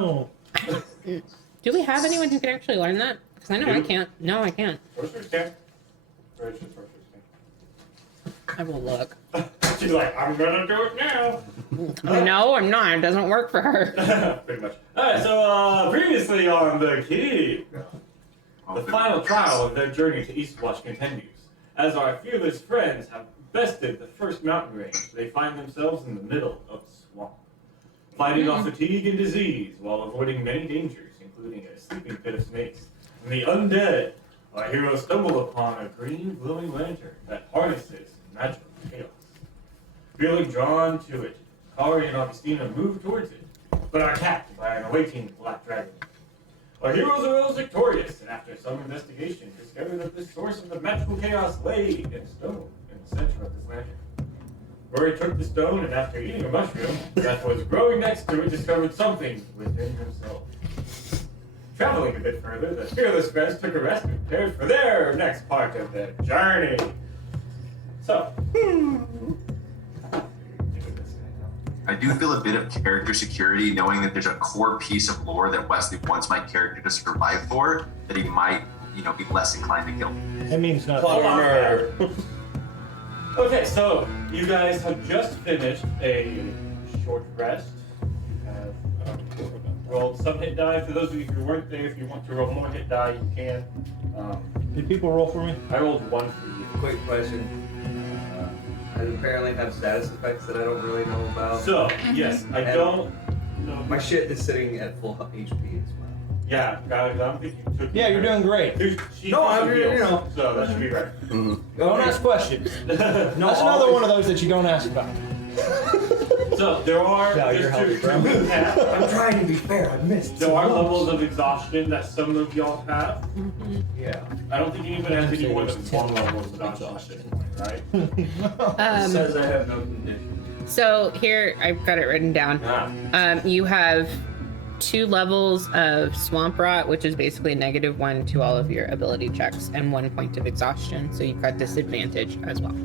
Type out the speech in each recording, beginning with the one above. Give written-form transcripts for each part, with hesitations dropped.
No. Do we have anyone who can actually learn that? Because I know I can't. No, I can't. Sorcerers can. I will look. She's like, I'm gonna do it now. No, I'm not. It doesn't work for her. Pretty much. Alright, so previously on the key, the final trial of their journey to Eastwatch continues. As our fearless friends have bested the first mountain range, they find themselves in the middle of the swamp, fighting off fatigue and disease while avoiding many dangers, including a sleeping pit of snakes and the undead. Our heroes stumble upon a green glowing lantern that harnesses magical chaos. Feeling drawn to it, Kari and Augustina move towards it, but are attacked by an awaiting black dragon. Our heroes are victorious, and after some investigation, discover that the source of the magical chaos lay in stone in the center of this lantern. Rory took the stone, and after eating a mushroom that was growing next to it, discovered something within himself. Traveling a bit further, the fearless friends took a rest and prepared for their next part of their journey. So, I do feel a bit of character security knowing that there's a core piece of lore that Wesley wants my character to survive for, that he might, be less inclined to kill. That means nothing. Plumber. Okay, so you guys have just finished a short rest. You have rolled some hit die. For those of you who weren't there, if you want to roll more hit die, you can. Did people roll for me? I rolled one for you. Quick question. I apparently have status effects that I don't really know about. So, yes, I don't know. My shit is sitting at full HP as well. Yeah, guys, I don't think you took. Yeah, you're doing great. No, I'm doing, So that should be right. Don't ask questions. That's another one of those that you don't ask about. So there are No, just you're healthy, two. bro. I'm trying to be fair. I missed. There are levels of exhaustion that some of y'all have. Yeah. I don't think anyone has any more than one level of exhaustion at this point, right? It says I have no condition. So here, I've got it written down. You have 2 levels of swamp rot, which is basically -1 to all of your ability checks, and 1 point of exhaustion. So you've got disadvantage as well.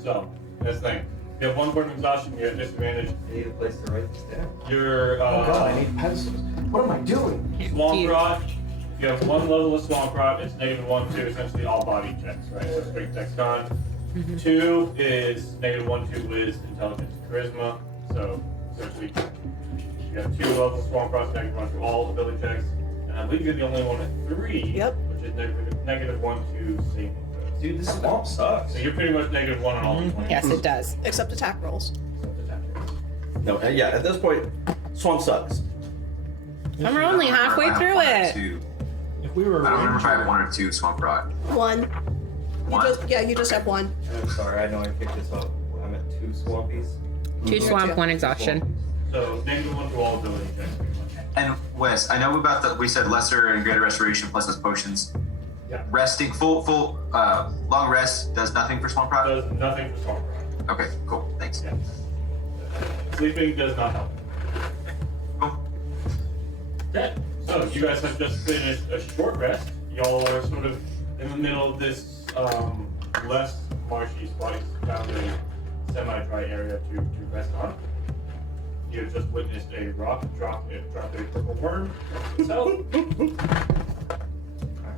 So that's the thing. You have 1 point of exhaustion. You have disadvantage. I need a place to write this down. Your Oh god, I need pencils. What am I doing? swamp rot. You have 1 level of swamp rot. It's -1 to essentially all body checks, right? So strength, dex, con. 2 is -1 to Wiz, intelligence, charisma. So essentially, you have 2 levels of swamp rot, -1 to all ability checks. And I believe you're the only one at 3. Yep. Which is -1 to saving throws. Dude, this swamp sucks. So you're pretty much -1 on all the 20. Yes, it does. Except attack rolls. No, yeah, at this point, swamp sucks. And we're only halfway through it. Two. If we were I don't remember if I had 1 or 2 swamp rot. One. One? You just have one. I'm sorry, I know I picked this up. I'm at 2 swampies. 2 swamp, 1 exhaustion. So -1 to all ability checks, pretty much. And Wes, I know about we said lesser and greater restoration plus those potions. Yeah. Resting, long rest does nothing for swamp rot? Does nothing for swamp rot. Okay, cool, thanks. Yeah. Sleeping does not help. Cool. Okay, so you guys have just finished a short rest. Y'all are sort of in the middle of this less marshy spot. You found a semi-dry area to rest on. You have just witnessed a rock drop a purple worm itself. Alright,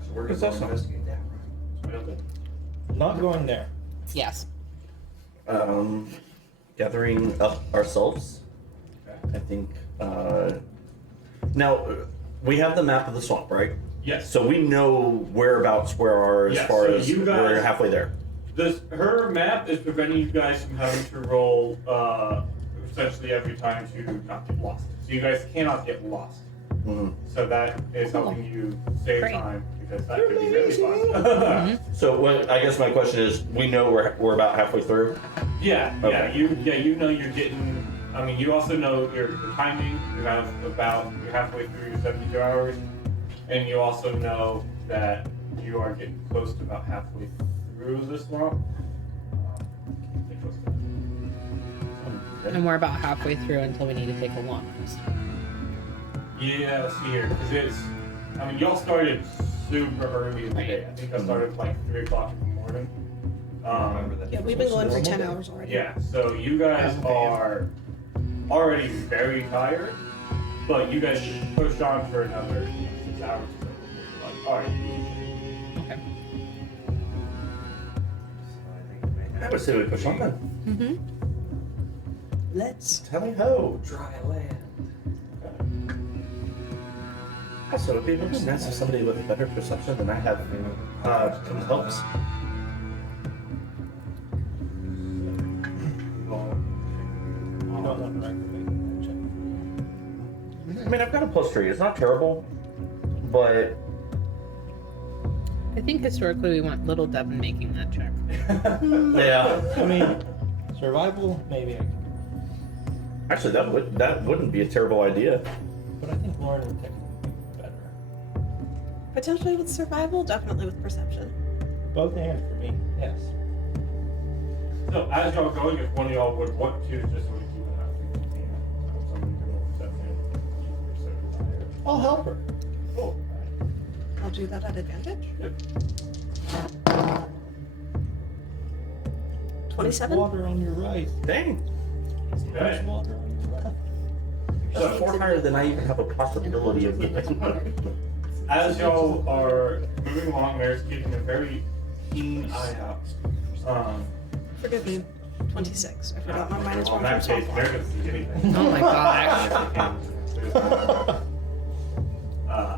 so we're What's gonna that go investigate that. Right up there. not going there. Yes. Gathering up ourselves. Okay. I think. Now, we have the map of the swamp, right? Yes. So we know whereabouts where are as Yeah, far so as you guys- we're halfway there. Her map is preventing you guys from having to roll essentially every time to not get lost. So you guys cannot get lost. Mhm. So that is helping you save Great. time because that could be really fun. So I guess my question is, we know we're about halfway through. Yeah, Okay. you know you're getting. I mean, you also know your timing. You're halfway through your 72 hours, and you also know that you are getting close to about halfway through the swamp. Get close to that. And we're about halfway through until we need to take a long rest. Yeah, let's see here, because it's. I mean, y'all started super early in the day. I think I started like 3 o'clock in the morning. I remember that. Yeah, we've been going for 10 hours already. Yeah, so you guys are already very tired, but you guys should push on for another 6 hours. Like, all right. Okay. I would say we push on then. Mm-hmm. Let's. Tally ho. Dry land. Also, it'd be really nice if somebody with better perception than I have helps. You don't want to recommend that check. I mean, I've got a +3. It's not terrible, but I think historically we want little Devin making that check. yeah. I mean, survival, maybe I can. Actually, that wouldn't be a terrible idea. But I think Lauren would technically be better. Potentially with survival, definitely with perception. Both hands for me, yes. So as y'all going, if one of y'all would want to just sort of keep an eye, somebody can roll perception. I'll help her. Cool. I'll do that at advantage. Yep. 27? Water on your right. Dang. Okay. There's water on your left. That's 4 higher than I even have a possibility of getting. As y'all are moving along, Mary's keeping a very keen eye out. Forgive me. 26. I forgot my minus In one that from case, Mary softball. doesn't see anything. Oh my gosh.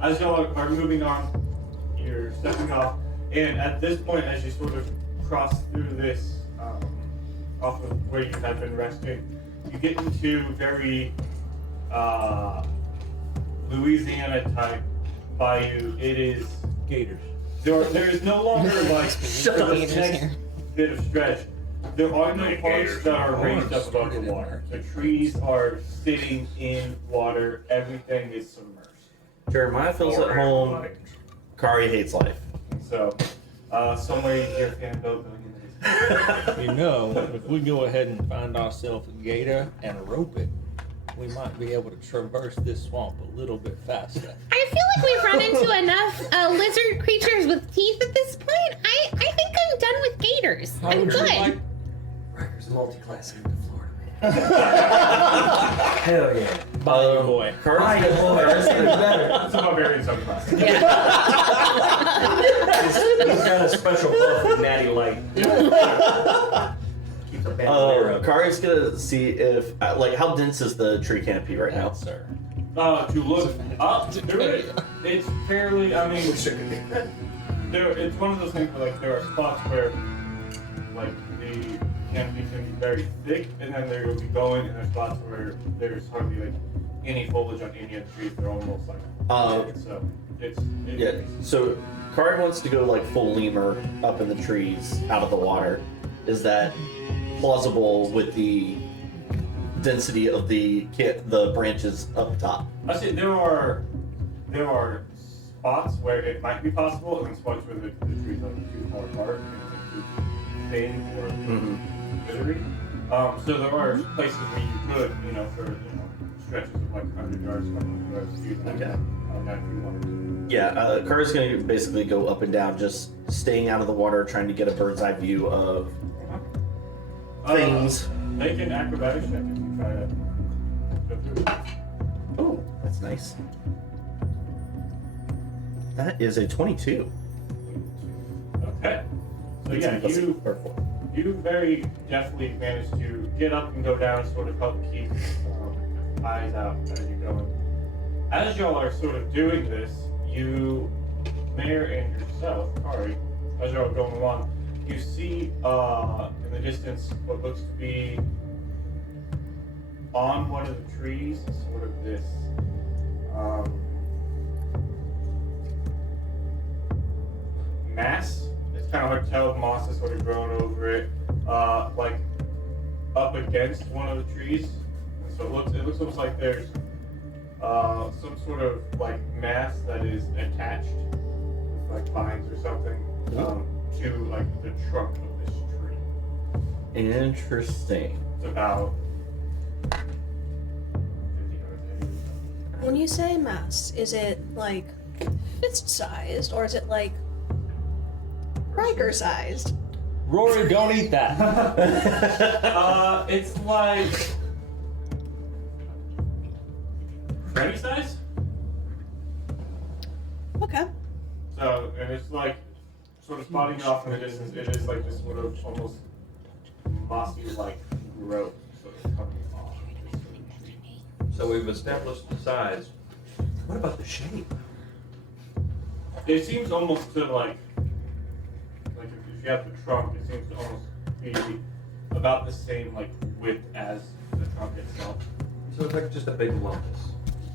As y'all are moving on, you're stepping off, and at this point, as you sort of cross through this, off of where you had been resting, you get into very Louisiana type bayou. It is Gators. there is no longer like Shut for up. this next bit of stretch. There are no parts that are raised up above the water. The trees are sitting in water. Everything is submerged. Jeremiah feels at home. Kari hates life. So, somewhere you hear a fan boat going into this. You know, if we go ahead and find ourselves a gator and rope it, we might be able to traverse this swamp a little bit faster. I feel like we've run into enough lizard creatures with teeth at this point. I think I'm done with gators. How I'm would you good. like- Riker's multi-class into Florida, man. Hell yeah. Bayou boy. Kari's That's even better. That's a barbarian subclass. He's got a special buff with Natty Light. Keeps a bandolier up. Kari's gonna see if, like, how dense is the tree canopy right now? Sir. To look up through it, it's fairly, I mean, Wish I could make that. it's one of those things where, like, there are spots where, like, the canopy can be very thick, and then there will be going, and there's spots where there's hardly, like, any foliage on any of the trees. They're almost like, so it's Yeah, so Kari wants to go like full lemur up in the trees, out of the water. Is that plausible with the density of the branches up top? I say there are spots where it might be possible, and then spots where the trees are too far apart and it's too thin or glittery. So there are places where you could, for stretches of like 100 yards, 200 yards, use that. Okay. That if you wanted to. Yeah, Kari's gonna basically go up and down, just staying out of the water, trying to get a bird's eye view of things. Make an acrobatics check if you try to go through. Oh, that's nice. That is a 22. Okay. So yeah, you very definitely managed to get up and go down, sort of help keep eyes out as you're going. As y'all are sort of doing this, you, Mayor and yourself, Kari, as y'all are going along, you see in the distance what looks to be on one of the trees, sort of this mass. It's kind of hard to tell if moss has sort of grown over it, like up against one of the trees. And so it looks almost like there's some sort of like mass that is attached, with, like vines or something, to like the trunk of this tree. Interesting. It's about 50 yards in. When you say mass, is it like fist-sized, or is it like Riker-sized? Rory, don't eat that. It's like tranny size. Okay. So, and it's like, sort of spotting it off in the distance, it is like this sort of almost mossy-like growth sort of coming off this sort of tree. So we've established the size. What about the shape? It seems almost to like if you have the trunk, it seems to almost be about the same like width as the trunk itself. So it's like just a big lumpus.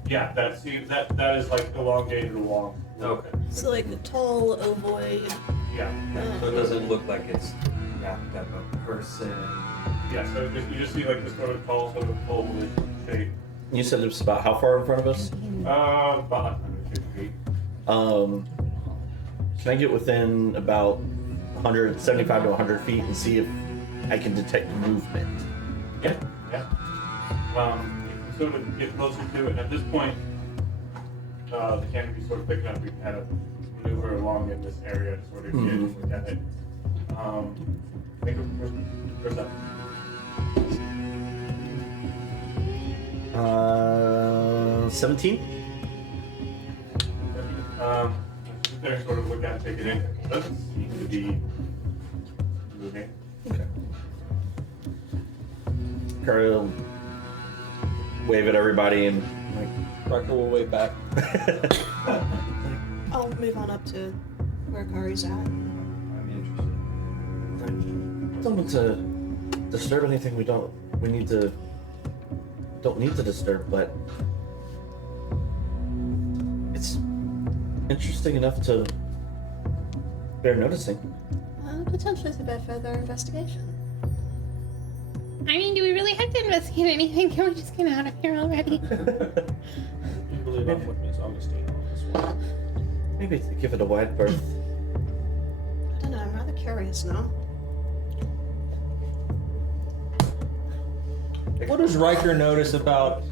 Yeah, that is like elongated along. Okay. So like the tall ovoid. Yeah, So it doesn't look like it's wrapped up a person. yeah. So you just see like this sort of tall, sort of oval shape. You said it was about how far in front of us? About 150 feet. Can I get within about 175 to 100 feet and see if I can detect movement? Yeah, yeah. You can sort of get closer to it, and at this point, the canopy sort of picking up. We can kind of maneuver along in this area to sort of get and look at it. Make a perception. 17? Sit there and sort of look at it, take it in. It doesn't seem to be moving. Okay. Curry will wave at everybody and like, Riker will wave back. I'll move on up to where Kari's at. I'm interested. don't want to disturb anything we don't need to disturb, but it's interesting enough to bear noticing. Potentially to bear further investigation. I mean, do we really have to investigate anything? Can we just get out of here already? You believe I'm with Miss Augustine on this one. Maybe give it a wide berth. I don't know, I'm rather curious now. What does Riker notice about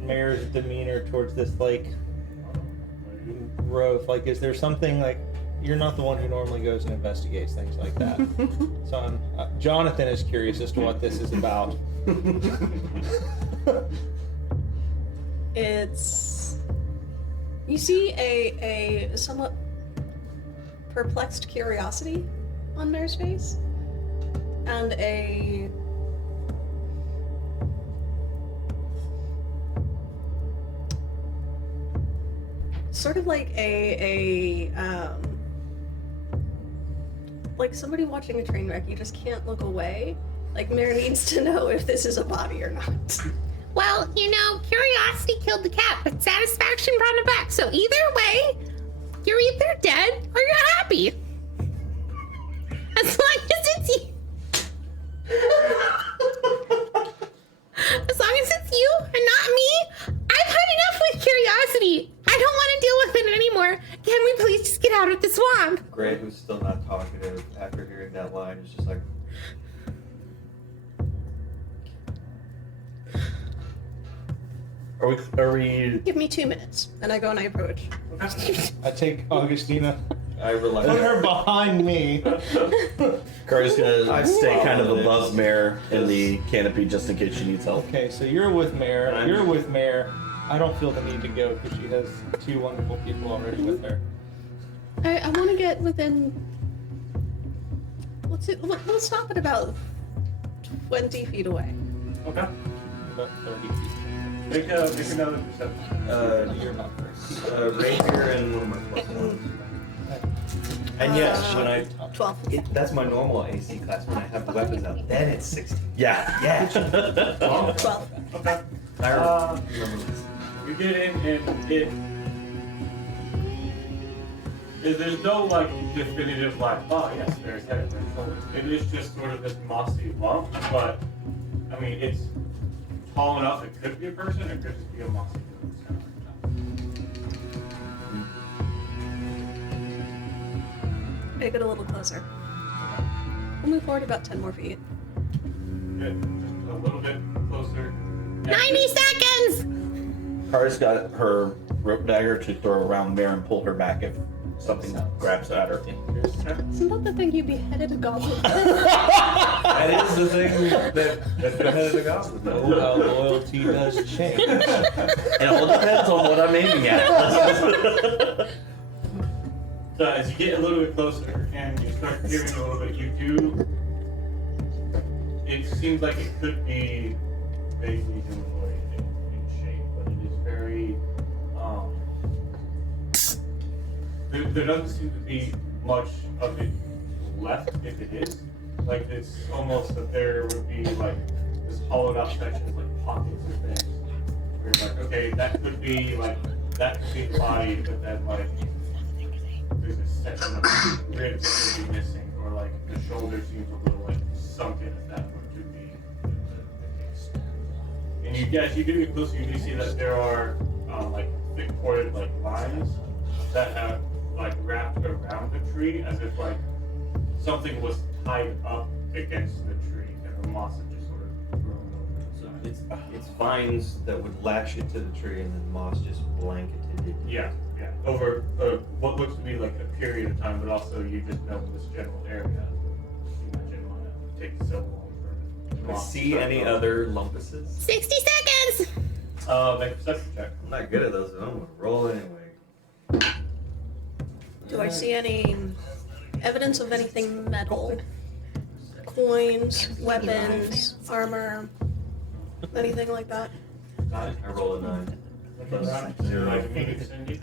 Mayor's demeanor towards this like growth? Like, is there something like you're not the one who normally goes and investigates things like that? So Jonathan is curious as to what this is about. It's... You see a somewhat perplexed curiosity on Mare's face, and a sort of like like somebody watching a train wreck. You just can't look away. Like, Mare needs to know if this is a body or not. Well, you know, curiosity killed the cat, but satisfaction brought it back. So either way, you're either dead or you're happy. As long as it's you. As long as it's you and not me, I've had enough with curiosity. I don't want to deal with it anymore. Can we please just get out of the swamp? Gray, who's still not talkative after hearing that line, is just like, Are we? Give me 2 minutes, and I go and I approach. I take Augustina, I rely put her behind me. Kari's gonna stay kind of above Mare in the canopy just in case she needs help. Okay, so you're with Mare. You're with Mare. I don't feel the need to go because she has two wonderful people already with her. I want to get within. Let's stop at about 20 feet away. Okay. About 30 feet. Make another perception. You're not first. Rapier and And yes, when I 12. that's my normal AC class. When I have the weapons out, then it's 16. Yeah. Yeah. 12. Okay. I remember this. We get in and there's no like definitive like, oh yes, there's head, there's shoulders. It is just sort of this mossy lump, but I mean it's tall enough it could be a person, or it could just be a mossy lump. It's kind of like Make it a little closer. We'll move forward about 10 more feet. that. Good. Just a little bit closer. 90 seconds! Kari's got her rope dagger to throw around Mare and pull her back if something grabs at her. Isn't that the thing you beheaded a goblin with? That is the thing that's been headed to goblin. Oh, how loyalty does change. It all depends on what I'm aiming at. So as you get a little bit closer and you start hearing a little bit, you do. It seems like it could be vaguely humanoid in shape, but it is very. There doesn't seem to be much of it left if it is. Like it's almost that there would be like this hollowed out sections, like pockets of things. Where you're like, okay, that could be like that could be the body, but then like there's a section of ribs that could be missing, or like the shoulder seems a little like sunken if that were to be the case. And you as you do get closer, you do see that there are like thick corded like lines that have like wrapped around the tree as if like something was tied up against the tree and the moss had just sort of grown over it. So it's vines that would lash it to the tree, and then moss just blanketed it. Yeah, over what looks to be like a period of time, but also you just know this general area. You imagine why it would take so long for Do I moss to see start any growing. other lumpuses? 60 seconds! Make a perception check. I'm not good at those, so I'm gonna roll anyway. Do I see any evidence of anything metal? Coins, weapons, armor, anything like that? Nine. I roll a 9. Nine. Zero. Like immediate Cindy.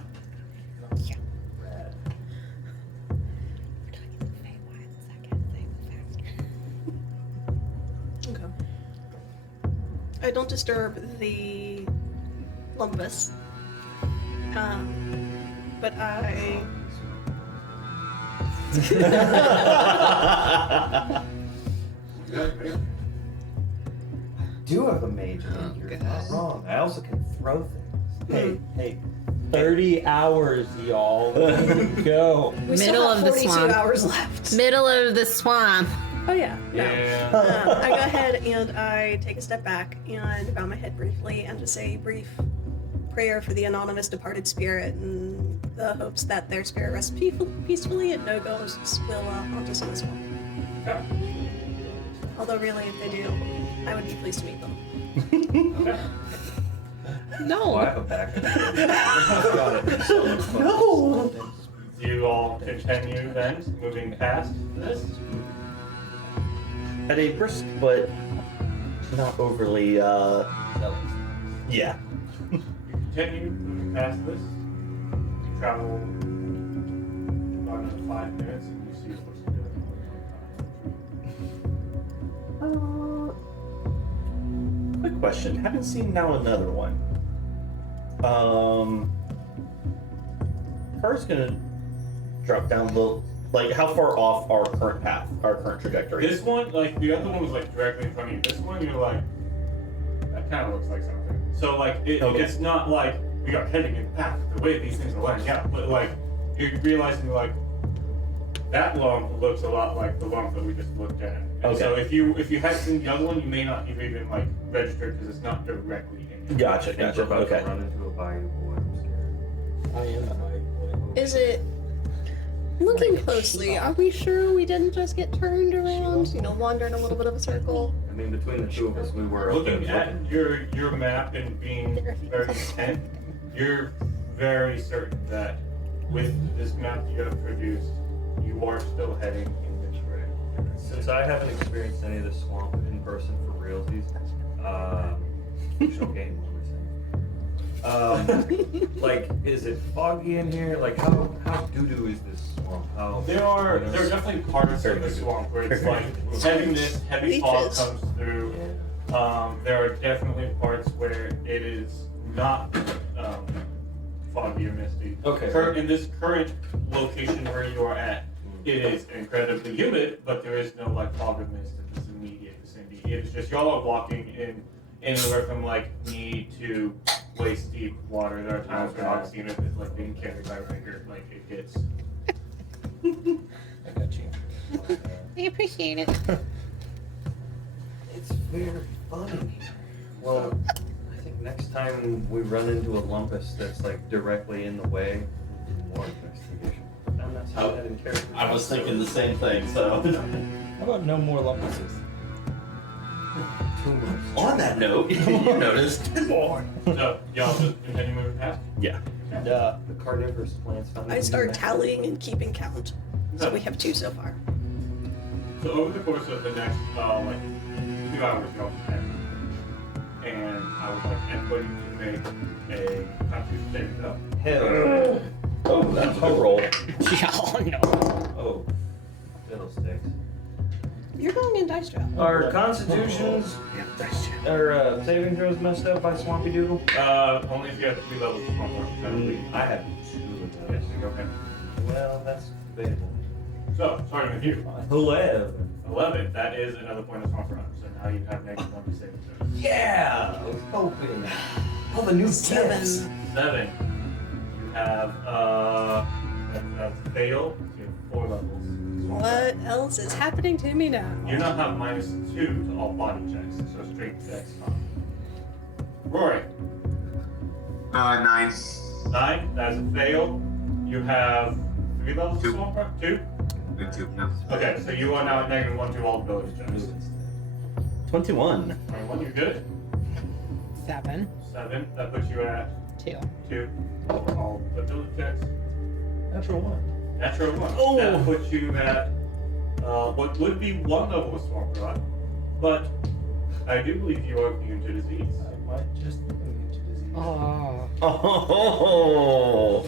Rad. Okay. I don't disturb the lumpus. But I. Do have a mage Oh, you're God. not wrong. I also can throw things. Hey, 30 hours, y'all. Go. We Middle still have of the 42 swamp. hours left. Middle of the swamp. Oh yeah. No. Yeah. I go ahead and I take a step back and bow my head briefly and just say a brief prayer for the anonymous departed spirit in the hopes that their spirit rests peacefully and no ghosts will haunt us in this one. Okay. Although really, if they do, I would be pleased to meet them. Okay. Oh, I No. have a backup. Got it. So No. You all continue then, moving past this. At a brisk but not overly yeah. You continue moving past this. You travel about another 5 minutes and you see what's doing. Quick question. Haven't seen now another one. Car's gonna drop down the like how far off our current path, our current trajectory. This one, like the other one was like directly in front of you. This one, you're like, that kind of looks like something. So like, Okay. it's not like we are heading in the path the way these things are lining out, but like you're realizing like that lump looks a lot like the lump that we just looked at. And Okay. So if you had seen the other one, you may not have even like registered because it's not directly in. Gotcha, I think gotcha. we're about Okay. to run into a bayou boy. I'm scared. I am like, Is it? Looking closely, are we sure we didn't just get turned around? You know, wander in a little bit of a circle. I mean, between the two of us, we were Looking open. at your map and being very content, you're very certain that with this map you have produced, you are still heading in the correct direction. Since I haven't experienced any of the swamp in person for realsies, she'll gain what we're saying. Like, is it foggy in here? Like, how doo-doo is this swamp? How There are definitely parts of the swamp where it's like heaviness, heavy fog Beaches. comes through. Yeah. There are definitely parts where it is not foggy or misty. Okay. In this current location where you are at, it is incredibly humid, but there is no like fog or mist in this immediate vicinity. It is just y'all are walking in anywhere from like knee to waist deep water. There are times where oxygen is like being carried by Riker. Like it gets. I got you. I appreciate it. It's very funny. Well, I think next time we run into a lumpus that's like directly in the way, we'll do more investigation. not seeing that in character. I was thinking the same thing, so. How about no more lumpuses? Tumors. On that note, you noticed. More. So, y'all just continue moving past? Yeah. Duh. The carnivorous plants. found I in start New Mexico. tallying and keeping count. So we have 2 so far. So over the course of the next, 2 hours, y'all can, and I would like everybody to make a constitution saving throw. Hell. Oh, that's a roll. Yeah, oh no. Oh. Fiddlesticks. You're going in dice drop. Our constitutions or saving throws messed up by Swampy Doodle? Only if you have 3 levels of swamp rock, I believe. I have 2 of Yes, those. okay. Well, that's debatable. So, starting with you. 11. 11, that is another point of swamp rock, so now you have negative 1 to saving throws. Yeah! I was hoping. Oh, the new 7. tips. 7, you have, that's fail, so you have 4 levels. What else is happening to me now? You now have -2 to all body checks, so straight checks. Rory, 9. 9, that's a fail. You have 3 levels of 2. swamp rock? 2? Good too. No. Okay, so you are now at -1 to all ability checks. 21. 21, you're good. 7, 7, that puts you at 2. 2 all ability checks. Natural 1. Natural 1. Oh. That puts you at what would be 1 level of swamp rock, but I do believe you are immune to disease. I might just be immune to disease. Oh. Oh.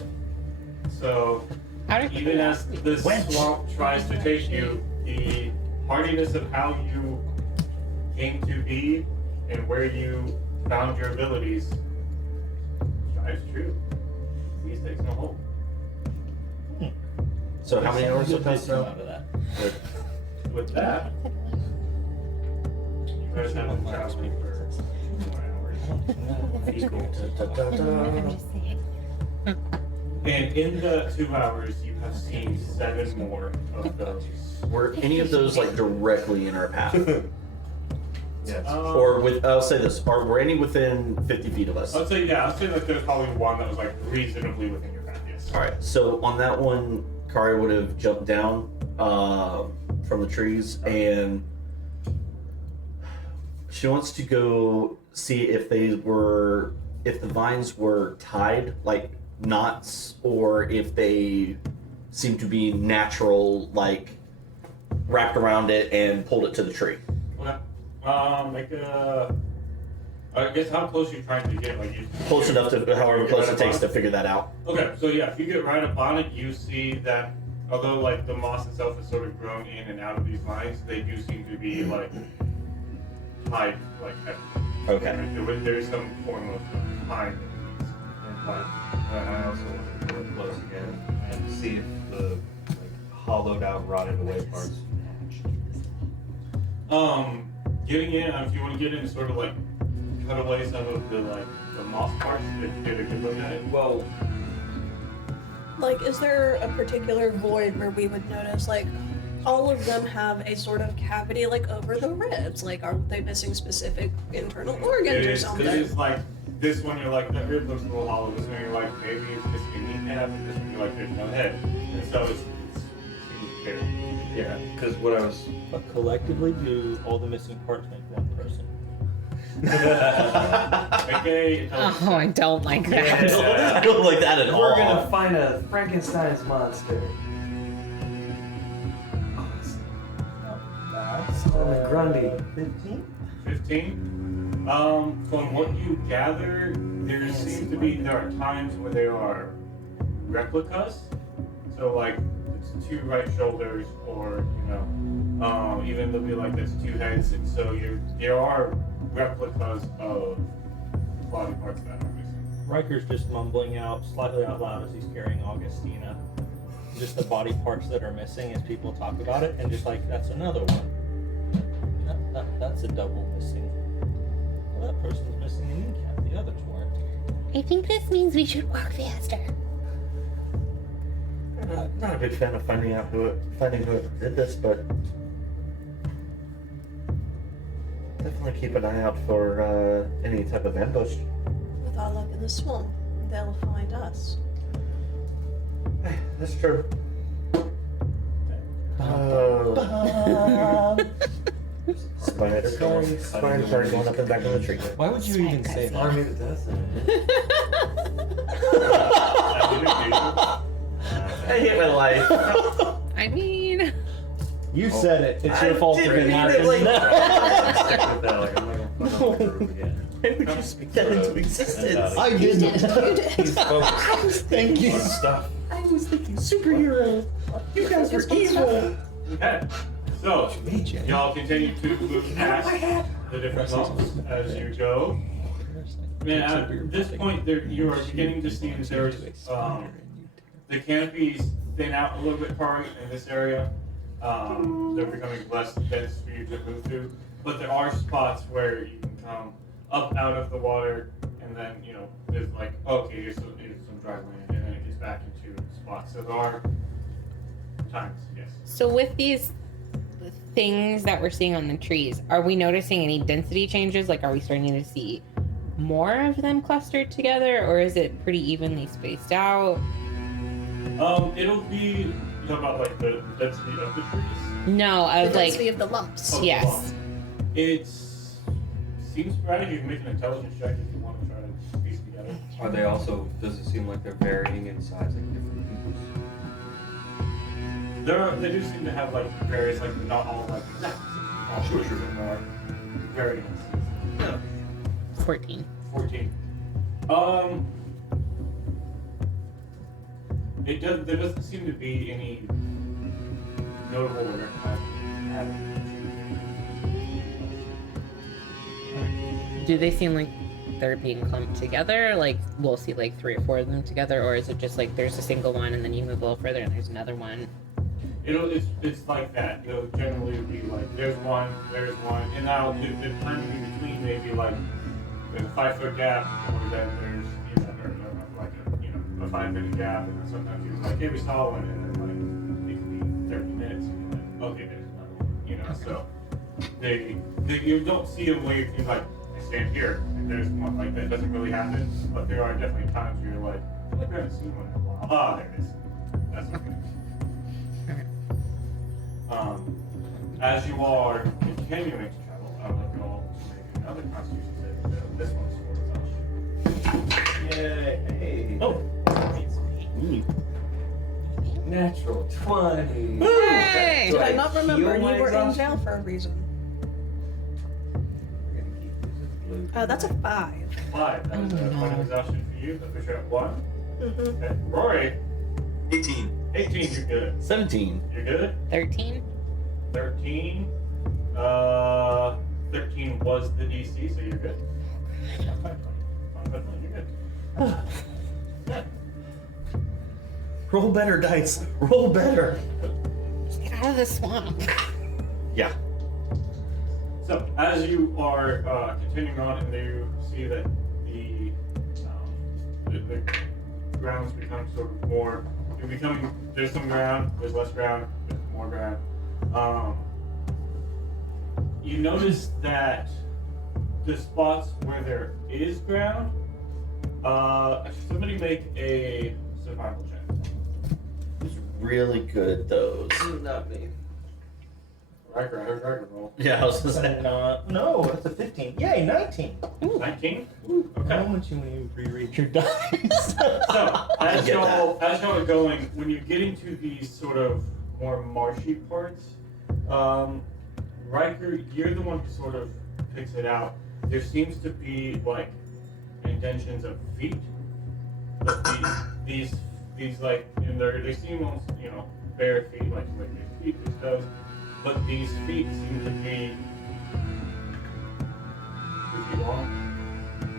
So Out of even as the Wench. swamp tries to take you, the hardiness of how you came to be and where you found your abilities strives true. Disease takes no hold. So how many hours have Good passed wisdom now? out of that? With that, you guys have been traveling for 2 more hours. I'm just saying. And in the 2 hours, you have seen 7 more of those. Were any of those like directly in our path? Yes. Or with, I'll say this, were any within 50 feet of us? I'd say, yeah, I'd say like there's probably one that was like reasonably within your path, yes. Alright, so on that one, Kari would have jumped down from the trees and she wants to go see if if the vines were tied, like knots, or if they seem to be natural, like wrapped around it and pulled it to the tree. Okay. I guess how close are you trying to get? Like you Close enough to however close it takes to figure that out. Okay, so yeah, if you get right up on it, you see that although like the moss itself is sort of grown in and out of these vines, they do seem to be like tied like heavily. Okay. There is some form of pine. And I also want to go close again and see if the like, hollowed out, rotted away parts match. Getting in, if you want to get in and sort of like cut away some of the like the moss parts, to get a good look at it. Well, Like, is there a particular void where we would notice, like, all of them have a sort of cavity, like, over the ribs? Like, are they missing specific internal organs or something? It is like this one. You're like that rib looks a little hollow. This one you're like maybe it's missing a kneecap. And this one you're like there's no head. And so it's very yeah, because what I was. But collectively, do all the missing parts make one person? okay. Oh, I don't like that. I don't like that at all. We're gonna find a Frankenstein's monster. That's Grundy. 15? 15. From what you gather, there are times where there are replicas. So like it's 2 right shoulders, or even there'll be like there's 2 heads, and so there are replicas of body parts that are missing. Riker's just mumbling out slightly out loud as he's carrying Augustina. Just the body parts that are missing as people talk about it, and just like, that's another one. That's a double missing. Well, that person's missing a kneecap, the others weren't. I think this means we should walk faster. Not a big fan of finding who did this, but definitely keep an eye out for any type of ambush. With our luck in the swamp, they'll find us. That's true. Spider car going up and back on the tree. Why would you even say that? Army that does that. I hate my life. I mean, You said it. It's your fault for didn't it mean it happened. Like that, like, I'm not gonna fuck up the group again. Why would you speak that into existence? I You didn't. did. You did. He's focused Thank you. on stuff. I was thinking superhero. You guys were evil. Okay. So, y'all continue to move past the different levels as you go. And at this point, you are beginning to see that there's the canopies thin out a little bit far in this area. They're becoming less dense for you to move through. But there are spots where you can come up out of the water, and then, you know, there's like, okay, here's some dry land, and then it gets back into spots. So there are times, yes. so with these things that we're seeing on the trees, are we noticing any density changes? Like, are we starting to see more of them clustered together, or is it pretty evenly spaced out? It'll be, you talking about like the density of the trees? No, The of like, density of the lumps. Oh, the yes. lump. It seems sporadic. You can make an intelligence check if you want to try to piece it together. Are they also, does it seem like they're varying in size, like different groups? They do seem to have like various, like not all like exactly. Sure. More variants. Yeah. 14. 14. There doesn't seem to be any notable or Do they seem like they're being clumped together? Like, we'll see like 3 or 4 of them together, or is it just like there's a single one and then you move a little further and there's another one? It's like that. It'll generally be like there's one, and now the time in between may be like there's a 5-foot gap, or then there's a 5-minute gap, and then sometimes you're like, hey, we saw one, and then like it can be 30 minutes, and you're like, okay, there's another one, you know. So you don't see a way to like I stand here and there's one, like that doesn't really happen, but there are definitely times where you're like, I haven't seen one in a while. Ah, there it is. That's okay. As you are continuing to travel, I'll let you all make another constitution saving throw. This one's for exhaustion. Yay! Oh. Natural 20. Hey! Did I not remember? heal my You were in exhaustion? jail for a reason. We're gonna keep this blue. That's a 5. 5. That was a point of exhaustion for you. The Fisher at 1. Mm-hmm. Okay. Rory, 18. 18. You're good. 17. You're good. 13? 13. 13 was the DC, so you're good. Not 520. You're good. Yeah. Roll better, dice. Roll better. Get out of the swamp. Yeah. So, as you are continuing on, and you see that the grounds become sort of more. There's some ground, there's less ground, there's more ground. You notice that the spots where there is ground, somebody make a survival check. Who's really good at those? Not me. Riker roll. Yeah, I was gonna say. No, that's a 15. Yay, 19. 19? How Okay. much you when you reread your dice? So, as get y'all are going, when you get into these sort of more marshy parts, Riker, you're the one who sort of picks it out. There seems to be like indentions of feet. But these like, and they seem almost, you know, bare feet, like there's feet, there's toes. But these feet seem to be 2 feet long.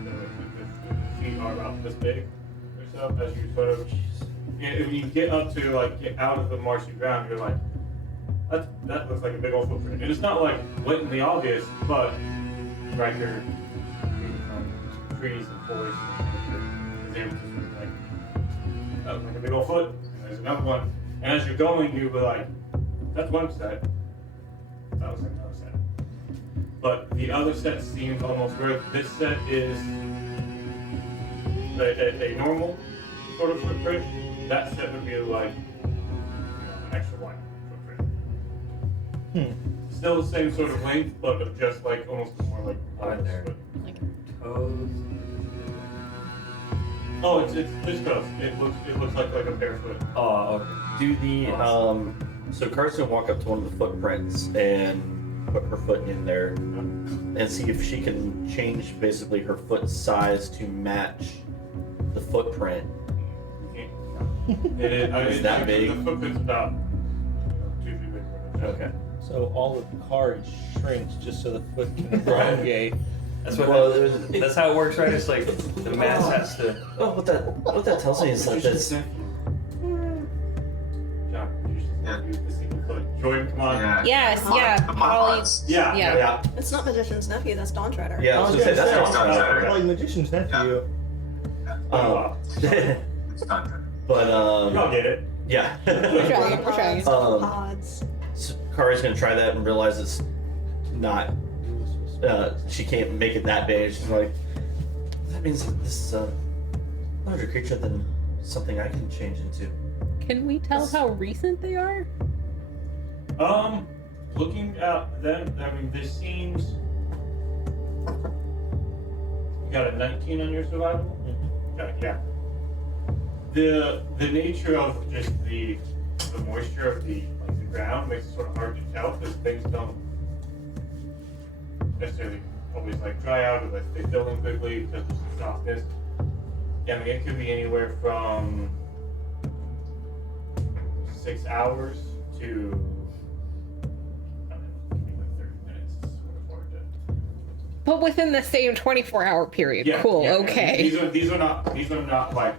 The feet are about this big or so. As you sort of, when you get up to like get out of the marshy ground, you're like, that looks like a big old footprint. And it's not like blatantly obvious, but Riker, from trees and forests and nature, is able to sort of like, that looks like a big old foot. And there's another one. And as you're going, you were like, that's one set. That was another set. But the other set seems almost where this set is a normal sort of footprint. That set would be like, you know, an extra wide footprint. Still the same sort of length, but just like almost more like Right there. Like, Toes. Oh, it's toes. It looks like a barefoot. Oh, okay. Do the so Car's gonna walk up to one of the footprints and put her foot in there and see if she can change basically her foot size to match the footprint. It is that big? The footprint's about 2 feet big. Okay. So all of the card shrinks just so the foot can elongate. That's what. Well, That's how it works, right? It's like the mass has to. Oh, what that tells me is that that's John, you should use the single foot. Jordan, come on. Yeah. yes, Uh-huh. yeah, The Polly. mods. Yeah. Yeah. It's not Magician's Nephew, that's Dawn Treader. yeah. I was gonna say that's Dawn awesome. Treader. Probably Magician's Nephew. Wow. It's done. but Y'all get it. yeah. We're trying. We're trying. Pods. So Kari's gonna try that and realize it's not. She can't make it that big. She's like, that means that this is a larger creature than something I can change into. Can we tell how recent they are? Looking at them, I mean, this seems. You got a 19 on your survival. Yeah. The nature of just the moisture of the ground makes it sort of hard to tell because things don't necessarily always dry out or they fill in quickly because of the softness. Yeah, I mean, it could be anywhere from 6 hours to I mean, it could be 30 minutes. It's sort of hard to. But within the same 24-hour period. Yeah, Cool. yeah, Okay. These are not like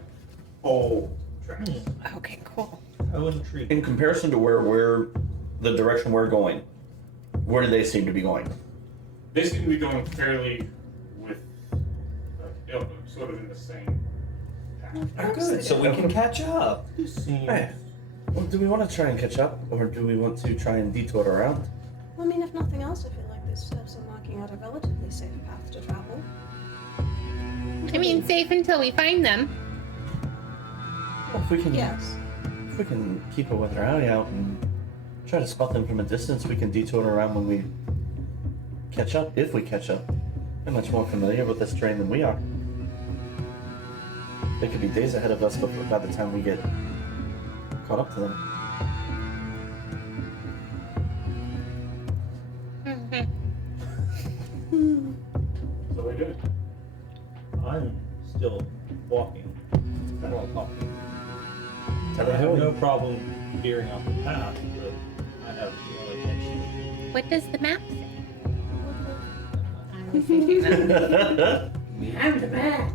old tracks. Okay. Cool. I wouldn't treat In comparison to where we're, the direction we're going, where do they seem to be going? They seem to be going fairly with sort of in the same path. Oh, good. So we can catch up. This seems. Hey, well, do we want to try and catch up, or do we want to try and detour around? I mean, if nothing else, I feel like these steps are marking out a relatively safe path to travel. I mean, safe until we find them. Well, if we can, Yes. if we can keep a weather eye out and try to spot them from a distance, we can detour around when we catch up. If we catch up, they're much more familiar with this terrain than we are. They could be days ahead of us before, by the time we get caught up to them. So we do. I'm still walking while talking. Tell I me have how no problem veering off the path, but I have no intention. What does the map say? I was thinking that. I'm the map.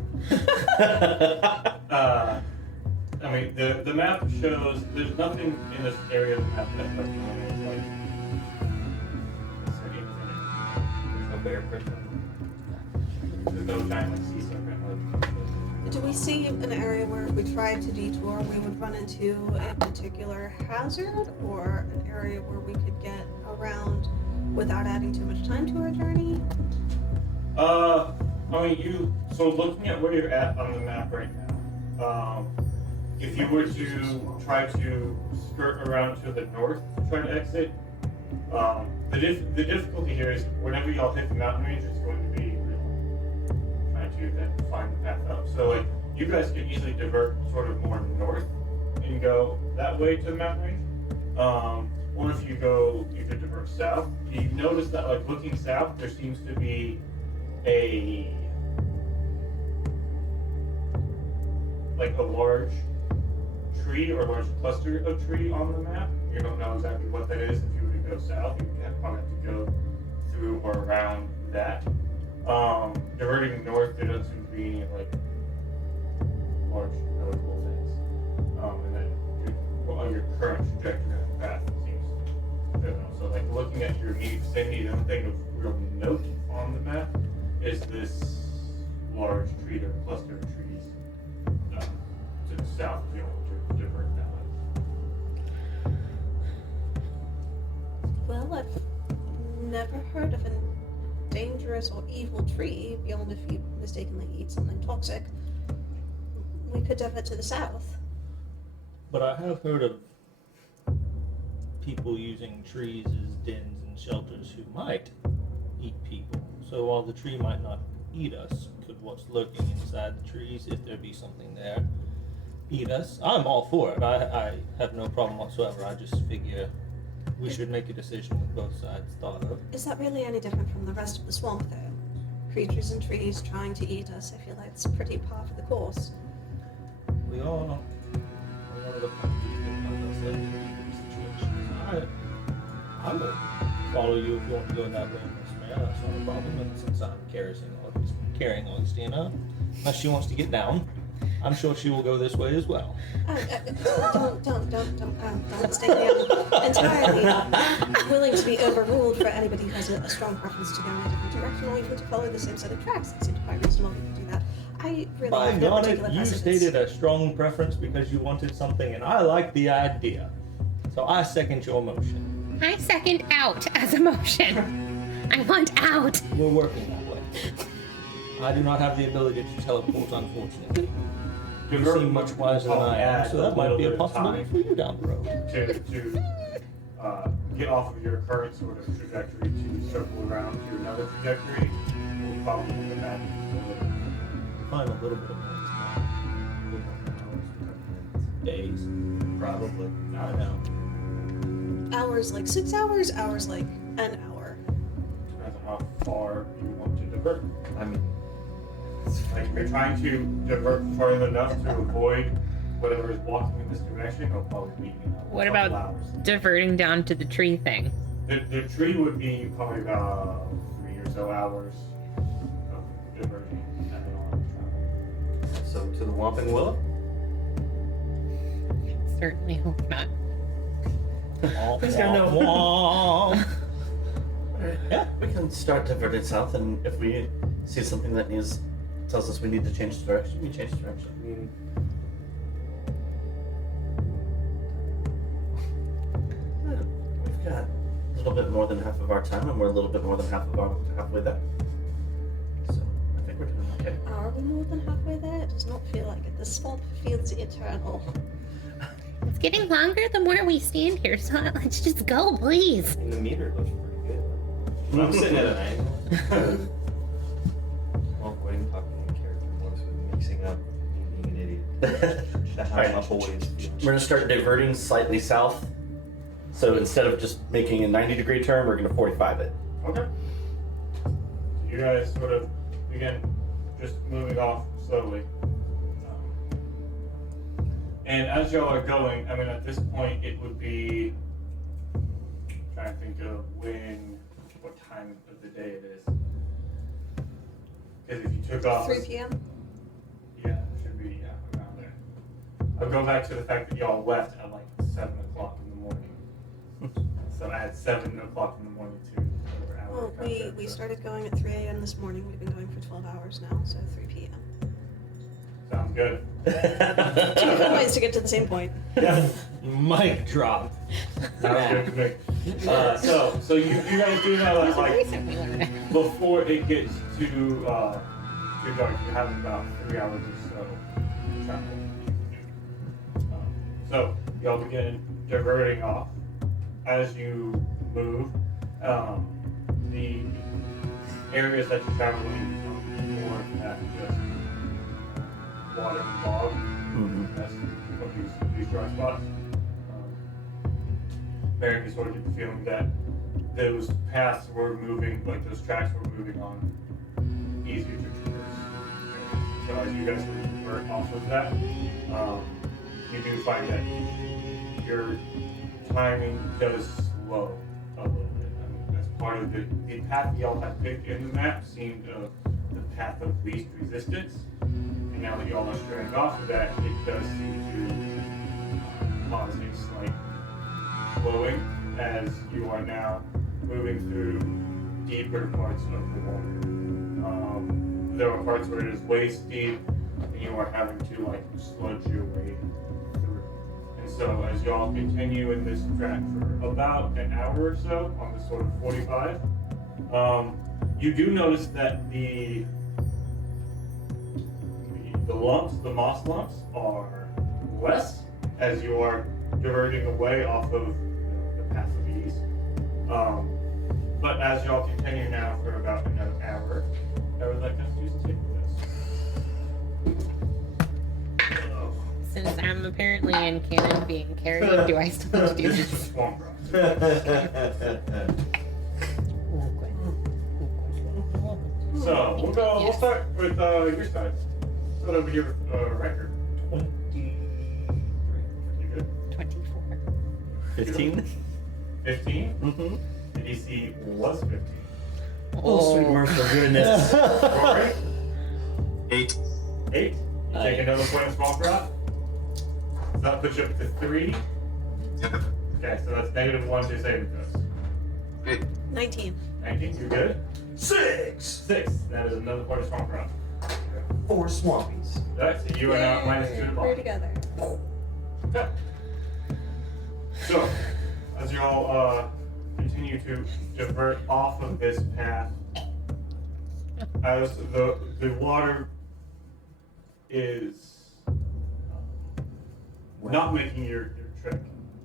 I mean, the map shows there's nothing in this area of the map that like There's no bear print. there's no giant like sea serpent. Do we see an area where if we tried to detour, we would run into a particular hazard, or an area where we could get around without adding too much time to our journey? I mean, so looking at where you're at on the map right now, if you were to try to skirt around to the north to try to exit, the difficulty here is whenever y'all hit the mountain range, it's going to be trying to then find the path up. So like, you guys can easily divert sort of more north and go that way to the mountain range. Or if you could divert south. You notice that like looking south, there seems to be a large tree or a large cluster of tree on the map. You don't know exactly what that is. If you were to go south, you would probably have to go through or around that. Diverting north, there doesn't seem to be any like large notable things. And then your current trajectory on the path seems good. So like looking at your immediate vicinity, the only thing of real note on the map is this large tree or cluster of trees to the south if you want to divert that way. Well, I've never heard of a dangerous or evil tree beyond if you mistakenly eat something toxic. We could divert to the south. But I have heard of, I don't know if it's a tree or a cluster of trees, but I have heard of, like, tree clusters, like, in the mountains, like, in the forest, and, like, you know, like, people using trees as dens and shelters who might eat people. So while the tree might not eat us, could what's lurking inside the trees, if there be something there, eat us? I'm all for it. I have no problem whatsoever. I just figure we should make a decision with both sides thought of. Is that really any different from the rest of the swamp, though? Creatures and trees trying to eat us. I feel like it's pretty par for the course. We all one of the countries that found ourselves in these situations. I will follow you if you want to go that way, Miss Mayor. That's not a problem. And since I'm carrying Augustina, unless she wants to get down, I'm sure she will go this way as well. Don't mistake me. I'm entirely willing to be overruled for anybody who has a strong preference to go in a different direction or even to follow the same set of tracks. It seems quite reasonable to do that. I really By have no God, particular you precedence. stated a strong preference because you wanted something, and I like the idea. So I second your motion. I second out as a motion. I want out. We're working that way. I do not have the ability to teleport, unfortunately. You seem much wiser than I am, so that might be a possibility for you down the road. To get off of your current sort of trajectory to circle around to another trajectory will probably be the magic. Find a little bit of time. Days. Probably. I know. Hours like 6 hours, hours like an hour. Depends on how far you want to divert. I mean, Like if you're trying to divert far enough to avoid whatever is walking in this direction, it'll probably be What a couple about hours. diverting down to the tree thing? The tree would be probably about 3 or so hours of diverting and then on travel. so to the Whomping Willow? Certainly hope not. Please don't know. Womp. Yeah, we can start diverting south, and if we see something that tells us we need to change direction, we change direction. I mean, We've got a little bit more than half of our time, and we're a little bit more than halfway there. So I think we're doing okay. Are we more than halfway there? It does not feel like it. The swamp feels eternal. It's getting longer the more we stand here, so let's just go, please. I mean, the meter looks pretty good. I'm sitting at an angle. Well, avoiding talking in character voice with mixing up me being an idiot. That's how Alright. my boys feel. We're gonna start diverting slightly south. So instead of just making a 90-degree turn, we're gonna 45 it. Okay. So you guys sort of begin just moving off slowly. And as y'all are going, I mean, at this point, it would be. Trying to think of what time of the day it is. Because if you took off. 3 p.m. Yeah, it should be, around there. I'll go back to the fact that y'all left at like 7 o'clock in the morning. So add 7 o'clock in the morning to whatever hour. Well, it comes out, we so. started going at 3 a.m. this morning. We've been going for 12 hours now, so 3 p.m. Sounds good. Two different ways to get to the same point. Yeah, Mic drop. sounds good to me. So you guys do know that like before it gets to dark, you have about 3 hours or so to travel. So y'all begin diverting off as you move. The areas that you're traveling become more than just water and bog. That's what these dry spots. Mary can sort of get the feeling that those paths were moving, like those tracks were moving on easier to traverse. So as you guys sort of convert off of that, you do find that your timing does slow a little bit. I mean, that's part of the path y'all have picked in the map seemed the path of least resistance. And now that y'all are straying off of that, it does seem to cause a slight slowing as you are now moving through deeper parts of the water. There are parts where it is waist deep and you are having to like sludge your way through. And so as y'all continue in this track for about an hour or so on this sort of 45, you do notice that the lumps, the moss lumps, are less as you are diverting away off of the path But as y'all continue now for about another hour, I would like us to take this. Since I'm apparently in canon being carried, do I still have to do This is this? for Swamp Rock. So we'll start with your side. Start over here with Riker. 23. You good? 24. 15? 15? Mm-hmm. The DC was 15. Oh, sweet merciful goodness. Rory? 8. 8. You take another point of Swamp Rock. So that puts you up to 3. Yep. Okay, so that's -1 to saving throws. 19. 19, you're good. 6. 6, that is another point of Swamp Rock. 4 swampies. Alright, so you are now -2 to We're bottom. together. Okay. So, as you all continue to divert off of this path, as the water is not making your trek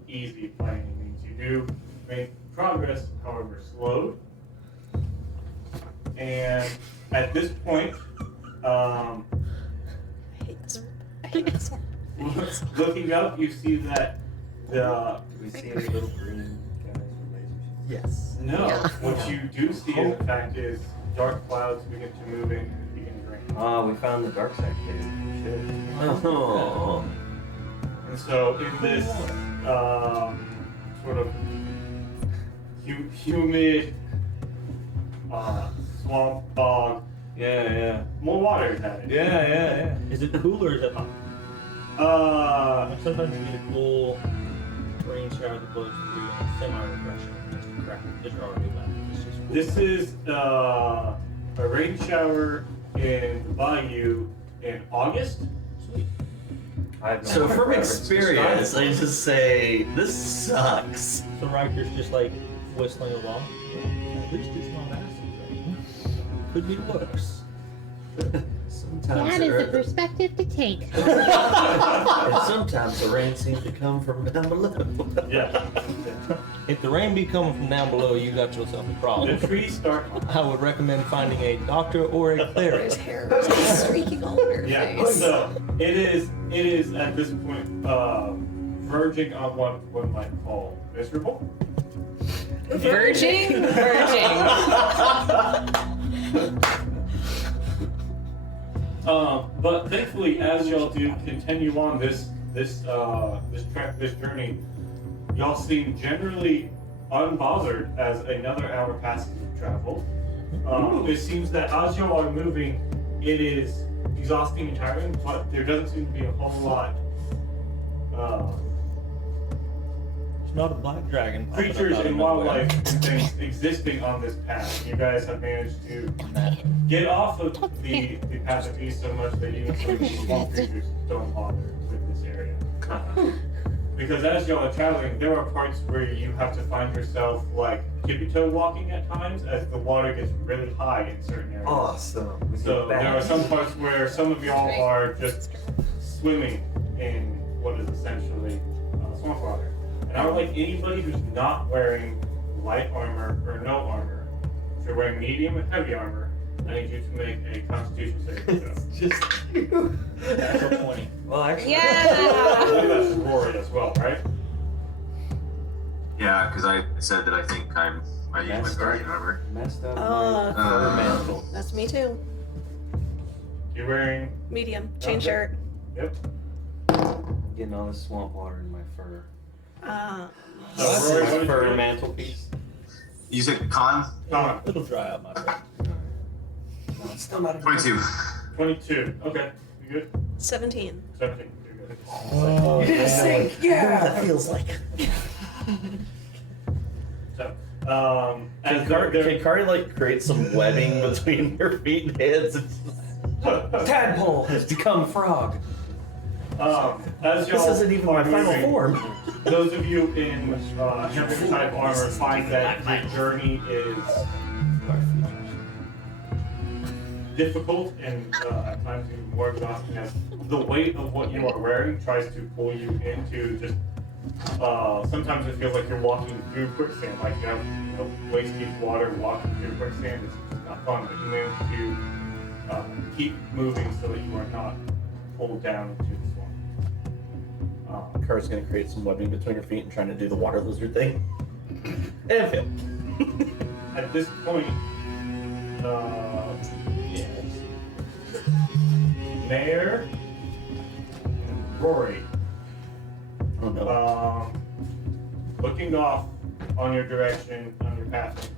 easy by any means. You do make progress, however slowed. And at this point, I hate this. I hate this one. looking up, you see that the Do we see any little green guys with lasers? Yes. no. Yeah. What you do see, in fact, is dark clouds begin to move in and begin to rain. Ah, we found the dark side cave. Shit. Oh. And so, in this sort of humid swamp bog, Yeah. more water is added. Yeah. Is it cool or is it hot? Sometimes you get a cool rain shower that blows through and it's semi-refreshing. Just crap. Just already wet. It's just cool. This is a rain shower in the bayou in August. Sweet. I have no So from reference to experience, describe I just say, this sucks. So Riker's just like whistling along. At least it's not acid rain. Could be worse. Sometimes That the is a rain- perspective to take. and sometimes the rain seems to come from down below. Yeah. If the rain be coming from down below, you got yourself a problem. The trees start. I would recommend finding a doctor or a His cleric. hair was like streaking all over her Yeah. face. So it is at this point verging on what one might call miserable. Verging? Verging. But thankfully, as y'all do continue on this journey, y'all seem generally unbothered as another hour passes of travel. It seems that as y'all are moving, it is exhausting and tiring, but there doesn't seem to be a whole lot It's not a black dragon. popping up creatures out of and nowhere. wildlife and things existing on this path. You guys have managed to get off of the path of east so much that even some of the small creatures don't bother with this area. Because as y'all are traveling, there are parts where you have to find yourself like tippy-toe walking at times as the water gets really high in certain areas. Awesome. We So get there are back. some parts where some of y'all are just swimming in what is essentially swamp water. And I would like anybody who's not wearing light armor or no armor, if you're wearing medium and heavy armor, I need you to make a Constitution saving throw. Just you. Natural 20. Well, actually. I believe Yeah. that's Rory as well, right? Yeah, because I said that I think I use my Messed guardian up. armor. Messed up Uh, my fur mantle. That's me too. You're wearing. Medium. Chain Okay. shirt. Yep. Getting all this swamp water in my fur. So Rory, what did you Fur get? mantelpiece. You said con? Con. It'll dry out, my friend. No, it's still not a 22. 22. Okay. You good? 17. 17. You're good. Oh, You didn't sing. Yeah. That feels like. So, Can Kari like create some webbing between her feet and hands? Tadpole has become a frog. As y'all This isn't even my are final moving, form. Those of you in heavy type armor find that the journey is difficult and at times even more exhausting as the weight of what you are wearing tries to pull you into just Sometimes it feels like you're walking through quicksand, like you have waist deep water walking through quicksand. It's just not fun, but you manage to keep moving so that you are not pulled down into the swamp. Car's gonna create some webbing between her feet and trying to do the water lizard thing. And fail. At this point, Mayor and Rory, Oh no. looking off on your direction, on your path,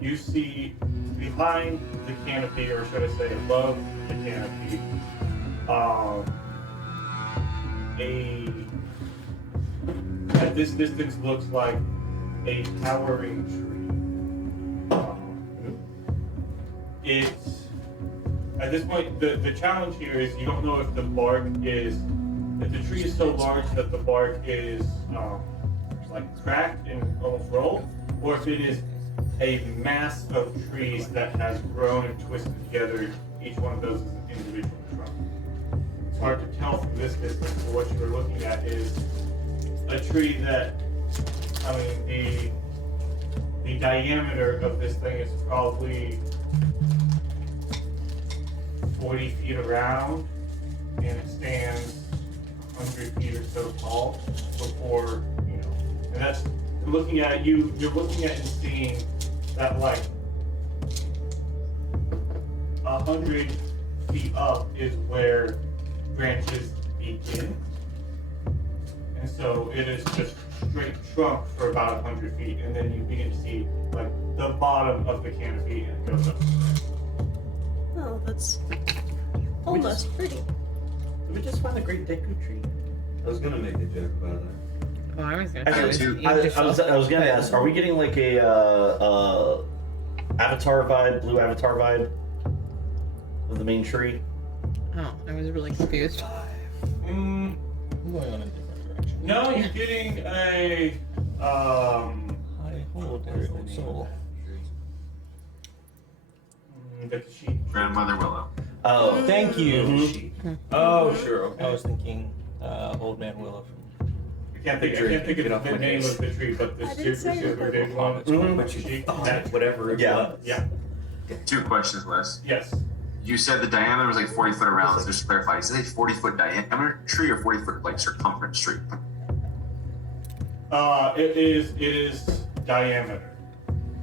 you see behind the canopy, or should I say above the canopy, at this distance looks like a towering tree. It's at this point the challenge here is you don't know if the bark is if the tree is so large that the bark is like cracked and almost rolled, or if it is a mass of trees that has grown and twisted together. Each one of those is an individual trunk. It's hard to tell from this distance, but what you are looking at is a tree that, I mean, the diameter of this thing is probably 40 feet around, and it stands 100 feet or so tall before, and that's, looking at it, you're looking at and seeing that like 100 feet up is where branches begin. And so it is just straight trunk for about 100 feet, and then you begin to see like the bottom of the canopy and it goes up. Oh, that's almost pretty. Did we just find the great Deku tree? I was gonna make a joke about that. Oh, I was gonna Actually, say, I was gonna ask, are we getting like a avatar vibe, blue avatar vibe of the main tree? Oh, I was really confused. I'm going on a different direction. No, you're getting a Hi, hello, dear old soul. the sheep. Grandmother Willow. Oh, Thank you. Mhm. Oh, sure. Okay. I was thinking Old Man Willow from I can't think of the name of the tree, but the I didn't say super big one. Mhm. But you Sheep. thought whatever it Yeah. was. Yeah. 2 questions, Wes. Yes. You said the diameter was like 40 foot around. So just to clarify, is it a 40-foot diameter tree or 40-foot like circumference tree? It is diameter.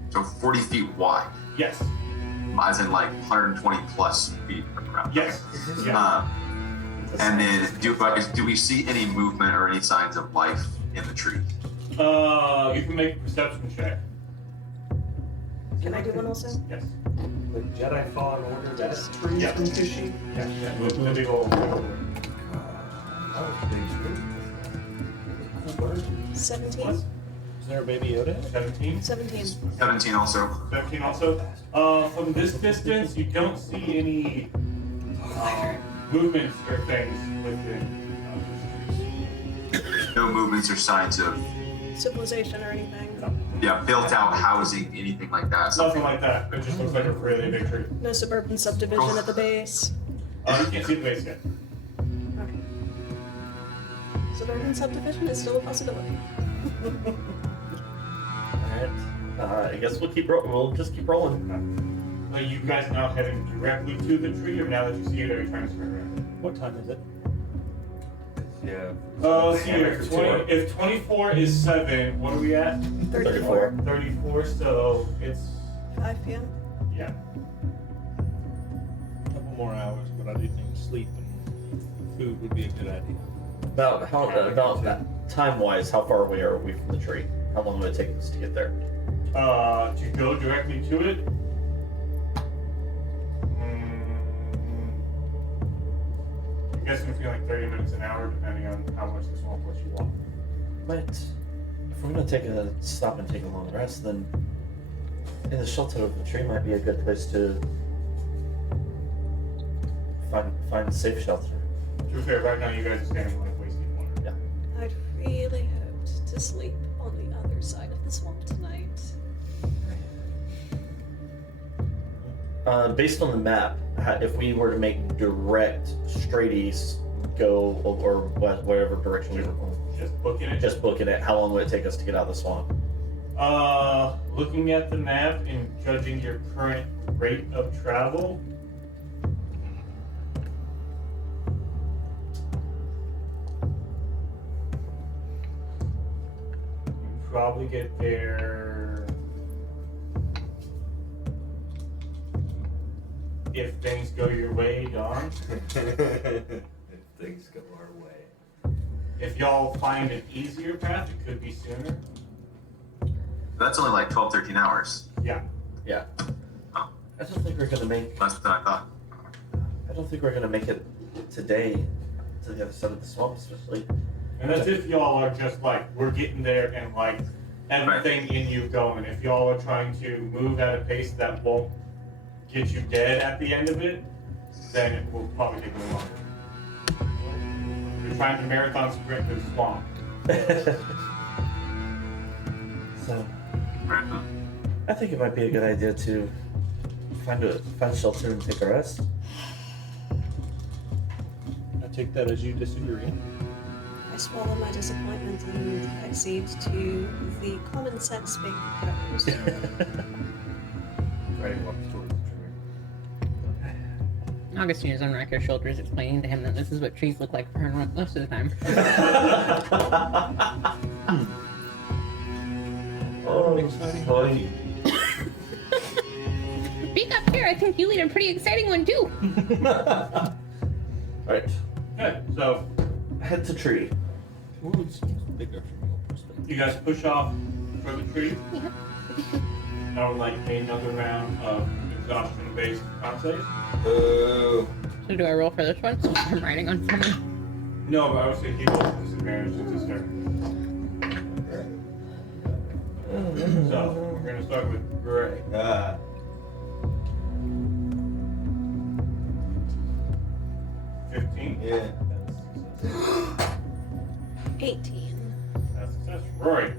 So 40 feet wide, Yes. as in like 120 plus feet around. Yes. Yeah. And then do we see any movement or any signs of life in the tree? You can make a perception check. Can I do one also? Yes. The Jedi Fallen Order, that's tree Yeah. from Kishi. Yeah. The big old. That was a big tree. Cool bird. 17? Is there a baby Yoda? 17. 17. 17 also. 17 also. From this distance, you don't see any movements or things within the trees. No movements or signs of Civilization or anything? built out housing, anything like that. Nothing like that. It just looks like a really big tree. No suburban subdivision at the base? You can't see the base yet. Okay. Suburban subdivision is still a possibility. Alright. I guess we'll just keep rolling. Are you guys now heading directly to the tree, or now that you see it, are you trying to turn around? What time is it? Yeah. Let's see here. If 24 is 7, what are we at? 34. 34, so it's, 5 p.m. yeah. A couple more hours, but I do think sleep and food would be a good idea. About that time-wise, how far away are we from the tree? How long would it take us to get there? To go directly to it, I'm guessing it's like 30 minutes an hour, depending on how much the swamp lets you walk. But if we're gonna stop and take a long rest, then in the shelter of the tree might be a good place to find a safe shelter. To be fair, right now you guys are standing like wasting water. I'd really hoped to sleep on the other side of the swamp tonight. Based on the map, if we were to make direct straight east, go or whatever direction we were going, Just booking it. Just booking it. How long would it take us to get out of the swamp? Looking at the map and judging your current rate of travel, you probably get there if things go your way, Don. If things go our way. If y'all find an easier path, it could be sooner. That's only like 12, 13 hours. Yeah. Yeah. Oh. I don't think we're gonna make. Less than I thought. I don't think we're gonna make it today to the other side of the swamp, especially. And that's if y'all are just like, we're getting there and like everything in you going. If y'all are trying to move at a pace that won't get you dead at the end of it, then it will probably take a little longer. You're trying to marathon sprint through the swamp. So Right. I think it might be a good idea to find shelter and take a rest. I take that as you disagree. I swallow my disappointment and accede to the common sense being proposed. Right, walks towards the tree. Augustine is on Riker's shoulders explaining to him that this is what trees look like for her most of the time. Oh, funny. Speak up here. I think you lead a pretty exciting one too. Right. Okay, so Head to tree. Ooh, it seems bigger from your perspective. you guys push off for the tree. Now we're like another round of exhaustion-based con saves. Boo. So do I roll for this one? Since I'm riding on someone. No, but I would say he rolls at disadvantage since it's turn. So we're gonna start with Gray. 15. Yeah. 18. That's success. Rory.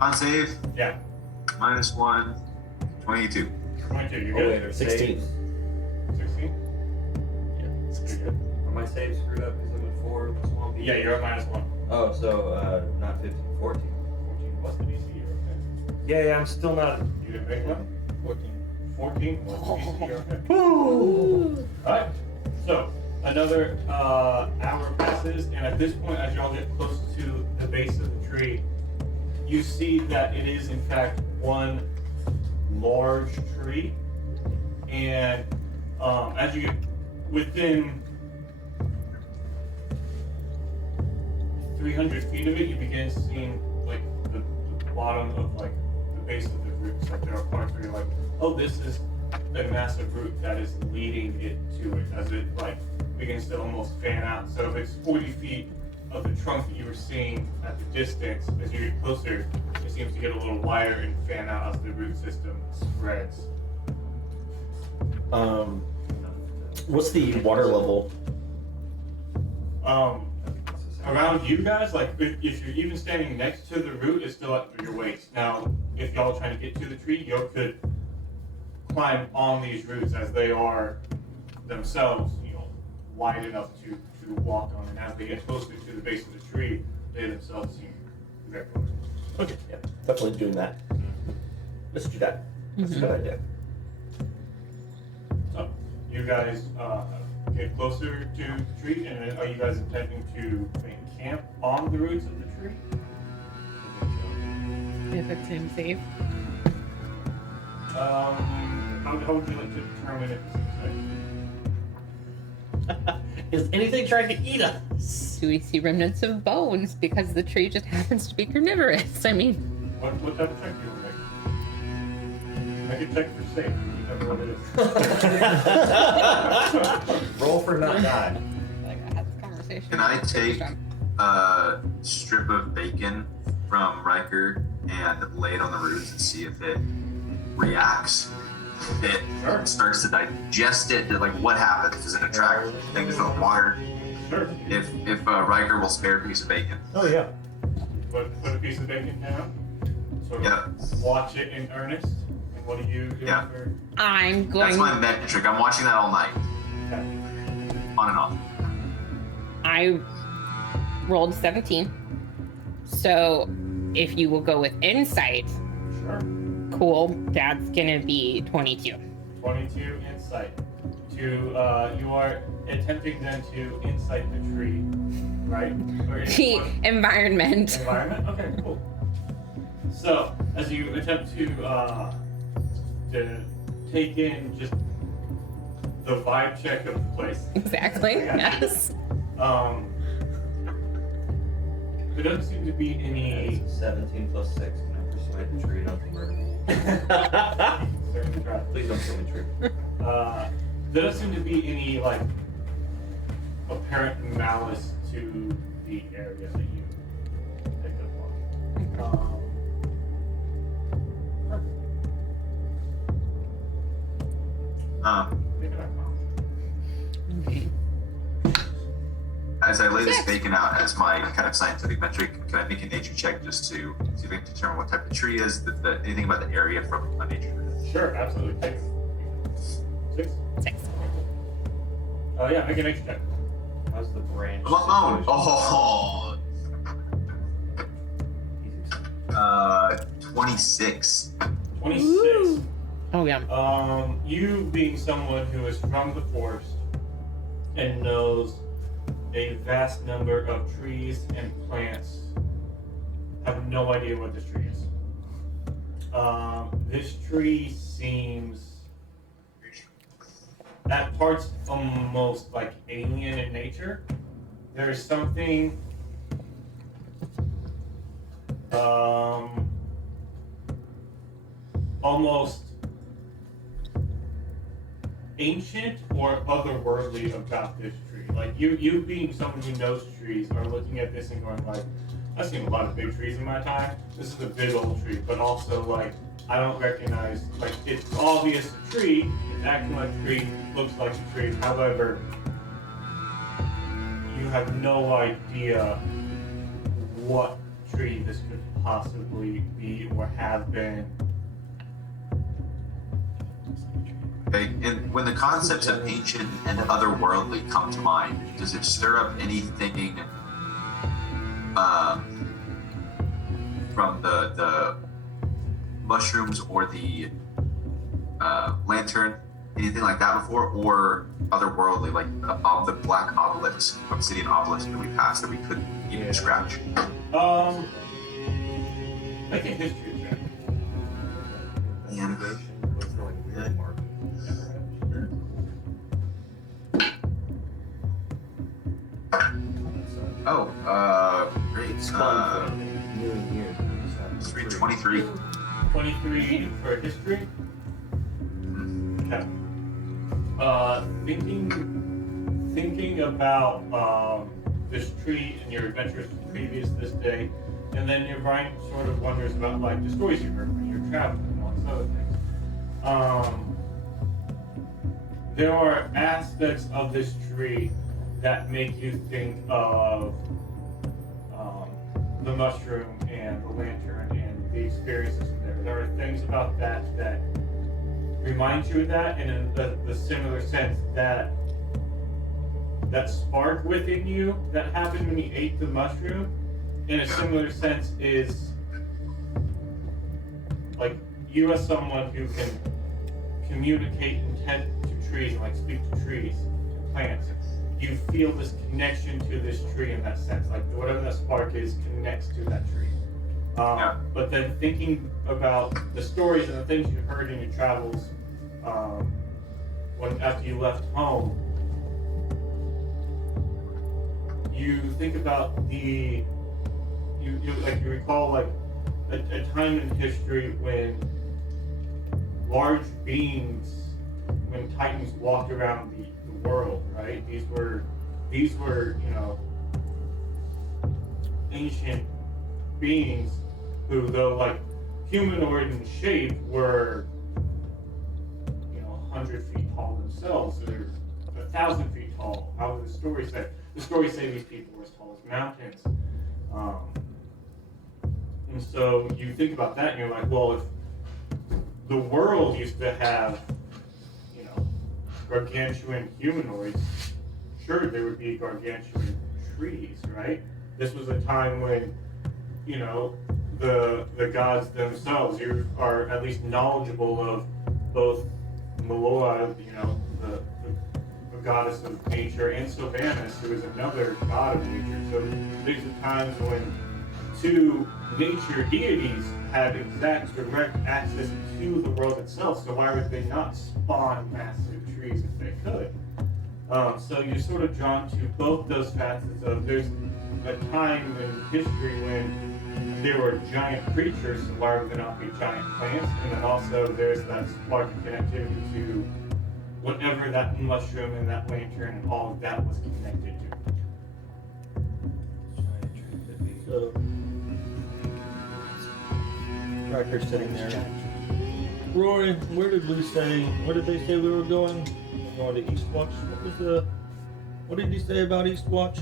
On save, Yeah. -1, 22. 22. You Oh, wait, good? are 16. 16. You're good. Are my saves screwed up because I'm at 4 swampy? Yeah, you're at -1. Oh, so not 15, 14. 14 was the DC. You're okay. Yeah, I'm still not. You didn't make one. 14. 14 was the DC. You're okay. Alright, so another hour passes, and at this point, as y'all get close to the base of the tree, you see that it is in fact one large tree, and as you get within 300 feet of it, you begin seeing like the bottom of like the base of the roots. Like there are parts where you're like, oh, this is a massive root that is leading it to it, as it like begins to almost fan out. So if it's 40 feet of the trunk that you were seeing at the distance, as you get closer, it seems to get a little wider and fan out as the root system spreads. What's the water level? Around you guys, like if you're even standing next to the root, it's still at your waist. Now, if y'all are trying to get to the tree, you could climb on these roots as they are themselves, wide enough to walk on. And as they get closer to the base of the tree, they themselves seem very close. Okay, yeah, definitely doing that. Let's do that. That's a good idea. So, you guys get closer to the tree, and are you guys intending to camp on the roots of the tree? If it seems safe. How would you like to determine if it's safe? Is anything trying to eat us? Do we see remnants of bones because the tree just happens to be carnivorous? I mean, What type of check do you want to make? Make a check for safe, whichever one it is. Roll for not die. like I had this conversation. Can I take a strip of bacon from Riker and lay it on the roots and see if it reacts? If it Sure. starts to digest it, like what happens? Does it attract things from the water? Sure. If Riker will spare a piece of bacon. Oh yeah. Put a piece of bacon down. Sort of Yeah. watch it in earnest. And what do you do Yeah. for? I'm going. That's my metric. I'm watching that all night. Okay. On and off. I rolled 17. So if you will go with insight, Sure. cool, that's gonna be 22. 22 insight. You are attempting then to insight the tree, right? Or The environment. environment? Okay, cool. So, as you attempt to take in just the vibe check of the place, Exactly, yes. there doesn't seem to be any. 17 plus 6. Can I persuade the tree not to murder me? Certainly try. Please don't kill the tree. There doesn't seem to be any like apparent malice to the area that you picked up on. Maybe not wrong. Okay. As I lay this 6. bacon out as my kind of scientific metric, can I make a nature check just to see if I can determine what type of tree is, anything about the area from a nature? Sure, absolutely. 6. 6? 6. Yeah, make a nature check. How's the branch? Oh, Easy. 26. 26. Ooh. Oh yeah. You being someone who is from the forest and knows a vast number of trees and plants, have no idea what this tree is. This tree seems at parts almost like alien in nature. There's something almost ancient or otherworldly about this tree. Like you being someone who knows trees are looking at this and going like, I've seen a lot of big trees in my time. This is a big old tree, but also like I don't recognize, like it's obvious a tree, it's acting like a tree, looks like a tree. However, you have no idea what tree this could possibly be or have been. Okay, and when the concepts of ancient and otherworldly come to mind, does it stir up anything from the mushrooms or the lantern, anything like that before, or otherworldly, like the black obelisk, obsidian obelisk that we passed that we couldn't even scratch? Make a history check. Yeah. Looks like a weird mark. Oh, great. It's fun for new and years. 23. 23 for history. Okay. Thinking about this tree and your adventures previous this day, and then your mind sort of wonders about like the stories you heard when you're traveling and all these other things. There are aspects of this tree that make you think of the mushroom and the lantern and the experiences in there. There are things about that that remind you of that, and in the similar sense that spark within you that happened when you ate the mushroom, in a similar sense, is like you as someone who can communicate intent to trees and like speak to trees and plants. You feel this connection to this tree in that sense, like whatever that spark is connects to that tree. But then thinking about the stories and the things you heard in your travels, after you left home, you think about you recall like a time in history when large beings, when Titans walked around the world, right? These were ancient beings who, though like humanoid in shape, were 100 feet tall themselves. They're 1,000 feet tall. How would the story say? The stories say these people were as tall as mountains. And so you think about that, and you're like, well, if the world used to have gargantuan humanoids, sure, there would be gargantuan trees, right? this was a time when, you know, the gods themselves, you are at least knowledgeable of both Malora, you know, the goddess of nature, and Sylvanus, who is another god of nature. So these are times when two nature deities had exact direct access to the world itself. So why would they not spawn massive trees if they could? So you're sort of drawn to both those facets of there's a time in history when there were giant creatures, so why would there not be giant plants? And then also there's that spark of connectivity to whatever that mushroom and that lantern and all of that was connected to. So, Riker's sitting there. Rory, where did they say we were going? We're going to Eastwatch. What did he say about Eastwatch?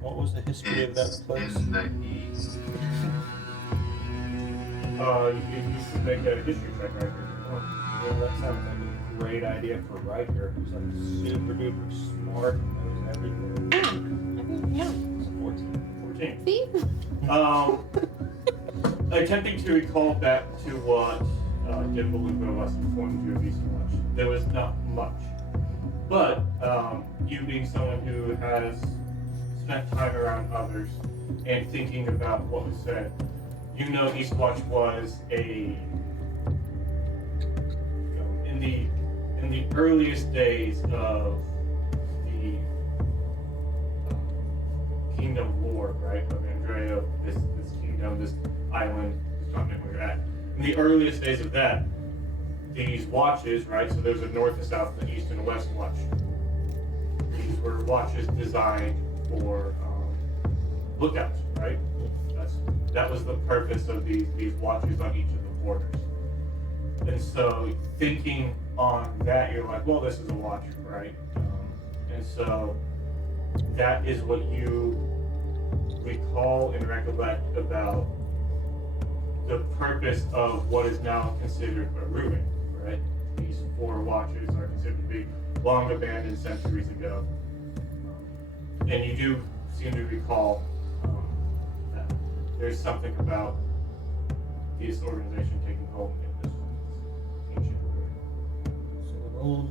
What was the history of that place? In the east. You should make a history check, Riker. Well, that sounds like a great idea for Riker, who's like super duper smart and knows everything. Yeah. It's a 14. 14. See? Attempting to recall back to what Dimple and Boas informed you of Eastwatch, there was not much. But you being someone who has spent time around others and thinking about what was said, you know Eastwatch was in the earliest days of the Kingdom Lore, right, of Andrea, this kingdom, this island, this continent where you're at. In the earliest days of that, these watches, right, so there's a north, a south, an east, and a west watch. These were watches designed for lookouts, right? That was the purpose of these watches on each of the borders. And so thinking on that, you're like, well, this is a watch, right? And so that is what you recall and recollect about the purpose of what is now considered a ruin, right? These 4 watches are considered to be long abandoned centuries ago. And you do seem to recall that there's something about this organization taking hold in this ancient ruin. So an old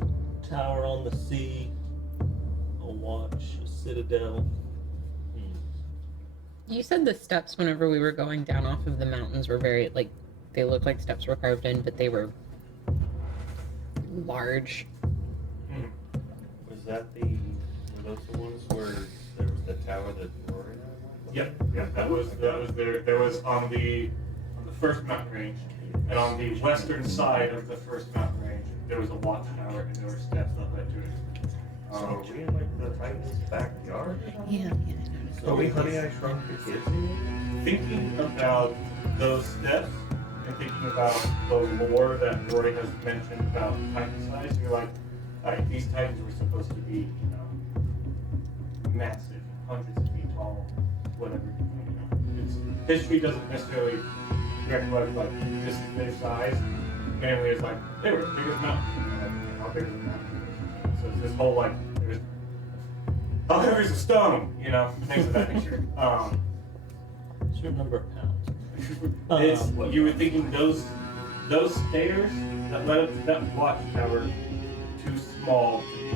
tower on the sea, a watch, a citadel. You said the steps whenever we were going down off of the mountains were very, like, they looked like steps were carved in, but they were large. Was that were those the ones where there was the tower that Rory and I went? Yep, that was there was on the first mountain range, and on the western side of the first mountain range, there was a watchtower and there were steps that led to it. Are we in like the Titan's backyard? Yeah. Are we Honey I Shrunk the Kids? Thinking about those steps and thinking about the lore that Rory has mentioned about Titan size, you're like, alright, these Titans were supposed to be, you know, massive, hundreds of feet tall, whatever. You know, history doesn't necessarily recollect like this is their size. Family is like they were as big as mountains. You know, like, how big is a mountain? So it's this whole like, how heavy is a stone? You know, things of that nature. Certain number of pounds. It's, you were thinking those stairs that led up to that watchtower too small to be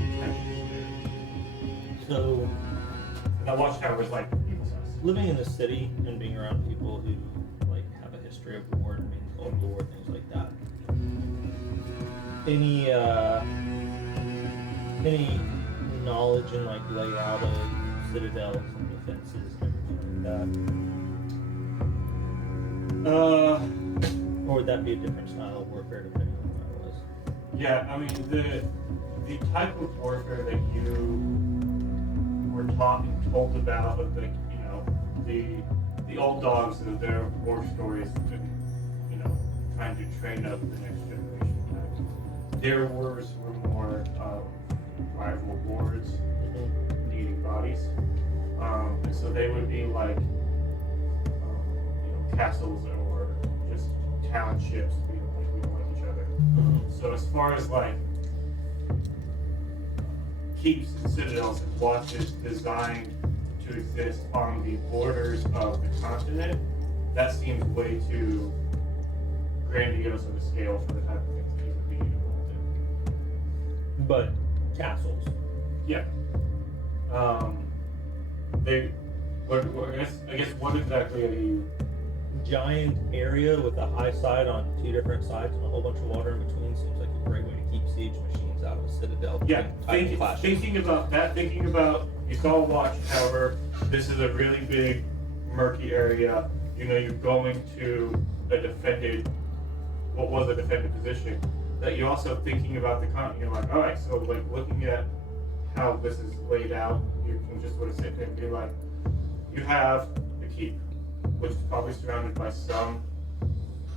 So that watchtower was like people size. living in the city and being around people who like have a history of war and being told war, things like that. Any knowledge and like layout of citadels and defenses and everything like that? Or would that be a different style of warfare depending on where it was? Yeah, I mean the type of warfare that you were taught and told about of the you know the old dogs of their war stories and you know trying to train up the next generation. Their wars were more rival wars, needing bodies, and so they would be like you know castles or just townships. We don't like each other. So as far as like keeps, citadels, and watches designed to exist on the borders of the continent, that seems way too grandiose of a scale for the type of things that you would be involved in. But castles. Yeah. I guess what exactly are you? Giant area with a high side on two different sides and a whole bunch of water in between seems like a great way to keep siege machines out of a citadel. Yeah, Titan clashes. thinking about that, thinking about, you saw a watchtower, this is a really big, murky area, you know, you're going to a defended, what was a defended position, that you're also thinking about the continent, you're like, alright, so like looking at how this is laid out, you can just sort of sit there and be like, you have the keep, which is probably surrounded by some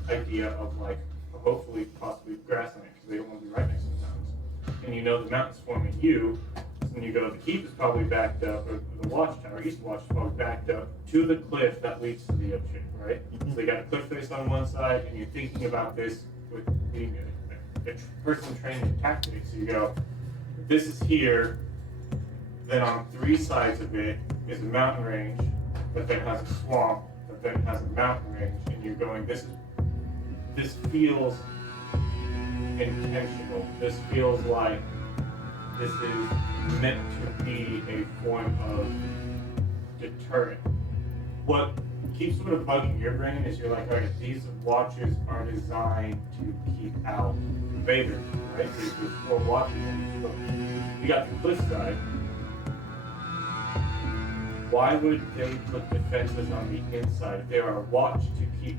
idea of like, hopefully, possibly grassland, because they don't want to be right next to the mountains. And you know the mountains forming you, so when you go, the keep is probably backed up, or the watchtower, east watch is probably backed up to the cliff that leads to the ocean, right? So they got a cliff face on one side, and you're thinking about this with being a person trained in tactics. So you go, this is here, then on three sides of it is a mountain range, that then has a swamp, that then has a mountain range, and you're going, this feels intentional. This feels like this is meant to be a form of deterrent. What keeps sort of bugging your brain is you're like, all right, these watches are designed to keep out invaders, right? There's four watches on this book. You got the cliff side. Why would they put defenses on the inside? If they are a watch to keep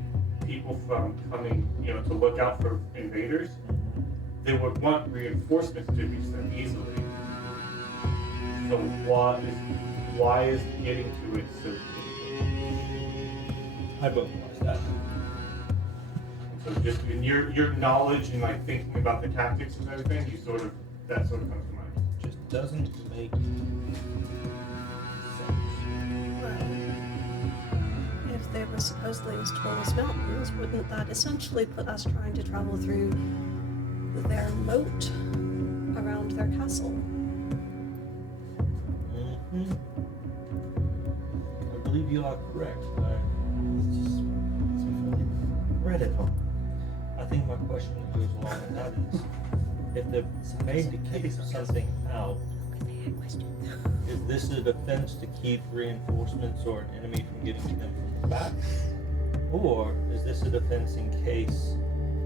people from coming, you know, to look out for invaders, they would want reinforcements to reach them easily. So why is getting to it so difficult? I vocalize that. So just in your knowledge and like thinking about the tactics and everything, that sort of comes to mind. Just doesn't make Well, if they were supposedly as tall as mountains, wouldn't that essentially put us trying to travel through their moat around their castle? Mm-hmm. I believe you are correct. Read it home. I think my question goes along with that is, if they're made to keep something out, is this a defense to keep reinforcements or an enemy from getting to them from the back? Or is this a defense in case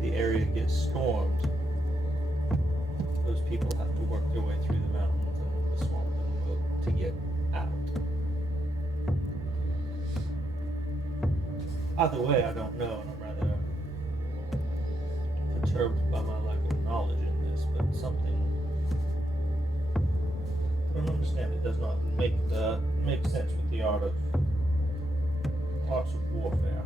the area gets stormed? Those people have to work their way through the mountains and the swamp and the moat to get out. Either way, I don't know, and I'm rather perturbed by my lack of knowledge in this, but something I don't understand. It does not make sense with the arts of warfare.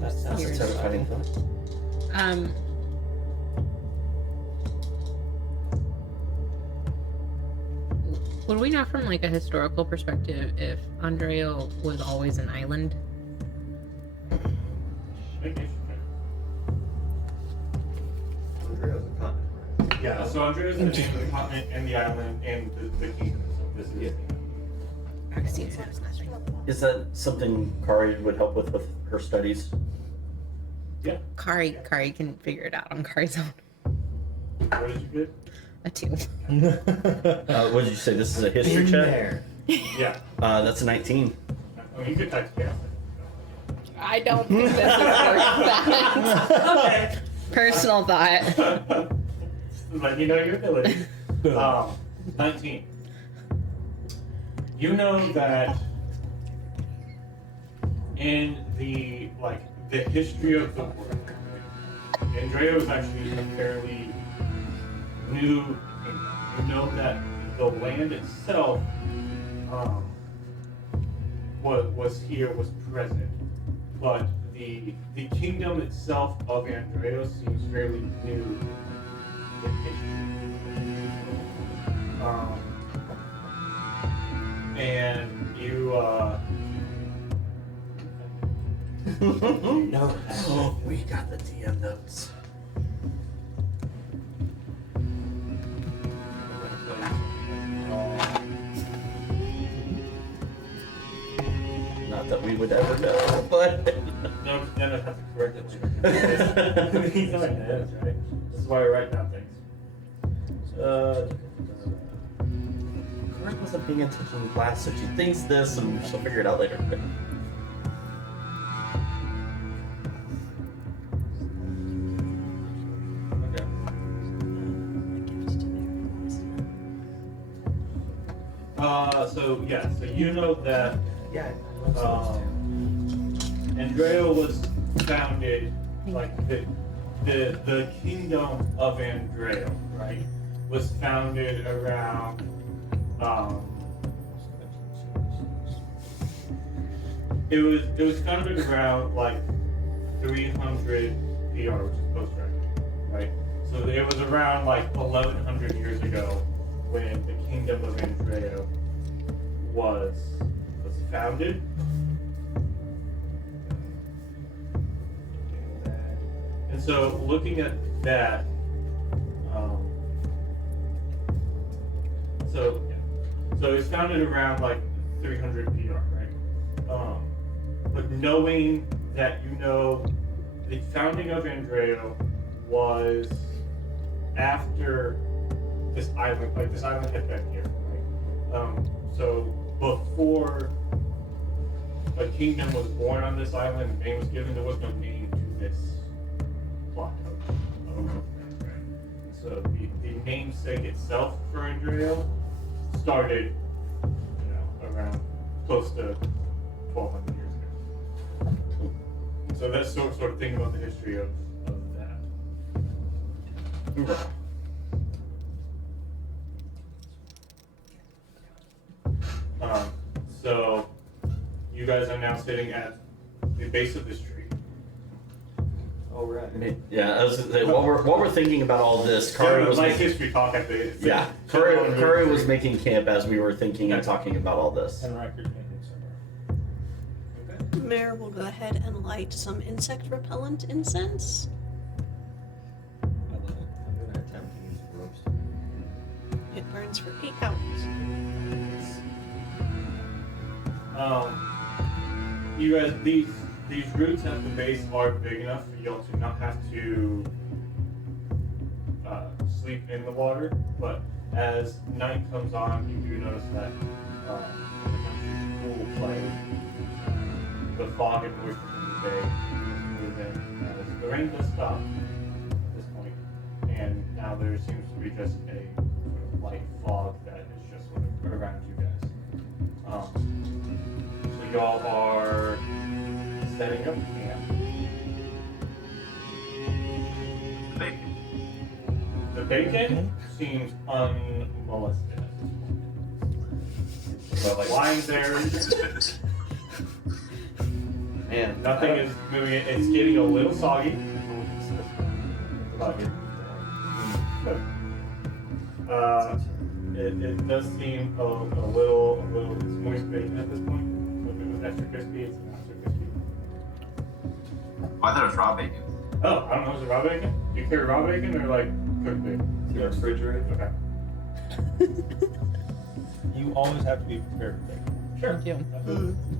That sounds That's a terrifying thought. Would we know from like a historical perspective if Andrea was always an island? I guess you Andrea's a continent, right? can. Yeah, so Andrea's the name of the continent and the island and the kingdom. So this is Is that something Kari would help with her studies? yeah. Kari can figure it out on Kari's own. What did you get? A 2. What did you say? This is a history Been check? there. Yeah. That's a 19. I mean, you could type chaos. I don't think this is worth that. Okay. Personal thought. Let me know your abilities. 19. You know that in the history of the world, Andrea was actually a fairly new kingdom. You know that the land itself was present, but the kingdom itself of Andreos seems fairly new in history. And you No. Oh, we got the DM notes. Not that we would ever know, but. No, then I have to correct it later. He's not like that, right? This is why I write down things. Corinne wasn't paying attention in class, so she thinks this and she'll figure it out later. Okay. So you know that Yeah. Andrea was founded, like the kingdom of Andrea, right, was founded around it was founded around like 300 PR, which is post-record, right? So it was around like 1100 years ago when the kingdom of Andrea was founded. And so looking at that, so it's founded around like 300 PR, right? But knowing that the founding of Andrea was after this island, like this island had been here, right? So before a kingdom was born on this island, a name was given, there was no name to this plateau of land, right? So the namesake itself for Andrea started, around close to 1200 years ago. So that's sort of thinking about the history of that. So you guys are now sitting at the base of this tree. Oh, right. Yeah, I was gonna say, while we're thinking about all this, Kari was nice history talk at the yeah, Kari was making camp as we were thinking and talking about all this. And record making somewhere. Okay. Mare will go ahead and light some insect repellent incense. I love it. I'm gonna attempt to use roast. It burns for 8 hours. You guys, these roots at the base are big enough for y'all to not have to sleep in the water, but as night comes on, you do notice that it becomes cool, like the fog and moisture from the day move in as the rain does stop at this point, and now there seems to be just a sort of light fog that is just sort of around you guys. So y'all are setting up camp. Bacon. The bacon seems unmolested at this point. But like lying there, Man, nothing is moving it. It's getting a little soggy. It does seem a little it's moist bacon at this point. So if it was extra crispy, it's not so crispy. I thought it was raw bacon. Oh, I don't know, is it raw bacon? Do you carry raw bacon or like cooked bacon? the refrigerator. Okay. You always have to be prepared for bacon. Sure. Thank you.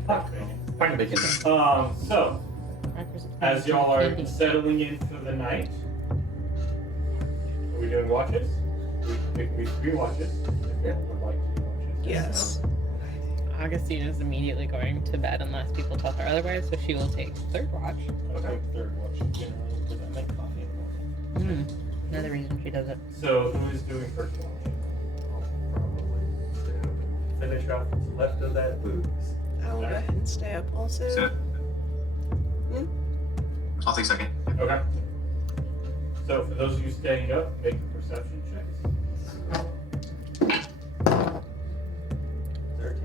Hot bacon. Fine bacon. So as y'all are settling in for the night, are we doing watches? We can be 3 watches if y'all would like to do watches. Yes. Augustine is immediately going to bed unless people tell her otherwise, so she will take third watch. Okay. Third watch generally because I make coffee in the morning. Another reason she does it. So who is doing first watch? I'll probably stay up and finish off what's left of that booze. I will go ahead and stay up also. So, I'll take second. Okay. So for those of you staying up, make perception checks. 13.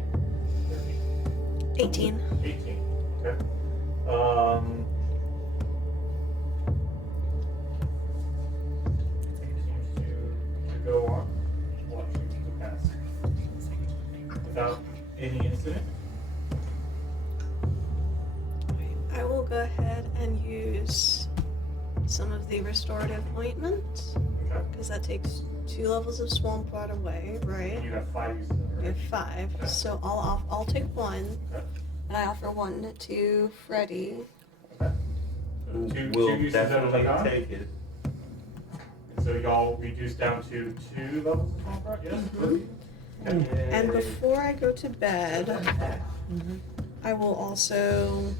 18. 18. Okay. Seems to go on. Watch seems to pass without any incident. I will go use some of the restorative ointment, Okay. because that takes 2 levels of swamp rot away, right? You have 5 uses of it, We right? have 5, Okay. so I'll take 1, Okay. and I offer 1 to Freddy. Okay. So two We'll uses of definitely it. take it. And so y'all reduce down to 2 levels of swamp rot, yes? Mhm. And Yay. before I go to bed, I will also,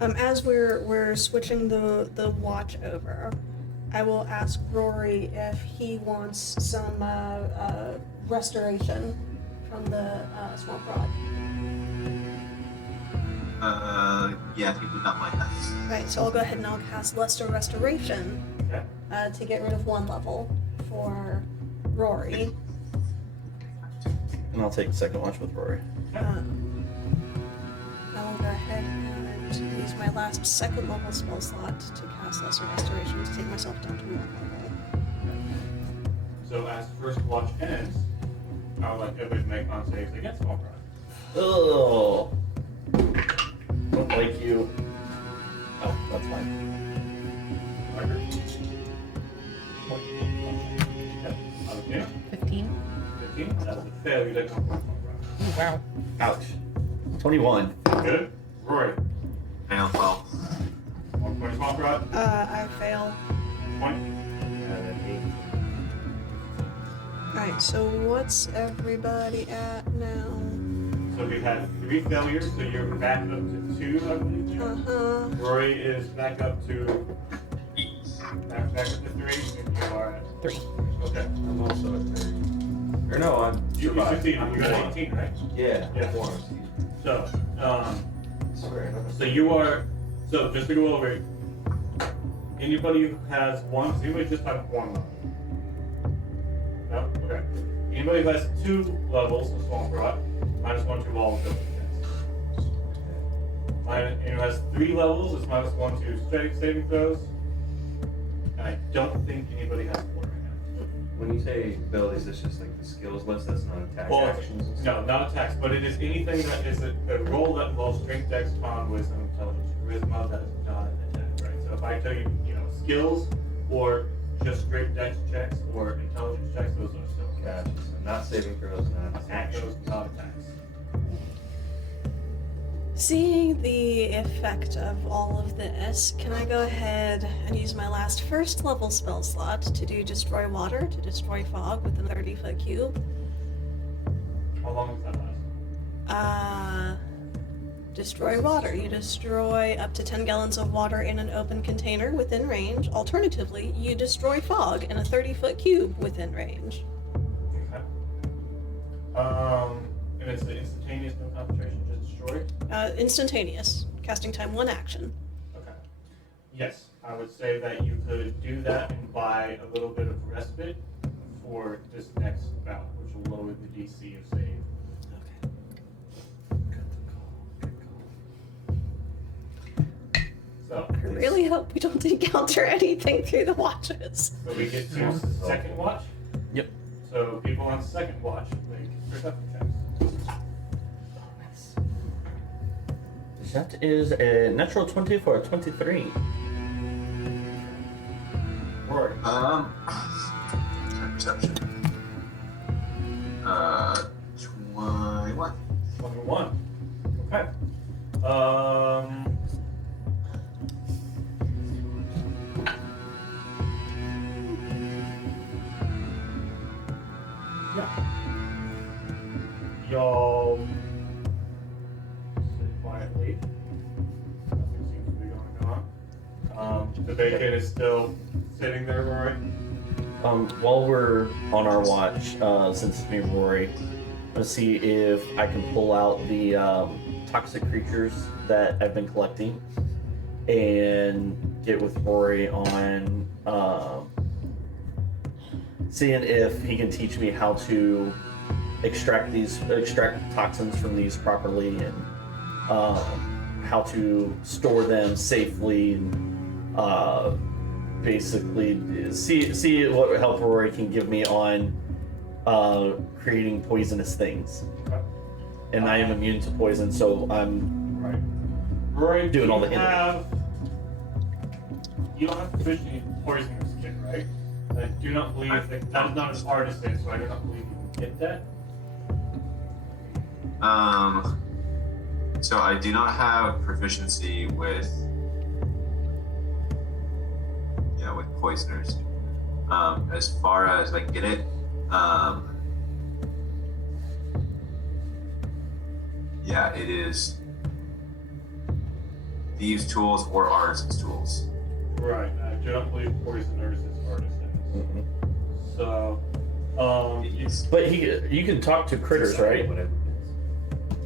as we're switching the watch over, I will ask Rory if he wants some restoration from the swamp rot. Yeah, he would not mind that. Right, so I'll go ahead and I'll cast Luster Restoration Okay. to get rid of 1 level for Rory. And I'll take second watch with Rory. I will go ahead and use my last 2nd level spell slot to cast Lesser Restoration to take myself down to 1 level. So as first watch ends, I'll let everybody make on saves against swamp rot. Oh, don't like you. Oh, that's fine. Marker. Okay. 15. 15. That was a failure to come from swamp rot. Wow. Ouch. 21. Good. Rory. Fail 12. 1 point of swamp rot. I fail. Point. Alright, so what's everybody at now? So we've had 3 failures, so you're back up to 2, I believe. Jim. Rory is back up to back up to 3, and you are at 3. okay. I'm also at 3. Or no, I'm You survived. succeeded. I'm You got one. 18, right? Yeah, Yeah. 1. Excuse me. So, I swear. so you are. So just to go over it, anybody who has 1, so anybody just have 1 level. No? Okay. Anybody who has 2 levels of swamp rot, -1 to all ability checks. Anyone who has 3 levels is -1 to strength saving throws. And I don't think anybody has 4 right now. When you say abilities, it's just like the skills list. That's not attack Well, actions. And no, stuff. not attacks, but it is anything that is a roll that involves strength, dex, con, wisdom, intelligence, charisma. That is not an attack, right? So if I tell you, skills or just straight dex checks or intelligence checks, those are still Gotcha. So not saving throws, not those actions. not attacks. Seeing the effect of all of this, can I go ahead and use my last 1st level spell slot to do Destroy Water, to destroy fog within a 30-foot cube? How long does that last? Destroy water. You destroy up to 10 gallons of water in an open container within range. Alternatively, you destroy fog in a 30-foot cube within range. Okay. And it's the instantaneous, no concentration, just destroy. Instantaneous. Casting time 1 action. Okay. Yes, I would say that you could do that and buy a little bit of respite for this next bout, which will lower the DC of save. So, I really hope we don't encounter anything through the watches. so we get to second watch. Yep. So people on second watch make perception checks. That is a natural 20 for a 23. Rory. Perception. 21. 21. Okay. Yeah. Y'all sit quietly. Nothing seems to be going on. The bacon is still sitting there, Rory. While we're on our watch, since it's me and Rory, let's see if I can pull out the toxic creatures that I've been collecting and get with Rory on seeing if he can teach me how to extract toxins from these properly and how to store them safely and basically see what help Rory can give me on creating poisonous things. Okay. And I am immune to poison, so I'm Right. Rory, doing all the you handling. You don't have proficiency in poisonous kit, right? I do not believe that is not an artisan, so I do not believe you can get that. So I do not have proficiency with poisoners. As far as I can get it, it is thieves' tools or artisans' tools. Right. I do not believe poisoners is artisans. Mhm. So, But you can talk to critters, right? Whatever it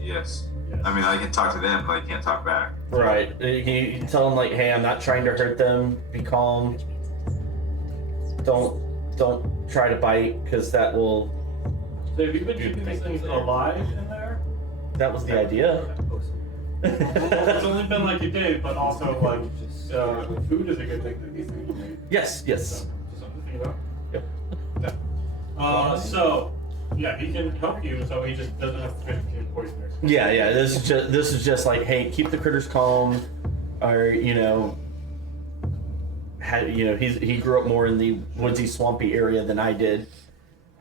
Yes. yes. I mean, I can talk to them, but I can't talk back. Right. You can tell them like, hey, I'm not trying to hurt them. Be calm. Don't try to bite, because that will. So have you been keeping these things alive in there? That was the idea. It's only been like a day, but also like food is a good thing that these things make. Yes. So, Yes. something to think about. Yep. Yeah, he can help you, so he just doesn't have proficiency in poisoners. Yeah. This is just like, hey, keep the critters calm, or he grew up more in the woodsy, swampy area than I did.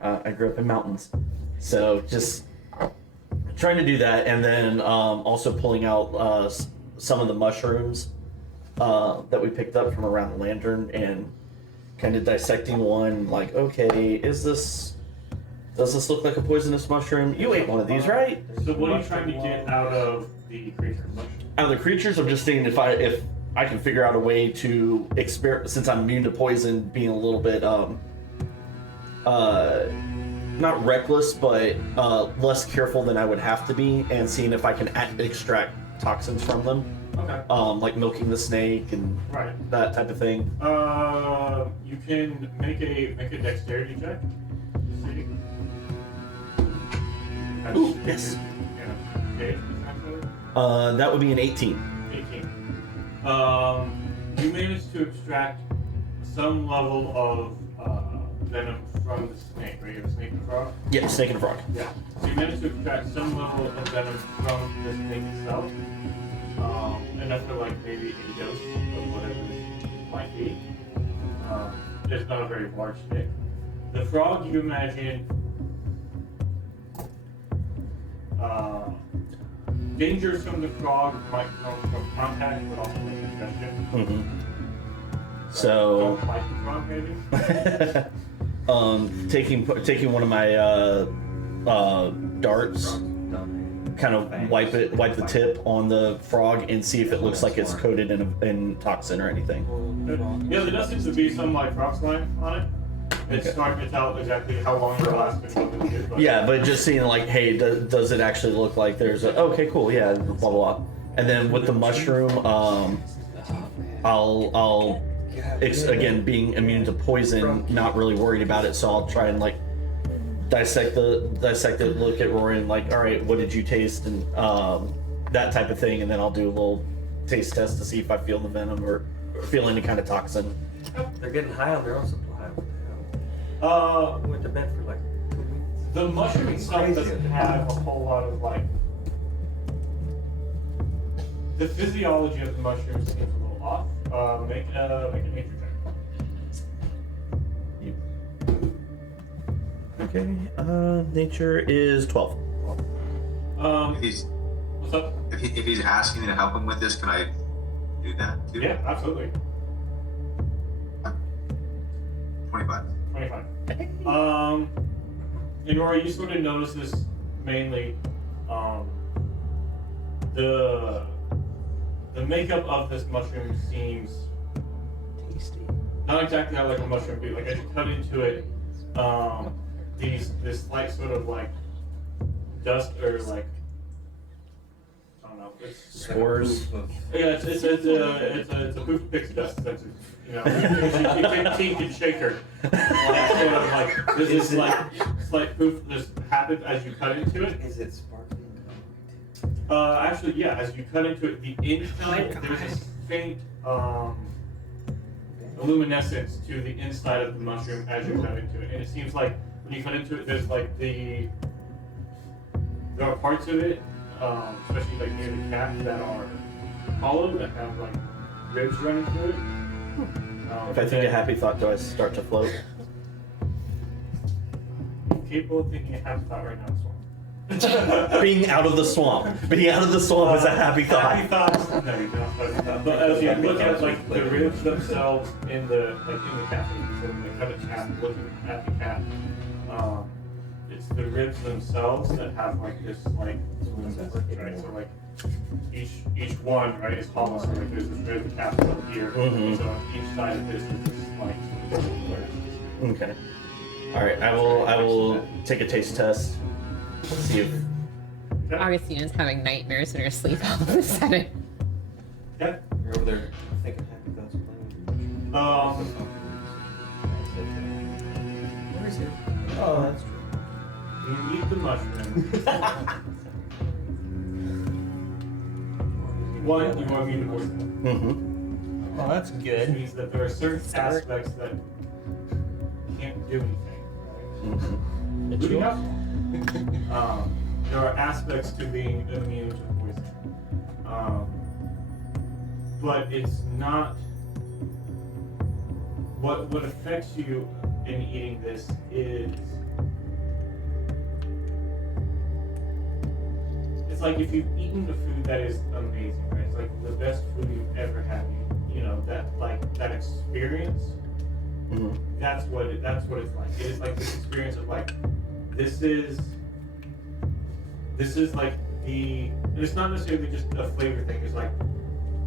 I grew up in mountains, so just trying to do that, and then also pulling out some of the mushrooms that we picked up from around the lantern, and kind of dissecting one. Like, okay, does this look like a poisonous mushroom? You ate one of these, right? So what are you trying to get out of the creatures? Out of the creatures, I'm just thinking if I can figure out a way to experiment, since I'm immune to poison, being a little bit not reckless, but less careful than I would have to be, and seeing if I can extract toxins from them. Okay. Like milking the snake and Right. that type of thing. You can make a dexterity check. See. Ooh, yes. Okay. That would be an 18. 18. You managed to extract some level of venom from the snake, right? You have a snake and a frog? Yeah, snake and a frog. Yeah. So you managed to extract some level of venom from the snake itself. Enough for like maybe a dose of whatever this might be. It's not a very large stick. The frog, you imagine, dangers from the frog might come from contact, but also like infection. Mm-hmm. Don't So, bite the frog, maybe. taking one of my darts, kind of wipe the tip on the frog and see if it looks like it's coated in toxin or anything. Yeah, there does seem to be some like rock slime on it. It's Okay. hard to tell exactly how long it'll last. But Yeah, but just seeing like, hey, does it actually look like there's a, okay, cool, yeah, blah blah. And then with the mushroom, I'll again, being immune to poison, not really worried about it, so I'll try and like dissect it, look at Rory and like, all right, what did you taste, and that type of thing, and then I'll do a little taste test to see if I feel the venom or feel any kind of toxin. They're getting high on their own supply. What the hell? I went to bed for like 2 weeks. The mushroom itself doesn't have a whole lot of like. The physiology of the mushroom seems a little off. Make a nature check. Okay, nature is 12. If he's What's up? if he's asking me to help him with this, can I do that too? Yeah, absolutely. 25. 25. And Rory, you sort of notice this mainly. The makeup of this mushroom seems Tasty. not exactly how like a mushroom would be. Like as you cut into it, this slight sort of like dust or like I don't know. It's Spores. yeah, it's a poof pixie dust essentially. You know, your team can shake her. Like, sort of like there's this like slight poof just happens as you cut into it. Is it sparkling? Actually, yeah. As you cut into it, the inside there's a faint luminescence to the inside of the mushroom as you cut into it, and it seems like when you cut into it, there's like there are parts of it, especially like near the cap, that are hollow that have like ribs running through it. If I think a happy thought, do I start to float? Capable of thinking a happy thought right now. Being out of the swamp. Being out of the swamp is a happy thought. Happy thoughts. No, you don't. But as you look at like the ribs themselves in the cat, so when they cut a cat, looking at the cat, it's the ribs themselves that have like this like right. So like each one right is hollow. So like there's this rib cap up here. Mhm. So on each side of this is this like. Okay. All right. I will take a taste test. See if. Augustina's having nightmares in her sleep all of a sudden. Yeah. You're over there thinking happy thoughts playing. Where is it? Oh, that's true. You eat the mushroom. One, you are immune to poison. Mm-hmm. Oh, that's Which good. means that there are certain aspects that can't do anything. Mm-hmm. Including alcohol. There are aspects to being immune to poison. But it's not what affects you in eating this is it's like if you've eaten the food that is amazing, right? It's like the best food you've ever had. You know that like that experience. Mm-hmm. That's what it's like. It is like this experience of like this is like and it's not necessarily just a flavor thing. It's like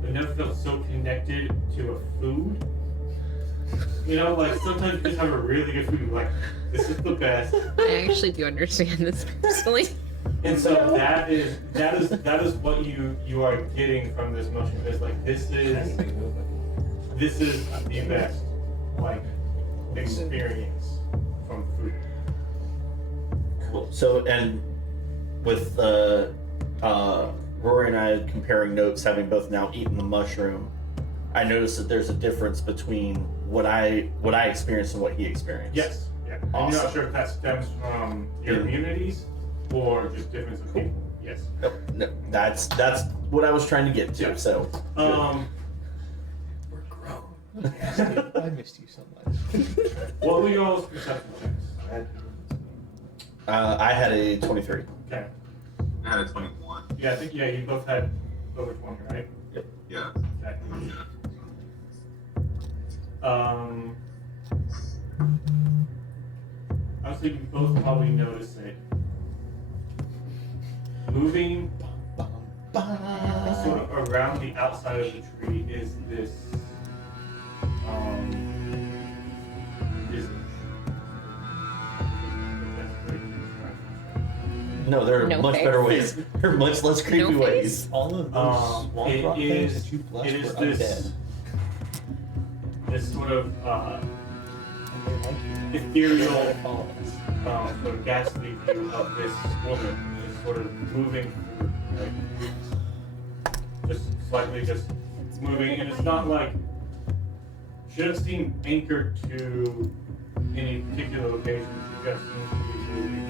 I've never felt so connected to a food. You know, like sometimes you just have a really good food. Like this is the best. I actually do understand this personally. And so that is what you are getting from this mushroom. It's like this is the best like experience from food. Cool. So, and with Rory and I comparing notes, having both now eaten the mushroom, I noticed that there's a difference between what I experienced and what he experienced. Yes. Yeah. And Awesome. you're not sure if that stems from your immunities or just difference of people. Yes. Nope. No, that's what I was trying to get to. Yeah. So. We're grown. I missed you so much. What were y'all's perception checks? I had a 23. Okay. I had a 21. Yeah, I think you both had over 20, right? Yeah. Okay. I was thinking both probably notice it. Moving sort of around the outside of the tree is this visage. That's great. No, there are No much face. better ways. There are much less creepy No ways. face? All of those swamp It rock things is- that you it blessed is were this- this sort of undead. And they like you. ethereal They follow us. sort of ghastly view of this woman is sort of moving through, right? Just slightly just moving, and it's not like she doesn't seem anchored to any particular location. She just seems to be moving.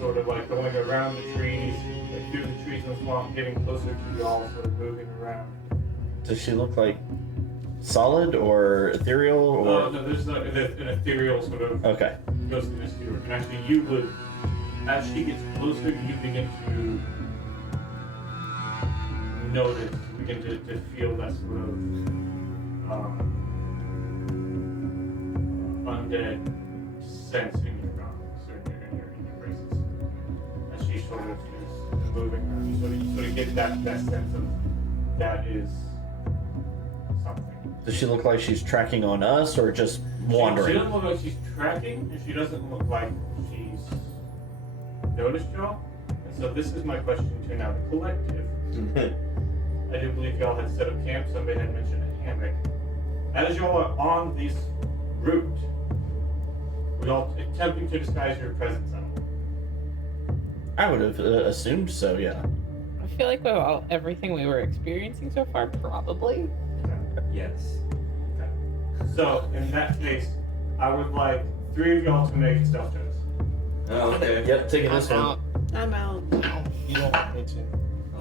Sort of like going around the trees, like through the trees in the swamp, getting closer to y'all, sort of moving around. Does she look like solid or ethereal or? No, there's an ethereal sort of Okay. ghostliness to her. And actually, you would, as she gets closer, you begin to notice, begin to feel that sort of undead sense in your garments or in your braces. As she sort of is moving around, you sort of get that sense of that is something. Does she look like she's tracking on us or just wandering? She doesn't look like she's tracking, and she doesn't look like she's noticed y'all. And so this is my question to now the collective. I do believe y'all had set up camp. Somebody had mentioned a hammock. As y'all are on this route, were y'all attempting to disguise your presence at all? I would have assumed so. Yeah. I feel like with everything we were experiencing so far, probably. Yes. Okay. So in that case, I would like 3 of y'all to make stealth checks. Oh, okay. Yep. Taking this I'm one. out. I'm out. You don't want me to.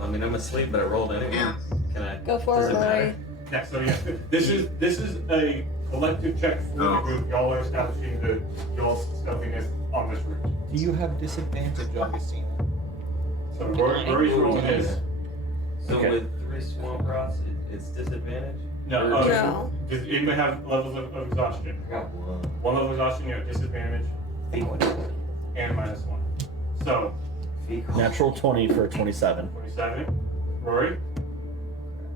I mean, I'm asleep, but I rolled anyway. Yeah. Can I? Go for does it, matter? Rory. Yeah, so yeah, this is a collective check for the group. Y'all are establishing y'all's stealthiness on this route. Do you have disadvantage, Augustina? So Rory's rolling this. So Okay. with 3 swamp rots, it's disadvantage? No, Or- No. Does anybody have levels of exhaustion? I got 1. One level of exhaustion, you have disadvantage Fecal. and -1. So Fecal. Natural 20 for 27. 27. Rory?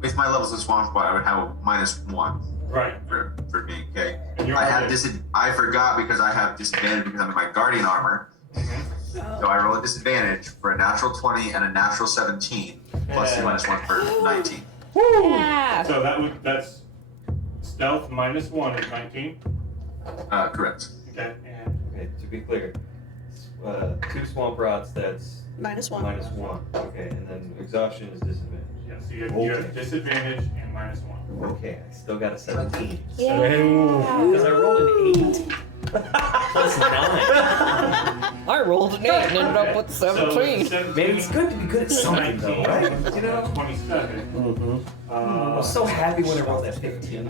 With my levels of swamp spot, I would have -1 Right. for me. Okay. And you're I have already- I forgot because I have disadvantage because I'm in my guardian armor. So I roll a disadvantage for a natural 20 and a natural 17, plus Yeah. -1 for 19. Yeah. So that's stealth -1 is 19. Correct. Okay. And Okay, to be clear, 2 swamp rots, that's -1. -1. Okay, and then exhaustion is disadvantage. yeah, so you have disadvantage and -1. Okay, I still got a 17. Yeah. Because I rolled an 8. Plus 9. I rolled an 8 and ended up with So 17. Man, it's good to be good at something, though, right? You know? 27. Mm-hmm. I was so happy when I rolled that 15.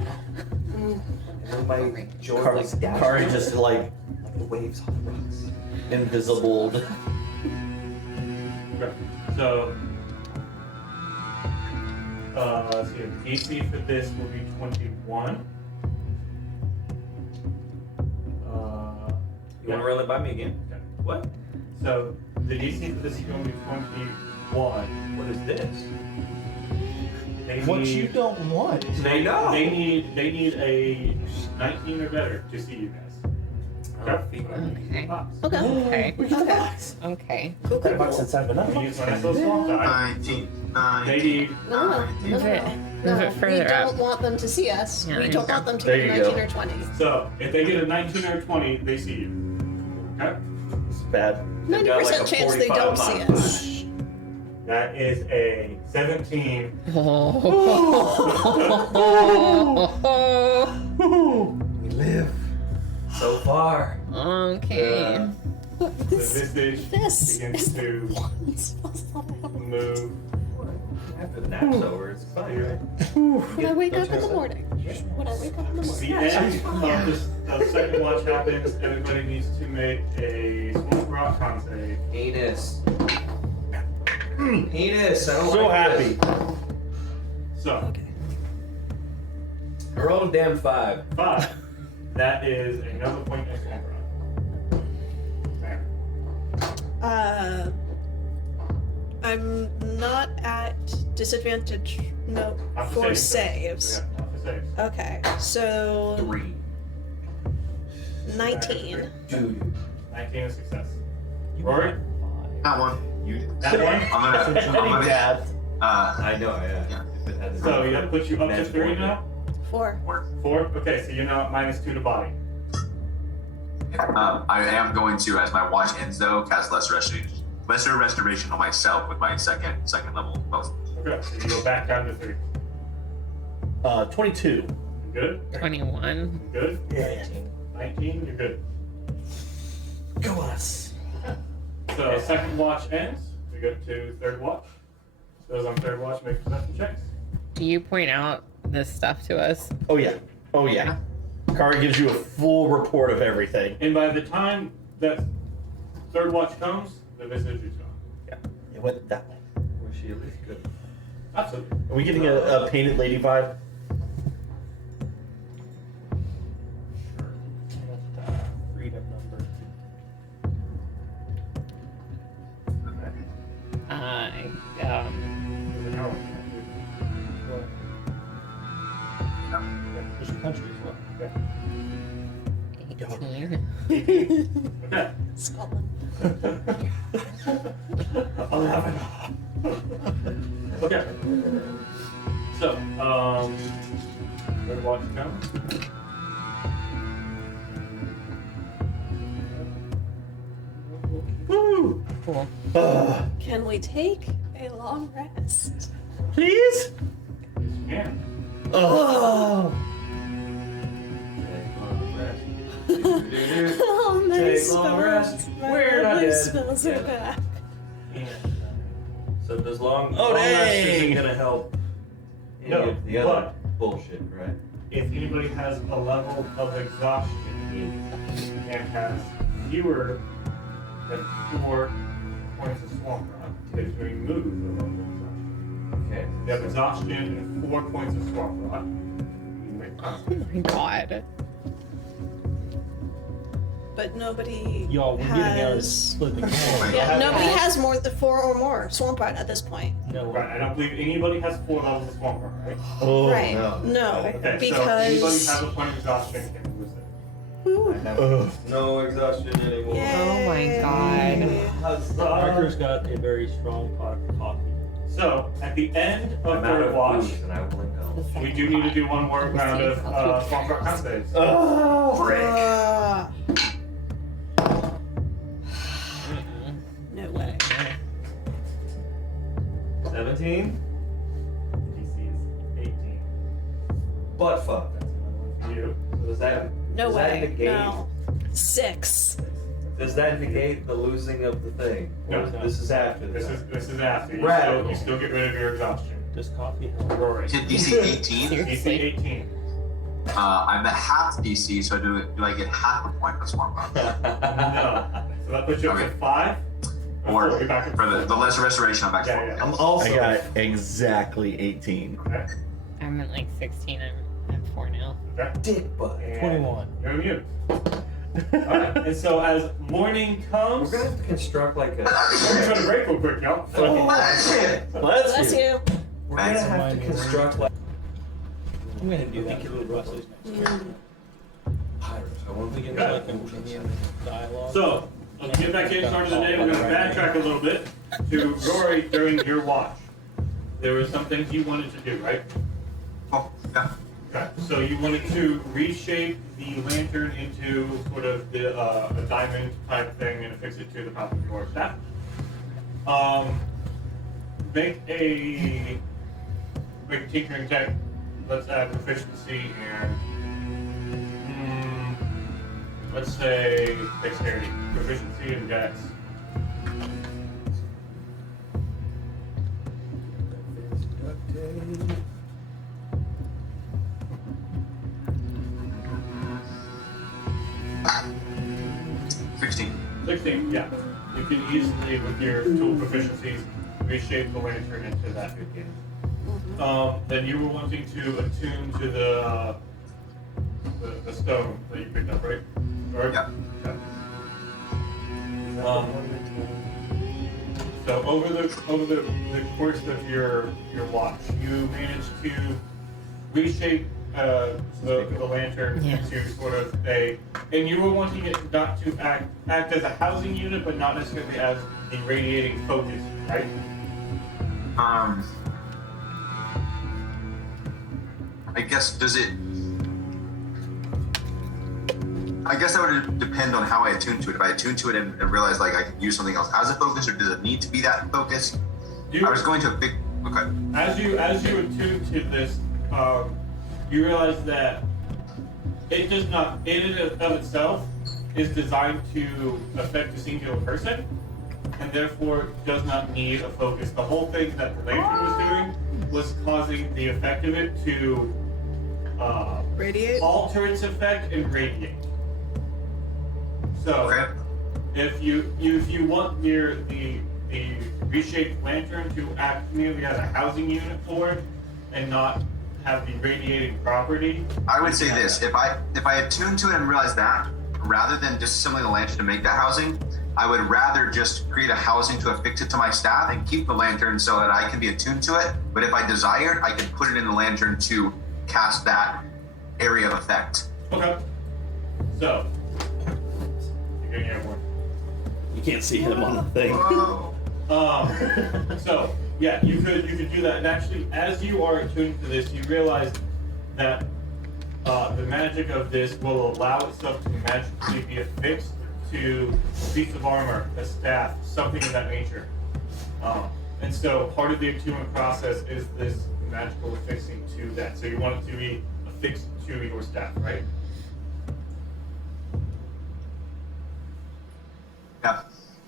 And then my jaw like dashed. Kari just like like the waves on the rocks. invisible. Okay. So, let's see. DC for this will be 21. You want to run it by me again? Okay. What? So the DC for this is going to be 21. What is this? They What need, you don't want. They know. They need a 19 or better to see you guys. Okay. Okay. Okay. Okay. Okay. Cool, cool, Box cool. inside of You use my little swamp die. 19, They need. No, no, Move it. no. Move it We further don't up. want them to see us. Yeah, We there don't you want them to There get you 19 go. or 20. So if they get a 19 or 20, they see you. Okay. It's bad. 90% got like a chance they 45 don't see miles. us. That is a 17. We live. So far. Okay. The visage This begins is to move. After the nap's over, it's fine, right? when I wake up in the morning. When I wake up in the The morning. end of the second watch happens. Everybody needs to make a swamp rock con save. Penis. Penis. I don't So like happy. this. So, Okay. I rolled a damn 5. 5. That is another point of swamp rock. There. I'm not at disadvantage. No, Not for saves. saves. Yeah, not for saves. Okay, so 3. 19. Dude. 19 is success. Rory? That one. That one? I'm gonna Dad. I know, yeah. Yeah. If it had to So be that puts you up to magic 3 order. now? 4. 4? Okay, so you're now at -2 to body. I am going to, as my watch ends though, cast lesser restoration on myself with my second level spell. Okay, so you go back down to 3. 22. You good? 21. You good? Yeah. 19, you're good. Go us. So second watch ends. We go to third watch. Those on third watch make perception checks. Do you point out this stuff to us? Oh yeah. Oh yeah. Kari gives you a full report of everything. And by the time that third watch comes, the visage is gone. Yeah. It went that way. Was she at least good? Absolutely. Are we getting a painted lady vibe? Freedom number. There's an hour. There's a country as well. Okay. 18. Okay. Scotland. 11. Okay. So, third watch comes. Woo! Cool. Can we take a long rest? Please? Yeah. Oh. Oh, my Take long rest. spells. My We're not lovely dead. spells are back. And So as long Oh, rest dang. isn't gonna help any No, of the other bullshit, right? If anybody has a level of exhaustion and has fewer than 4 points of swamp rock, they can remove the level of exhaustion. Okay. If you have exhaustion and 4 points of swamp rock, you make Oh concentration. my god. But nobody Y'all, we're getting out of has. flipping. Yeah, nobody has more than 4 or more swamp rat at this point. No. Right, I don't believe anybody has 4 levels of swamp rock, right? Oh, right? no. Okay, so anybody because. has a point of exhaustion can lose it. Whew. I have Ugh. no exhaustion anymore. Oh my God. Huzzah. Parker's got a very strong pot of coffee. So, at the end of I'm out third of watch, booze and I will indulge. we do need to do one more round of swamp rock con saves. Oh, frick. No way. 17? DC is 18. Butt fuck. That's another one for you. So does that No does that way. negate No. 6. does that negate the losing of the thing? No. Or this is after This this. is after. Radical. You still get rid of your exhaustion. Does coffee help? Rory. Hit DC 18. DC 18. I'm at half DC, so do I get half a point of swamp rock? No. So that puts you up to Okay. 5. Or you're back at for the lesser restoration, I'm back to Yeah, 4. yeah. I'm also I got exactly 18. Okay. I'm at like 16. I'm at 4 now. Okay. dick butt. And 21. You're immune. Alright, and so as morning comes, We're gonna have to construct like a. we're gonna try to break real quick, y'all. Let's Bless see. you. We're gonna have to construct like I'm gonna do that for Russ's next turn. pirates. I want to We get get like like a minion dialogue. So, let's get back in, start of the day. We're gonna backtrack a little bit to Rory during your watch. There were some things you wanted to do, right? Oh, yeah. Okay. So you wanted to reshape the lantern into sort of the a diamond type thing and affix it to the top of your staff. Make a tinkering check. Let's add proficiency and let's say dexterity. Proficiency and dex. $16. 16, yeah. You can easily, with your tool proficiencies, reshape the lantern into that. Then you were wanting to attune to the stone that you picked up, right? Or, Yeah. Okay. So over the course of your watch, you managed to reshape the lantern Yeah. into sort of and you were wanting it not to act as a housing unit, but not necessarily as the radiating focus, right? I guess I guess that would depend on how I attune to it. If I attune to it and realize like I can use something else as a focus, or does it need to be that focus? I was going to pick. Okay. As you attune to this, you realize that it does not, in and of itself, is designed to affect a singular person, and therefore does not need a focus. The whole thing that the lantern was doing was causing the effect of it to Radiate? alter its effect and radiate. So, Okay. if you want the reshaped lantern to act merely as a housing unit for it and not have the radiating property, I would say this: if I attune to it and realize that, rather than disassembling the lantern to make that housing, I would rather just create a housing to affix it to my staff and keep the lantern so that I can be attuned to it. But if I desired, I could put it in the lantern to cast that area of effect. Okay. So, you're getting airborne. You can't see him on the thing. Whoa. So yeah, you could do that. And actually, as you are attuned to this, you realize that the magic of this will allow itself to magically be affixed to a piece of armor, a staff, something of that nature. And so part of the attunement process is this magical affixing to that. So you want it to be affixed to your staff, right? Yeah.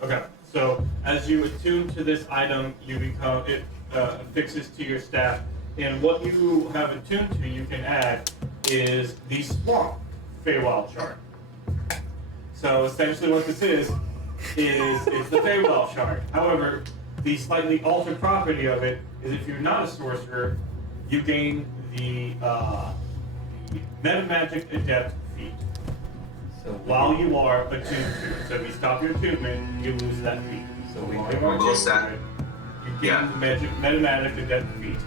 Okay, So as you attune to this item, it affixes to your staff, and what you have attuned to, you can add is the Swamp Feywild chart. So essentially, what this is it's the Feywild chart. However, the slightly altered property of it is if you're not a sorcerer, you gain the Metamagic Adept feat. So While you are attuned to it. So if you stop your attunement, you lose that feat. So we While can you are Well, attuned that- to it, you gain the Metamagic Adept feat.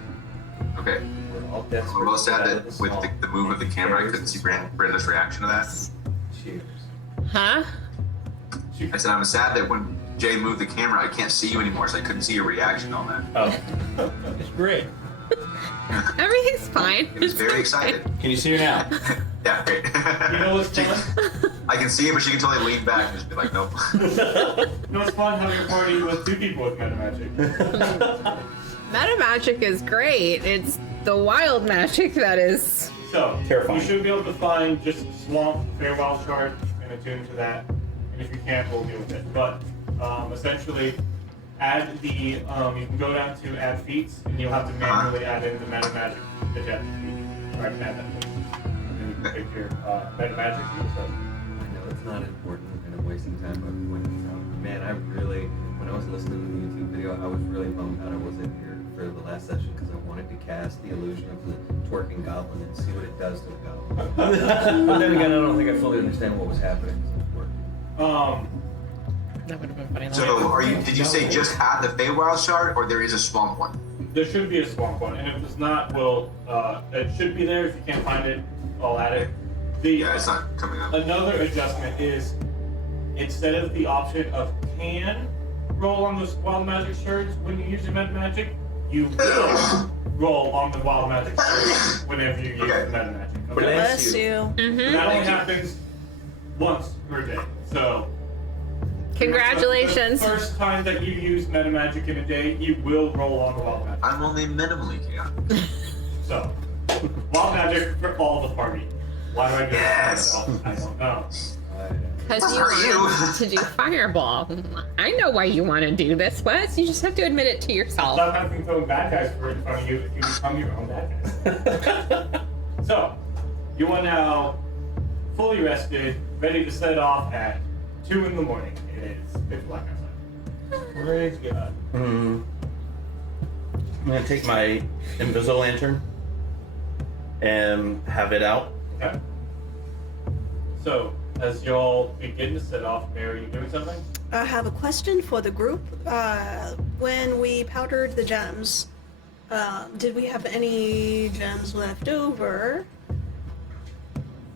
Okay. we're all I'm desperate. a little sad to get out that of with swamp. the move of the camera, I couldn't see Brenda's reaction to that. Cheers. Huh? I said I'm sad that when Jay moved the camera, I can't see you anymore, so I couldn't see your reaction on that. Oh, It's great. Everything's fine. It was very excited. can you see her now? Yeah, great. You know what's fun? I can see it, but she can totally lean back and just be like, nope. You know what's fun? Having a party with 2 people with Metamagic. Meta magic is great. It's the wild magic that is. So, Terrifying. you should be able to find just Swamp Feywild Shard and attune to that. And if you can't, we'll deal with it. But essentially, add the, you can go down to add feats, and you'll have to manually add in the Metamagic Adept feat. Or I can add that for you. And you can pick your Metamagic feat. So. I know it's not important and I'm wasting time, but man, when I was listening to the YouTube video, I was really bummed out I wasn't here for the last session because I wanted to cast the illusion of the twerking goblin and see what it does to a goblin. But then again, I don't think I fully understand what was happening. So That would have been funny. So, did you say just add the Feywild shard, or there is a swamp one? there should be a swamp one, and if it's not, it should be there. If you can't find it, I'll add it. Yeah, it's not coming up. Another adjustment is instead of the option of can roll on those wild magic shards when you use your meta magic, you will roll on the wild magic shards whenever you use Okay. the meta magic. Okay? Bless you. And that only happens once per day. So Congratulations. the first time that you use meta magic in a day, you will roll on the wild magic. I'm only minimally chaotic. So wild magic for all the party. Why do I do Yes. that myself? I don't know. Because For you you. want to do fireball. I know why you want to do this, Wes. You just have to admit it to yourself. Stop having throwing bad guys for in front of you if you become your own bad guys. So, you are now fully rested, ready to set off at 2 in the morning. It is pitch black outside. Praise God. I'm gonna take my Invisible Lantern and have it out. Okay. So, as y'all begin to set off, Mary, are you doing something? I have a question for the group. When we powdered the gems, did we have any gems left over?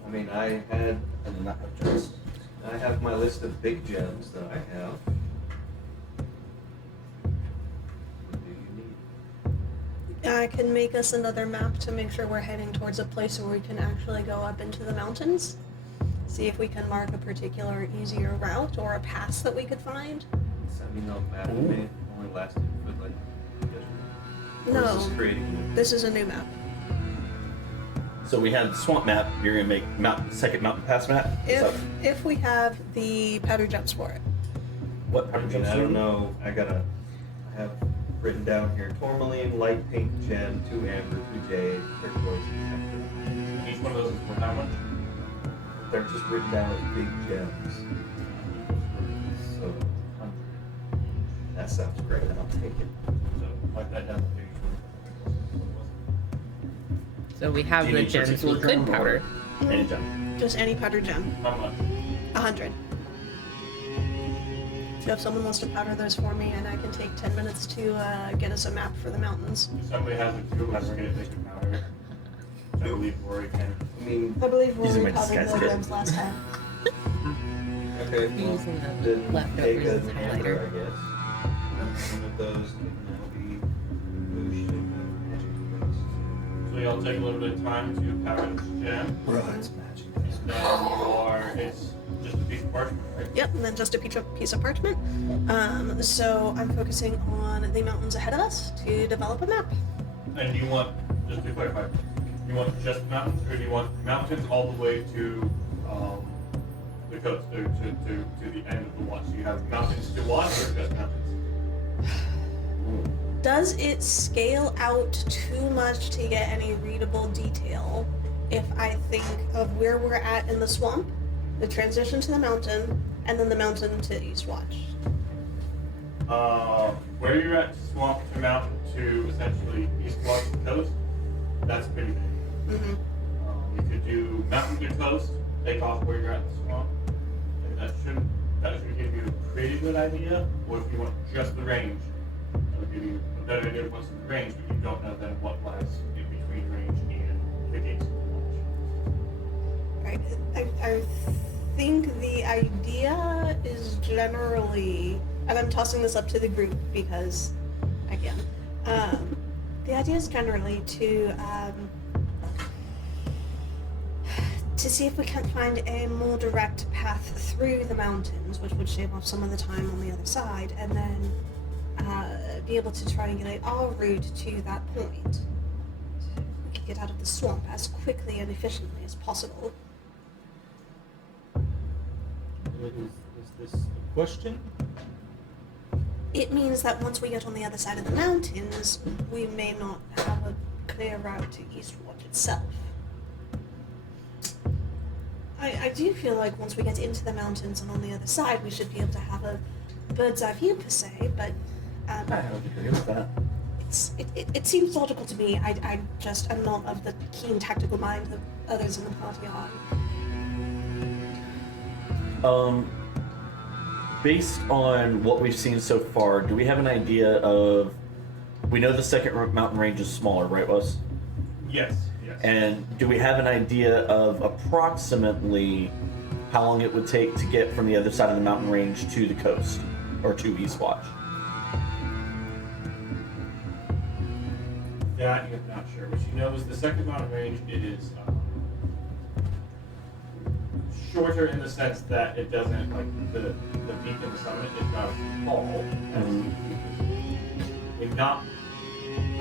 I mean, I did not have gems. have my list of big gems that I have. What do you need? I can make us another map to make sure we're heading towards a place where we can actually go up into the mountains. See if we can mark a particular easier route or a pass that we could find. Send me no map. It may only lasted for like yesterday. Or is No, this creating a new? this is a new map. So we had swamp map. You're gonna make second mountain pass map. Is that- If we have the powder gems for it. what? I mean, I don't know. I have written down here: tourmaline, light pink gem, 2 amber, 2 jade, turquoise, and Each one of those is worth how much? they're just written down as big gems. So 100. That sounds great. I'll take it. So, write that down. So we have Do you the need gems we particular could gem or- powder. Any gem. Just any powder gem. How much? 100. So if someone wants to powder those for me, and I can take 10 minutes to get us a map for the mountains. If somebody has a tool, let's get it taken powder. I believe Rory can. I mean, I believe Using Rory my powdered disguise the kit. gems last time. okay, well, Using the then leftovers take as an highlighter. amber, I guess. One of those can now be boosted with magic points. So y'all take a little bit of time to powder this gem. Bro, it's magic. It's just a piece of parchment, right? Yep, and then just a piece of parchment. So I'm focusing on the mountains ahead of us to develop a map. And you want, just to clarify, you want just mountains, or do you want mountains all the way to the coast, to the end of the watch. Do you have mountains to watch or just mountains? Does it scale out too much to get any readable detail if I think of where we're at in the swamp, the transition to the mountain, and then the mountain to Eastwatch? Where you're at swamp to mountain to essentially Eastwatch coast, that's pretty big. Mm-hmm. You could do mountain to coast, take off where you're at in the swamp, and that should give you a pretty good idea. Or if you want just the range, that would give you a better idea of what's in the range, but you don't know then what lies in between range and the gates of the watch. Right. I think the idea is generally, and I'm tossing this up to the group because, again, the idea is generally to see if we can find a more direct path through the mountains, which would shave off some of the time on the other side, and then be able to triangulate our route to that point. We could get out of the swamp as quickly and efficiently as possible. Is this a question? It means that once we get on the other side of the mountains, we may not have a clear route to Eastwatch itself. I do feel like once we get into the mountains and on the other side, we should be able to have a bird's eye view per se, but I would agree with that. it seems logical to me. I just am not of the keen tactical mind that others in the party are. Based on what we've seen so far, do we have an idea of? We know the second mountain range is smaller, right, Wes? Yes. And do we have an idea of approximately how long it would take to get from the other side of the mountain range to the coast or to Eastwatch? That you're not sure. What you know is the second mountain range, it is shorter in the sense that it doesn't, like, the peak in the summit is not as tall as the peak. We're not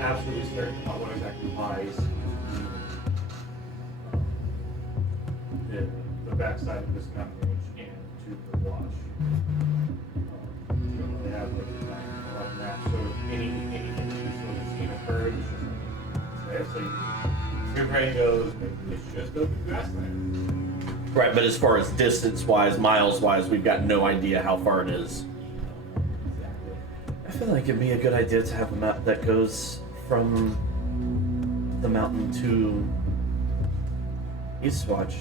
absolutely certain about what exactly lies the backside of this mountain range and to the watch. You don't really have like a map, sort of anything that you sort of seen or heard. It's just like, so your brain goes, maybe it's just open grassland. Right, but as far as distance-wise, miles-wise, we've got no idea how far it is. Exactly. I feel like it'd be a good idea to have a map that goes from the mountain to Eastwatch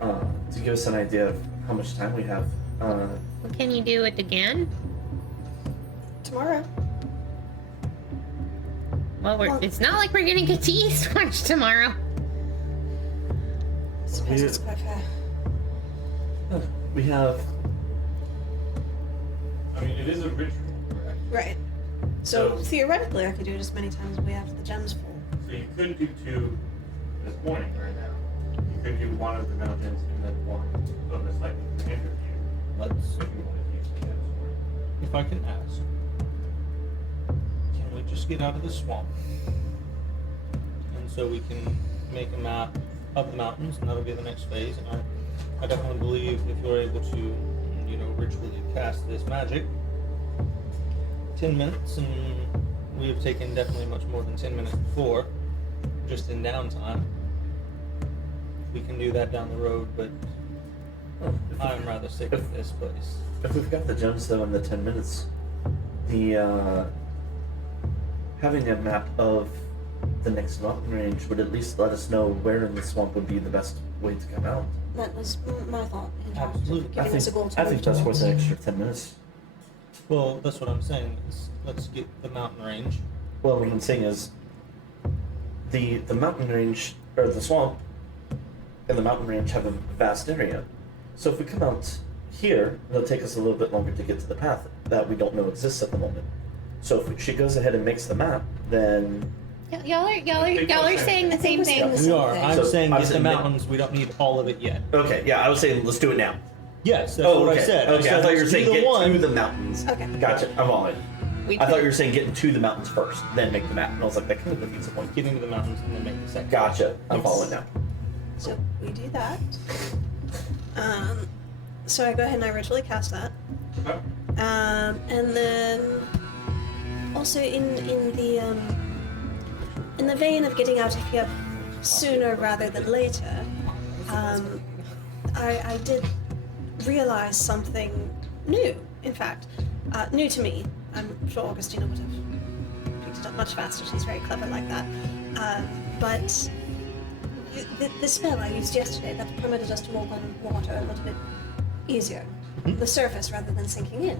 to give us an idea of how much time we have. Can you do it again? Tomorrow. Well, it's not like we're gonna get to Eastwatch tomorrow. I suppose it's quite fair. We have. I mean, it is a ritual, correct? Right. So theoretically, I could do it as many times as we have the gems full. So you could do two this morning right now. You could do one of the mountains and then one of the slightly interview. Let's, If you wanted to use the gems for it. if I can ask, can we just get out of the swamp? And so we can make a map of the mountains, and that'll be the next phase. And I definitely believe if you're able to, ritually cast this magic, 10 minutes, and we have taken definitely much more than 10 minutes before, just in downtime. We can do that down the road, but I'm rather sick of this place. If we've got the gems though in the 10 minutes, the having a map of the next mountain range would at least let us know where in the swamp would be the best way to come out. That was my thought in terms of Absolutely. giving us a goal to I move think that's worth towards. an extra 10 minutes. Well, that's what I'm saying. Let's get the mountain range. Well, what I'm saying is the mountain range, or the swamp and the mountain range have a vast area. So if we come out here, it'll take us a little bit longer to get to the path that we don't know exists at the moment. So if she goes ahead and makes the map, then Y'all are saying the same thing. We are. I'm So, saying I get was the saying mountains. We don't need all of it yet. okay, yeah, I was saying let's do it now. Yes, that's Oh, what okay. I said. Okay, I said thought you were let's saying do the get one. to the mountains. Okay. Gotcha, I'm all in. We I thought you were saying getting to the mountains first, then make the map. And I was like, that kind of defeats the point. Getting to the mountains and then make the second. Gotcha, I'm Yes. following now. So we do that. So I go ahead and I ritually cast that. Okay. And then also in the vein of getting out of here sooner rather than later, I did realize something new. In fact, new to me. I'm sure Augustina would have picked it up much faster. She's very clever like that. But the spell I used yesterday that permitted us to walk on water a little bit easier, the surface rather than sinking in,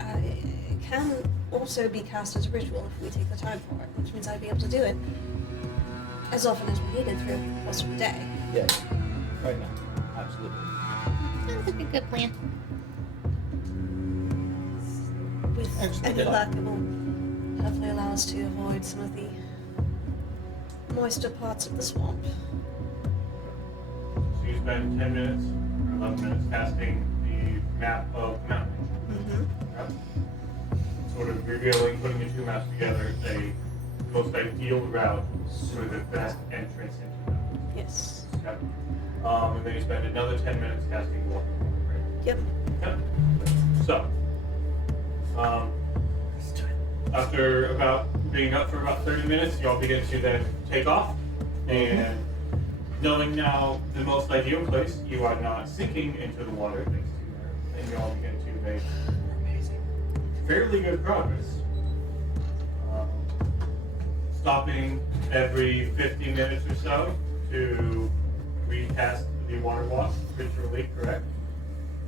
it can also be cast as a ritual if we take the time for it, which means I'd be able to do it as often as we needed through the course of the day. Yeah. Right now. Absolutely. Sounds like a good plan. With Excellent. any luck, it will hopefully allow us to avoid some of the moister parts of the swamp. So you spend 10 minutes or 11 minutes casting the map of the mountain. Okay. Sort of revealing, putting the two maps together, a most ideal route for the best entrance into the mountain. Yes. Okay. And then you spend another 10 minutes casting the walking wall, right? Yep. Okay. So, after about being up for about 30 minutes, y'all begin to then take off. And knowing now the most ideal place, you are not sinking into the water thanks to her, and y'all begin to make fairly good progress. Stopping every 50 minutes or so to recast the water walk ritually, correct?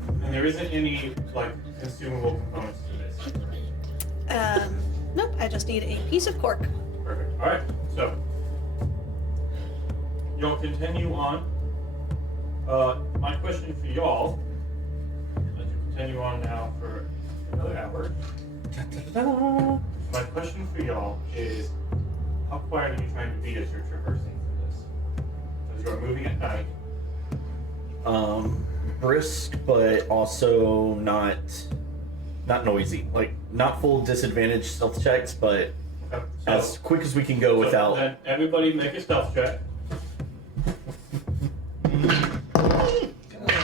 And there isn't any like consumable components to this. Nope, I just need a piece of cork. Perfect. All right. So y'all continue on. My question for y'all, as you continue on now for another hour. My question for y'all is, how quiet are you trying to be as you're traversing through this? Because you're moving at night. Brisk, but also not noisy. Like, not full disadvantage stealth checks, but Okay. as quick as we can go so without. then everybody make a stealth check.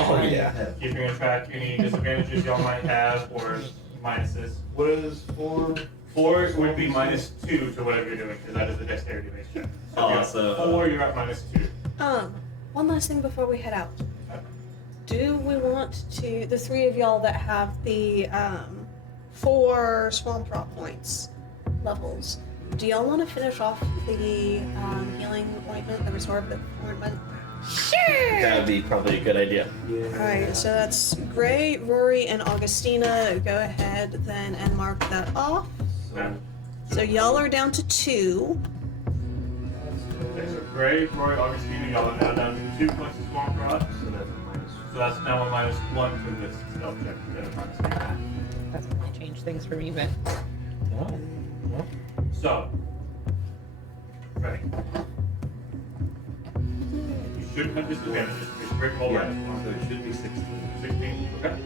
Oh yeah. Keeping a track any disadvantages y'all might have or minuses. What is 4? 4 would be -2 to whatever you're doing, because that is the dexterity based check. So if you're at So 4, you're at -2. One last thing before we head out. Okay. Do we want to, the three of y'all that have the 4 swamp rock points levels, do y'all want to finish off the healing ointment, the restorative ointment? Sure. that would be probably a good idea. Alright, so that's Gray, Rory, and Augustina. Go ahead then and mark that off. Okay. So y'all are down to 2. Okay, so Gray, Rory, Augustina, y'all are now down to 2 points of swamp rod. So that's a minus. So that's now a -1 to this stealth check instead of -2. Doesn't really change things for me, but No. No. So, ready. You shouldn't have disadvantages. Your straight roll Yeah, -1. so it should be 16. 16, okay.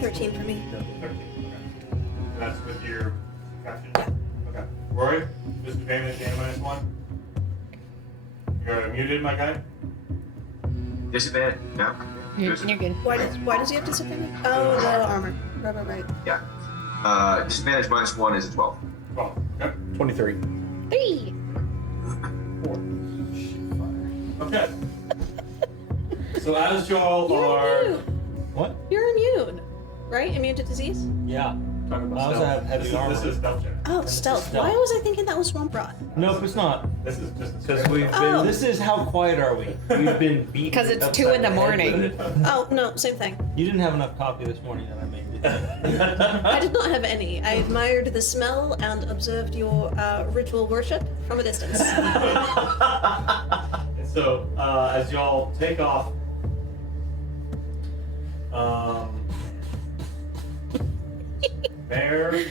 13 for me. 13, okay. And that's with your action? Yeah. Okay. Rory, disadvantage and -1. You're muted, my guy? Disadvantage. No. you're good. Why does he have disadvantage? Oh, the armor. Right. Yeah. Disadvantage -1 is a 12. 12, okay. 23. 3. 4. Okay. So as y'all are... Immune. What? You're immune, right? Immune to disease? Yeah. Talking I about also stealth. have heavy armor. This is stealth check. Oh, is stealth. stealth. Why was I thinking that was swamp rot? Nope, it's not. This is just... Because we've Oh. been This is how quiet are we? we've been beaten. Because it's upside 2 in the head morning. with it. Oh, no, same thing. You didn't have enough coffee this morning that I made. Did you? I did not have any. I admired the smell and observed your ritual worship from a distance. And so, as y'all take off, Mayor,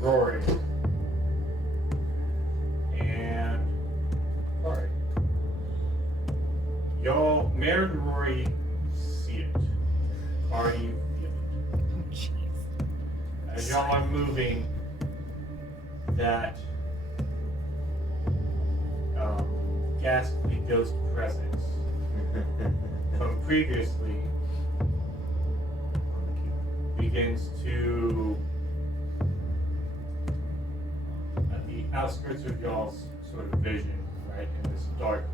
Rory, and sorry, y'all, Mayor and Rory see it. Are you feel it? Oh, jeez. As y'all are moving, that ghastly ghost presence from previously begins to, at the outskirts of y'all's sort of vision, right, in this dark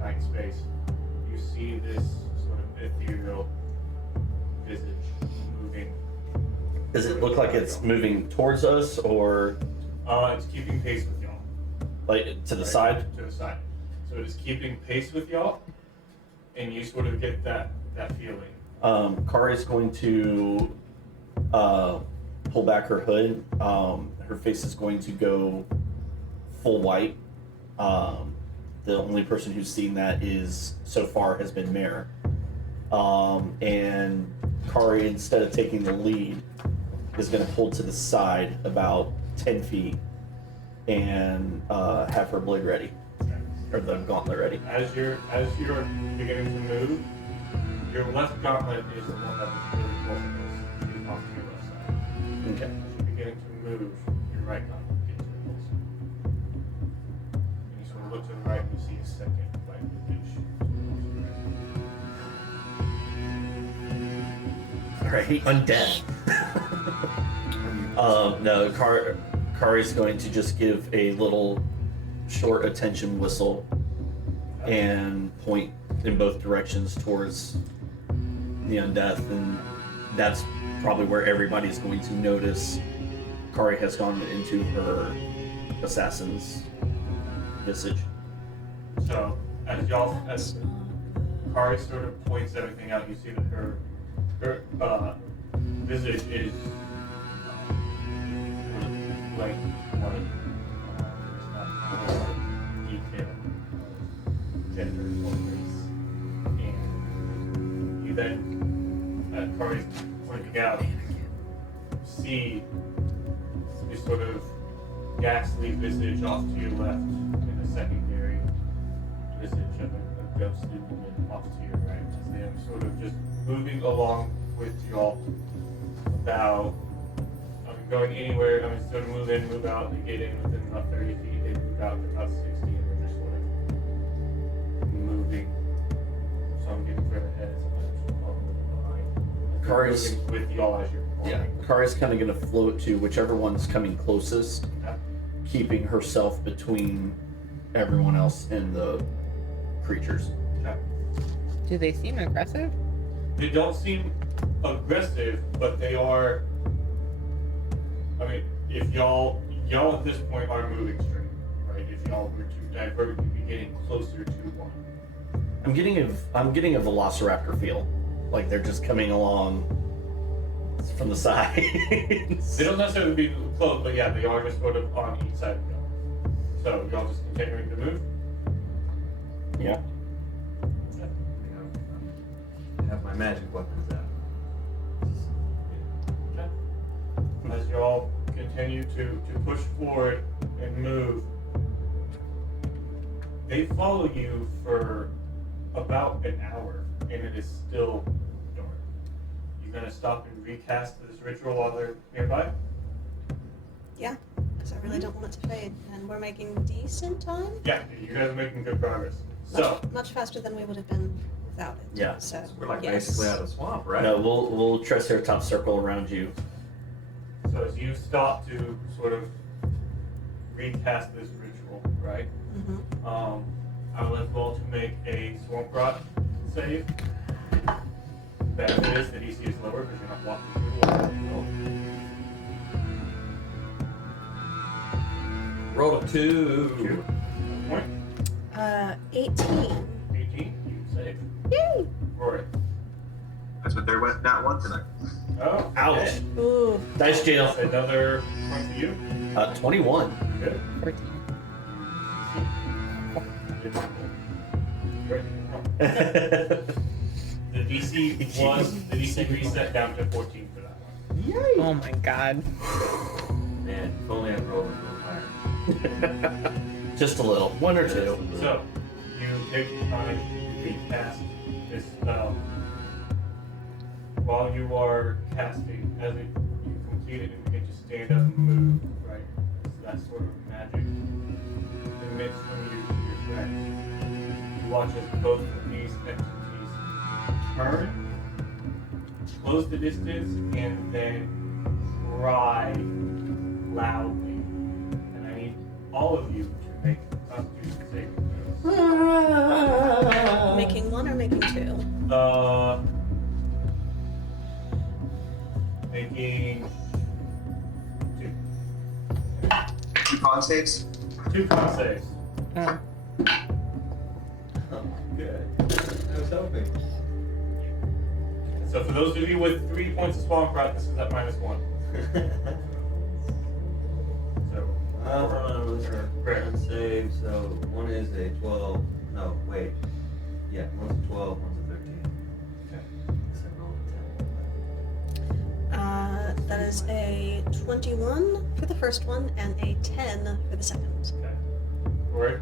night space, you see this sort of ethereal visage moving. Does it look like it's moving towards us or It's keeping pace with y'all. like to the Right? side? To the side. So it is keeping pace with y'all, and you sort of get that feeling. Kari's going to pull back her hood. Her face is going to go full white. The only person who's seen that is so far has been Mare. And Kari, instead of taking the lead, is going to pull to the side about 10 feet and have her blade ready, or the gauntlet ready. As you're beginning to move, your left gauntlet is the one that is really close to off to your left side. Okay. As you're beginning to move, your right gauntlet gets closer. And you sort of look to the right and you see a second white visage. All right, undead. No, Kari's going to just give a little short attention whistle and point in both directions towards the undeath, and that's probably where everybody's going to notice Kari has gone into her assassin's visage. So as Kari sort of points everything out, you see that her visage is like white. It's not detailed gender or race. And you then, as Kari's pointing out, see this sort of ghastly visage off to your left and a secondary visage of a ghostly woman off to your right, as they are sort of just moving along with y'all about, going anywhere. Sort of move in, move out. They get in within about 30 feet, they move out to about 60, and they're just sort of moving. Some getting further ahead, some behind. Kari's Moving with y'all as you're walking. Kari's kind of going to float to whichever one's coming closest, Yeah. keeping herself between everyone else and the creatures. Yeah. Do they seem aggressive? They don't seem aggressive, but they are. If y'all at this point are moving straight, right? If y'all were to divert, you'd be getting closer to one. I'm getting a velociraptor feel, like they're just coming along from the side. They don't necessarily be close, but yeah, they are just sort of on each side of y'all. So y'all just continuing to move. Yeah. I have my magic weapons out. As y'all continue to push forward and move, they follow you for about an hour, and it is still dark. You gonna stop and recast this ritual while they're nearby? Yeah, because I really don't want it to fade, and we're making decent time. Yeah, you guys are making good progress. So, Much faster than we would have been without it. Yeah. So We're like yes. basically out of the swamp, right? No, we'll Triceratops circle around you. so as you stop to sort of recast this ritual, right? Mhm. I will like Walt to make a swamp rot save. Benefit is that DC is lower because you're not walking through the water. Roll a 2. Two. Point. 18. 18. You save. Yay! Rory. That's what they're with that one tonight. Oh. Ouch. okay. Ooh. Dice jail. That's another point to you. 21. Good. 14. The DC reset down to 14 for that one. Oh my god. Man, if only I rolled a little higher. Just a little. One or two. So, you take the time to recast this spell. While you are casting, as you complete it and begin to stand up and move, right? So that sort of magic emits from you to your friends. You watch as both of these entities turn, close the distance, and then cry loudly. And I need all of you to make Constitution saving throws. Making one or making two? Making Two con saves. 2 con saves. Oh. Good. I was hoping. So for those of you with 3 points of swamp rot, this is at -1. So, Hold on, those are Right. unsaved, so one is a 12. No, wait. Yeah, one's a 12, one's a 13. Okay. So I rolled a 10. That is a 21 for the first one and a 10 for the second. Okay. Rory?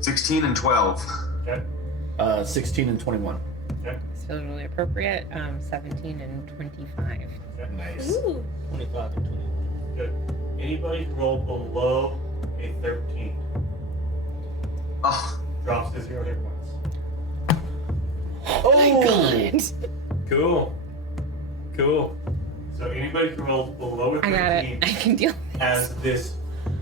16 and 12. Okay. 16 and 21. Okay. This feels really appropriate. 17 and 25. Okay. Nice. Ooh. 25 and 21. Good. Anybody who rolled below a 13 Oh, drops to 0 hit points. Oh my god! Cool. Cool. So anybody who rolls below a I got 13 it. I can deal with as this. this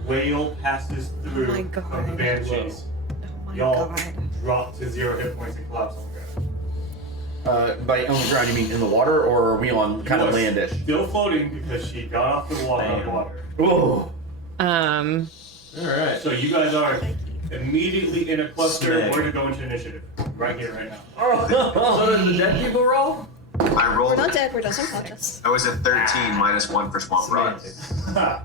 whale passes through Oh my God. from the banshees, Oh my y'all god. drop to 0 hit points and collapse on the ground. By on the ground, you mean in the water, or are we on kind You of are landish? Still floating because she got off the water. Whoa. Alright. So you guys are immediately in a cluster. Snag. We're to go into initiative right here, right now. So did the dead people roll? I We're rolled. not dead, we're just unconscious. I was at 13 -1 for swamp rot. Semantics.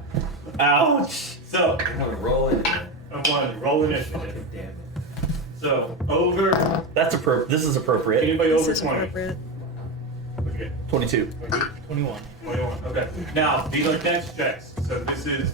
Ouch. So I'm gonna roll it. I want to roll initiative. Fucking damn it. So over That's appropriate. This is appropriate. anybody This over is 20. appropriate. What'd you get? 22. 21. 21. Okay. Now these are dex checks. So this is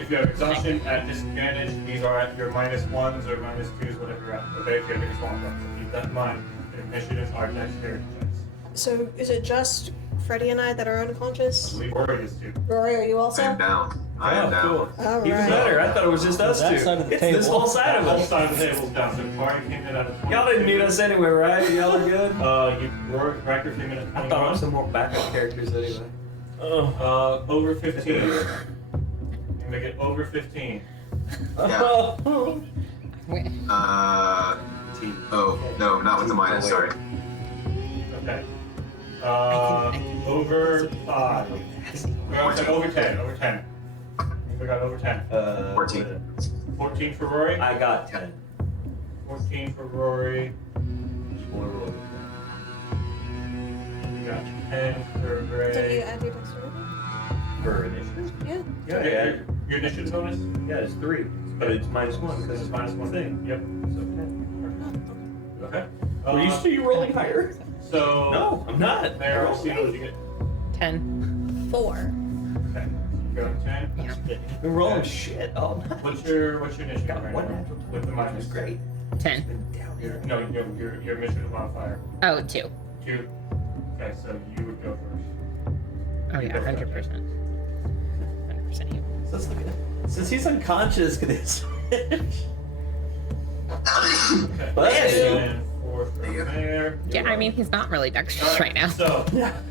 if you have exhaustion at disadvantage. These are at your -1s or -2s, whatever you're at. Okay. If you have any swamp rot, so keep that in mind. Your initiatives are dexterity checks. So is it just Freddie and I that are I unconscious? believe Rory is too. Rory, are you I also? am down. I am Oh, down. cool. Alright. Even better. I thought it was just us That two. side of the It's this table. whole side of Whole us. side of the table's down. So Rory came in at a 22. Y'all didn't need us anyway, right? Y'all are good. Rory Riker came in at I thought I 21. was some more backup characters anyway. Over 15. You make it over 15. Yeah. Wait. Oh, no, not with the minus, sorry. Okay. I can- Over 5. Over 10. Over 10. We got over 10. 14. 14 for Rory. I got 10. 14 for Rory. Four rolls. We got 10 for Did you Gray. add your dexterity? For initiative? Yeah. Yeah, Your initiative bonus? yeah, it's 3. But it's -1 because It's it's -1 thing. Yep. So 10. Okay. Were you still rolling higher? So. No, I'm not. There, we'll see what you get. 10. 4. Okay. You got 10. Yeah. I've been rolling shit all night. What's your initiative Got right one now? natural With the 20, which minus. is great. 10. It's been down here. Your initiative modifier. Oh, 2. 2. Okay, so you would go first. Oh, yeah, 100%. 100% you. So let's look at it. Since he's unconscious, can he switch? Okay. Bless you. And 4 from there. Yeah, I mean, he's not really dexterous right now. So,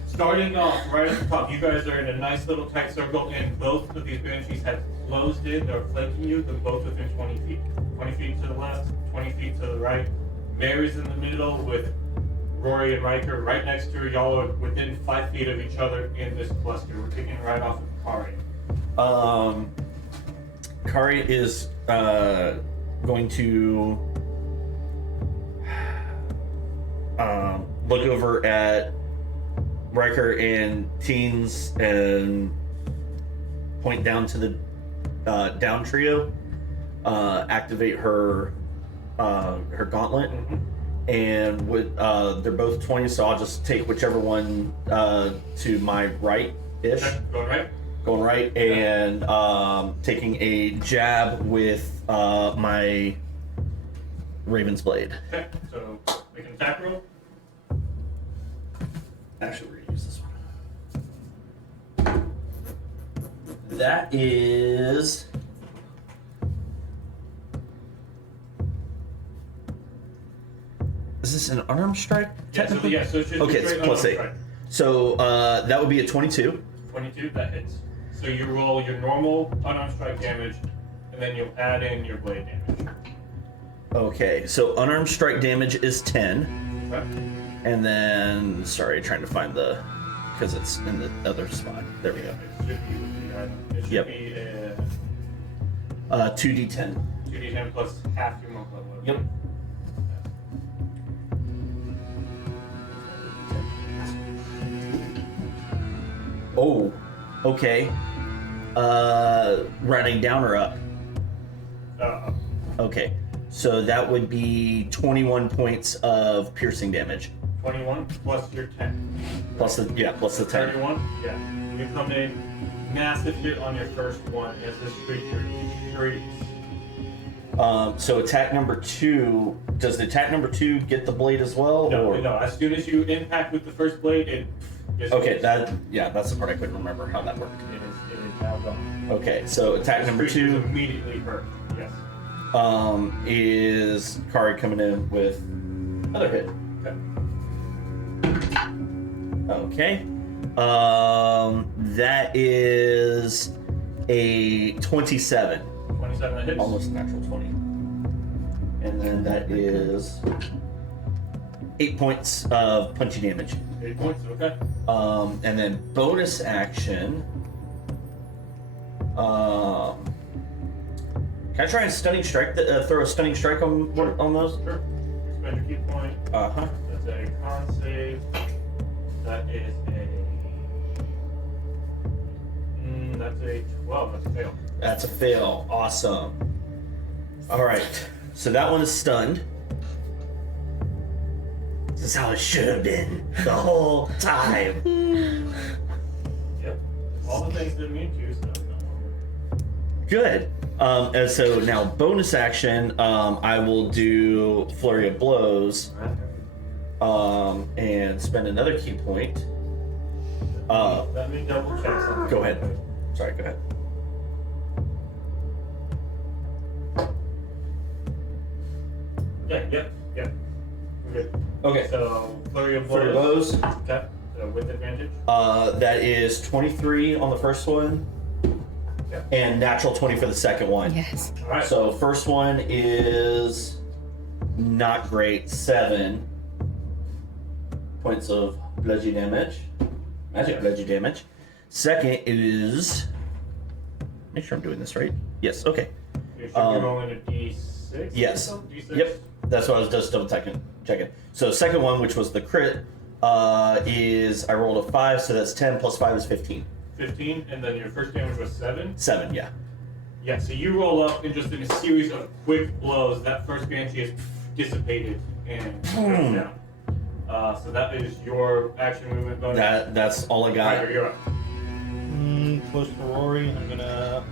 starting off right at the top, you guys are in a nice little tight circle, and both of these banshees have closed in. They're flanking you. They're both within 20 feet. 20 feet to the left, 20 feet to the right. Mary's in the middle with Rory and Riker right next to her. Y'all are within 5 feet of each other in this cluster. We're kicking right off of Kari. Kari is going to look over at Riker and Teens and point down to the down trio. Activate her gauntlet, and with they're both 20, so I'll just take whichever one to my right-ish. Okay, going right. Going right, and taking a jab with my Raven's Blade. Okay, so make an attack roll. Actually, we're gonna use this one. That is this an unarmed strike? Technically? So it's just Okay, a it's straight plus unarmed 8. strike. So that would be a 22. 22, that hits. So you roll your normal unarmed strike damage, and then you'll add in your blade damage. Okay, so unarmed strike damage is 10. Okay. And then, sorry, trying to find the, because it's in the other spot. There we go. It should be with the item. It should Yep. be 2d10. 2d10 plus half your monk level. Yep. Oh, okay. Running down or up? Okay, so that would be 21 points of piercing damage. 21 plus your 10. Plus the 10. 31? Yeah. You come in, massive hit on your first one as this creature shrieks. So attack number 2, does the attack number 2 get the blade as well? No, or? no. As soon as you impact with the first blade, it just Okay, goes. that's the part I couldn't remember how that worked. It is now gone. Okay, so attack This number creature is 2 immediately hurt. Yes. is Kari coming in with another hit. Okay. Okay. That is a 27. 27 that hits. Almost a natural 20. And then that is 8 points of punchy damage. 8 points. Okay. And then bonus action. Can I try and stunning strike? Throw a stunning strike on those? Sure. Spend your key point. Uh-huh. That's a con save. That is that's a 12. That's a fail. That's a fail. Awesome. All right. So that one is stunned. This is how it should have been the whole time. Yep. All the things that mean to, so no. Good. And so now bonus action, I will do flurry of blows, and spend another key point. Let me double check something. Go ahead. Sorry, go ahead. Yeah. We're good. Okay. So flurry of Flurry of blows. blows. Okay. So with advantage. That is 23 on the first one, Okay. and natural 20 for the second one. Yes. All right. So first one is not great, 7 points of bludgy damage, magic bludgy damage. Second is, make sure I'm doing this right. Yes, okay. You should be rolling a d6. Yes. D6. Yep. That's what I was just double checking. So second one, which was the crit, is I rolled a 5, so that's 10 plus 5 is 15. 15, and then your first damage was 7. 7, yeah. Yeah. So you roll up, and just in a series of quick blows, that first banshee is dissipated and goes down. So that is your action movement bonus. That's all I got. Ryder, you're up. Close to Rory. I'm gonna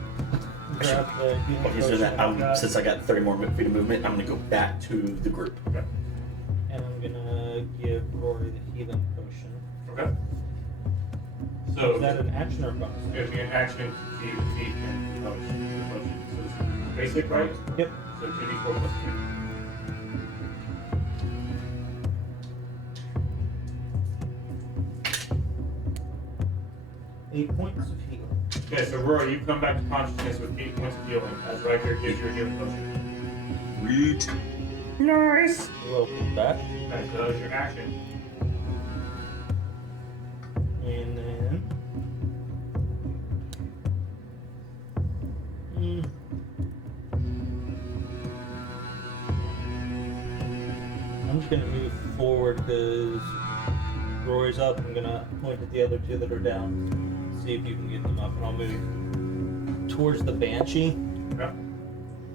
grab the healing Okay, so potion that, I've got, since I got 30 more feet of movement, I'm gonna go back to the group. Okay. and I'm gonna give Rory the healing potion. Okay. So Is that an action or a bonus? it'd be an action to feed and potion. So it's basic, right? Yep. So 2d4 plus 2. Eight points of healing. Okay, so Rory, you come back to consciousness with 8 points of healing as Riker gives you a healing potion. Sweet. Nice. Welcome back. Okay, so that was your action. And then. I'm just gonna move forward because Rory's up. I'm gonna point at the other two that are down. See if you can get them up, and I'll move towards the Banshee. Okay.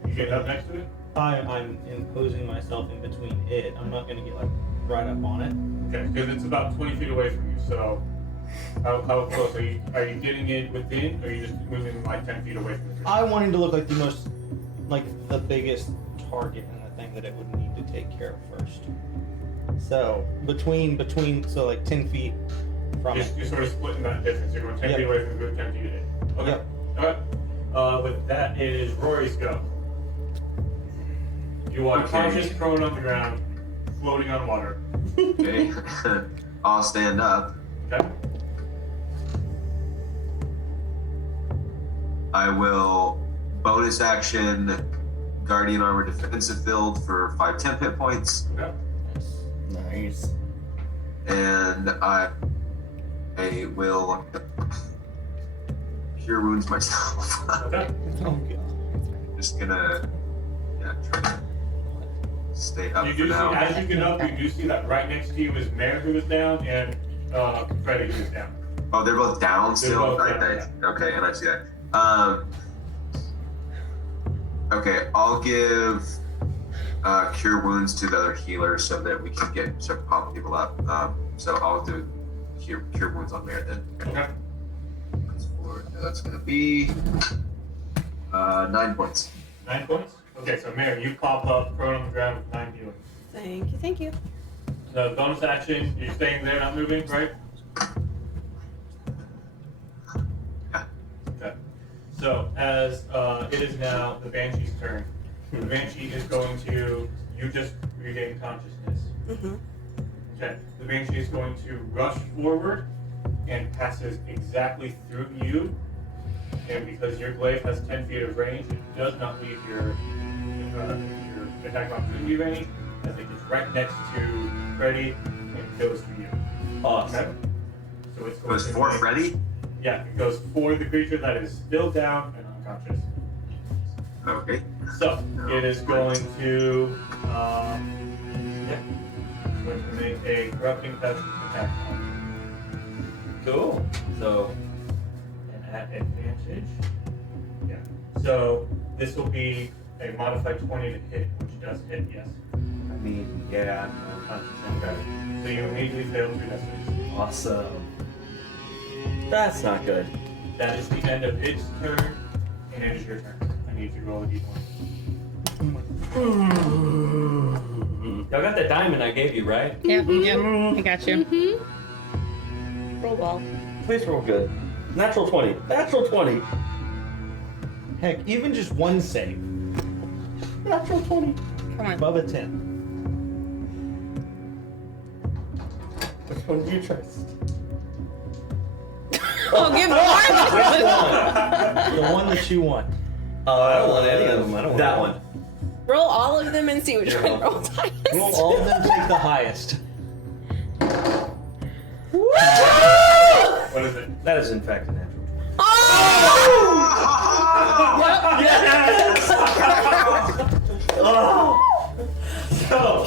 You get up next to it? I'm imposing myself in between it. I'm not gonna get like right up on it. Okay, because it's about 20 feet away from you, so how close are you? Are you getting it within, or are you just moving like 10 feet away from it? I want him to look like the biggest target in the thing that it would need to take care of first. So so like 10 feet from it. You're sort of splitting that distance. You're going 10 Yep. feet away from the group, 10 feet in. Okay. Yep. Alright. With that, it is Rory's go. You are conscious, prone on the ground. floating on water. Okay. I'll stand up. Okay. I will bonus action Guardian Armor Defensive Field for 5 temp hit points. Okay. Nice. And I will Cure Wounds myself. Okay. Oh god. Just gonna try to stay up You for do see, now. as you get up, you do see that right next to you is Mare, who is down, and Freddy, who is down. Oh, they're both down still? both down, Okay, and I see that. Okay, I'll give Cure Wounds to the other healer so that we can start popping people up. So I'll do Cure Wounds on Mare then. Okay. That's gonna be 9 points. 9 points? Okay, so Mare, you pop up, prone on the ground with 9 healing. Thank you, thank you. The bonus action, you're staying there, not moving, right? Yeah. Okay. So, as it is now the Banshee's turn, the Banshee is going to, you just regain consciousness. Mm-hmm. Okay, the Banshee is going to rush forward and passes exactly through you. And because your glaive has 10 feet of range, it does not leave your attack opportunity range, as it gets right next to Freddy and goes for you. Awesome. Okay? So it's It going was to for make- Freddy? Yeah, it goes for the creature that is still down and unconscious. Okay. So it is going to, it's going to make a corrupting pest attack on Cool. So, you. And at advantage, yeah. So this will be a modified 20 to hit, which does hit, yes. I mean, yeah, I'm conscious. Okay. So you immediately fail 2 necessities. Awesome. That's not good. That is the end of its turn, and it is your turn. I need you to roll a d1. Y'all got that diamond I gave you, right? Yep, yep. I got you. Roll well. Please roll good. Natural 20. Natural 20. Heck, even just one save. Natural 20. Come on. Above a 10. Which one do you trust? Oh, give more. The one that you want. I don't want any of them. I don't want that any. one. Roll all of them and see which one rolls highest. Roll all of them, take the highest. What is it? That is in fact a natural. So,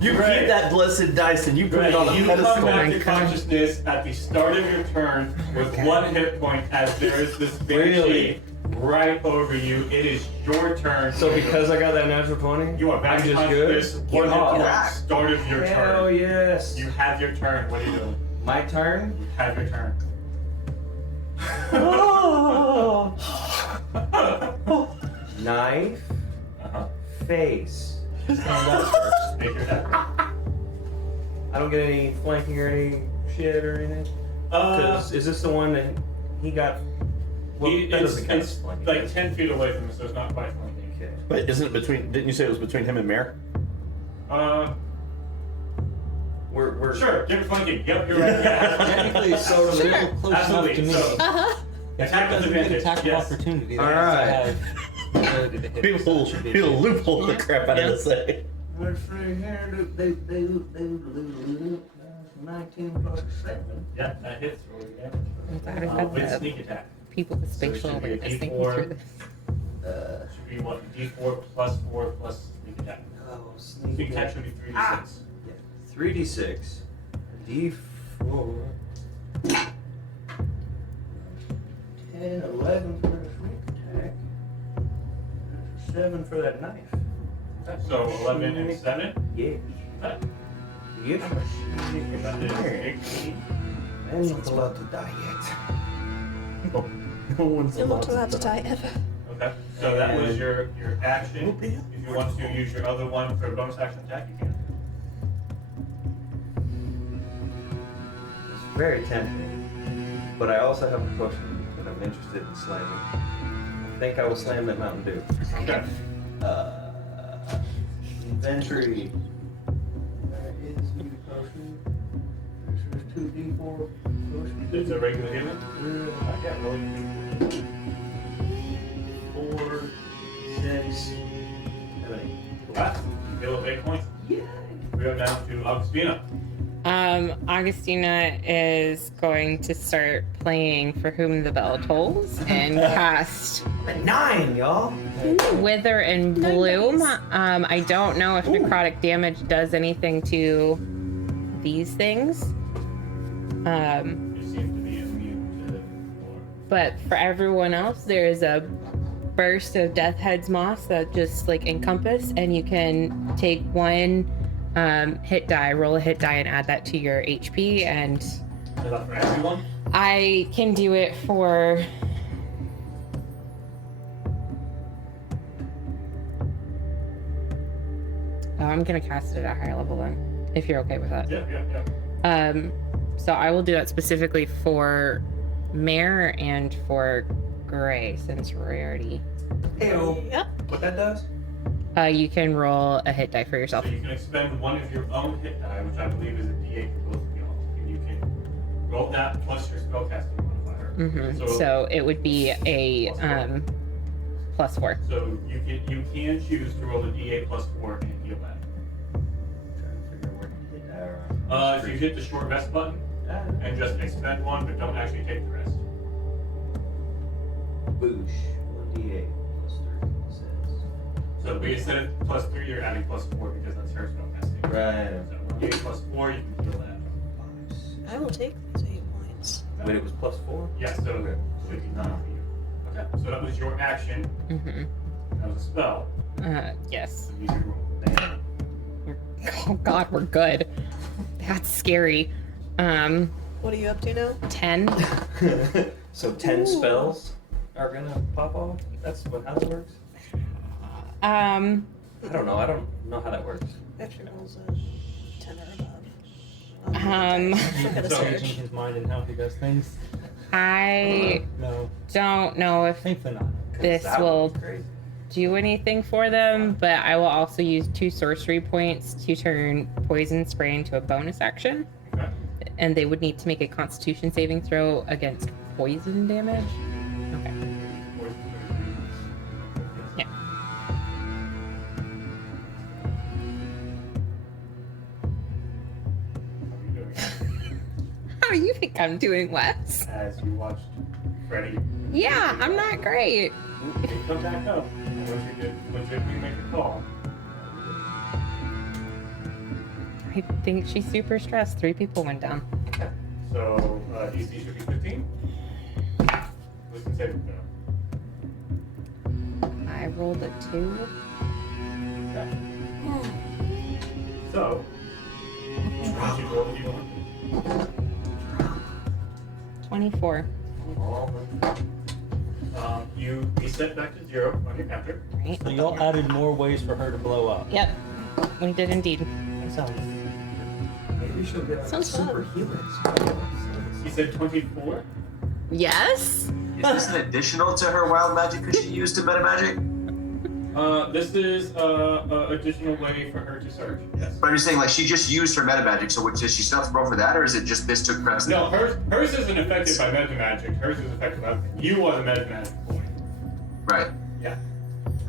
You Right. keep that blessed dice and you put it on a you come pedestal. back to consciousness at the start of your turn with 1 hit point as there is this banshee Really? right over you. It is your turn. So because I got that natural 20, you are back I'm to just good. consciousness, 1 hit point, Yeah. start of your Hell turn. yes. You have your turn. What are you doing? My turn. You have your turn. Knife. Face. Stand up first. Make your attack. I don't get any flanking or any shit or anything. Because is this the one that he got? Well, that doesn't count as it's flanking. like does it? 10 feet away from us, so it's not quite flanking. Okay. But isn't it between? Didn't you say it was between him and Mare? We're Sure, give it flanking. Yep, you're right. Yeah. Technically, it's sort of a little close enough Absolutely. to me. So, If attack it with doesn't get advantage, attack of yes. opportunity, then All it has right. to have the ability to hit. People, Should be people advantage. loophole the crap out of this thing. What's right here? They 19 plus 7. Yeah, that hits. Roll your damage. I'm glad I got With the sneak attack. people with So it spatial should be a awareness thinking D4. through this. Should be what? D4 plus 4 plus sneak attack. Oh, Sneak attack should be 3d6. 3d6. D4. 10, 11 for the sneak attack. 7 for that knife. So 11 and 7. Yes. Okay. Yes. That is 18. I'm not allowed to die yet. No one's You're not allowed to die ever. Okay. So that was your action. If you want to use your other one for a bonus action attack, you can. It's very tempting. But I also have a potion that I'm interested in slamming. I think I will slam that Mountain Dew. Okay. Inventory. potion. There's 2d4 potions. It's a regular hit. I got really 4, 6, 7, 8. Alright, you heal up 8 points. Yeah. We go down to Augustina. Augustina is going to start playing For Whom the Bell Tolls and cast I'm at 9, y'all. Wither and Bloom. I don't know if necrotic damage does anything to these things. You seem to be immune to it. But for everyone else, there is a burst of Death Head's Moss that just like encompass, and you can take one hit die, roll a hit die, and add that to your HP. And Is that for everyone? I can do it for. Oh, I'm gonna cast it at a higher level then, if you're okay with that. Yeah. So I will do that specifically for Mare and for Gray, since rarity. Ew. Yep. What that does? You can roll a hit die for yourself. So you can expend one of your own hit die, which I believe is a D8 for both of y'all. And you can roll that plus your spellcasting modifier. Mm-hmm. So it would be a +4. So you can choose to roll a D8 plus 4 and heal that. Trying to figure where to hit that. If you hit the short rest button and just expend one, but don't actually take the rest. Boosh. 1d8 plus 3 says. So but instead of plus 3, you're adding plus 4 because that's her spellcasting. Right. So 1d8 plus 4, you can heal that. I will take these 8 points. Wait, it was +4? Yeah, so Okay. so you can heal you. Okay, so that was your action. Mm-hmm. That was a spell. Yes. So use your roll. Oh God, we're good. That's scary. What are you up to now? 10. So 10 Ooh. spells are gonna pop off? That's how that works? I don't know. I don't know how that works. Actually rolls a 10 or above. Look at a So search. changing his mind and how he does things. I No, don't know if thankfully not. this That will one's crazy. do anything for them, but I will also use 2 sorcery points to turn poison spray into a bonus action. Okay. And they would need to make a constitution saving throw against poison damage. Okay. Yeah. How do you think I'm doing, Wes? As you watched Freddy. Yeah, I'm not great. You come back up. Once you make a call. I think she's super stressed. 3 people went down. So DC should be 15. Wisdom saving throw. I rolled a 2. Okay. So, once you roll the d1. 24. You reset back to 0 on your counter. Right. So y'all added more ways for her to blow up. Yep. We did indeed. That sounds. Maybe she'll get Sounds fun. super healing. You said 24? Yes? Is this an additional to her wild magic because she used a meta magic? This is an additional way for her to search. Yes. But I'm just saying, like, she just used her meta magic, so does she still have to roll for that, or is it just this took precedent? No, hers isn't affected by meta magic. Hers is affected by you are the meta magic point. Right. Yeah.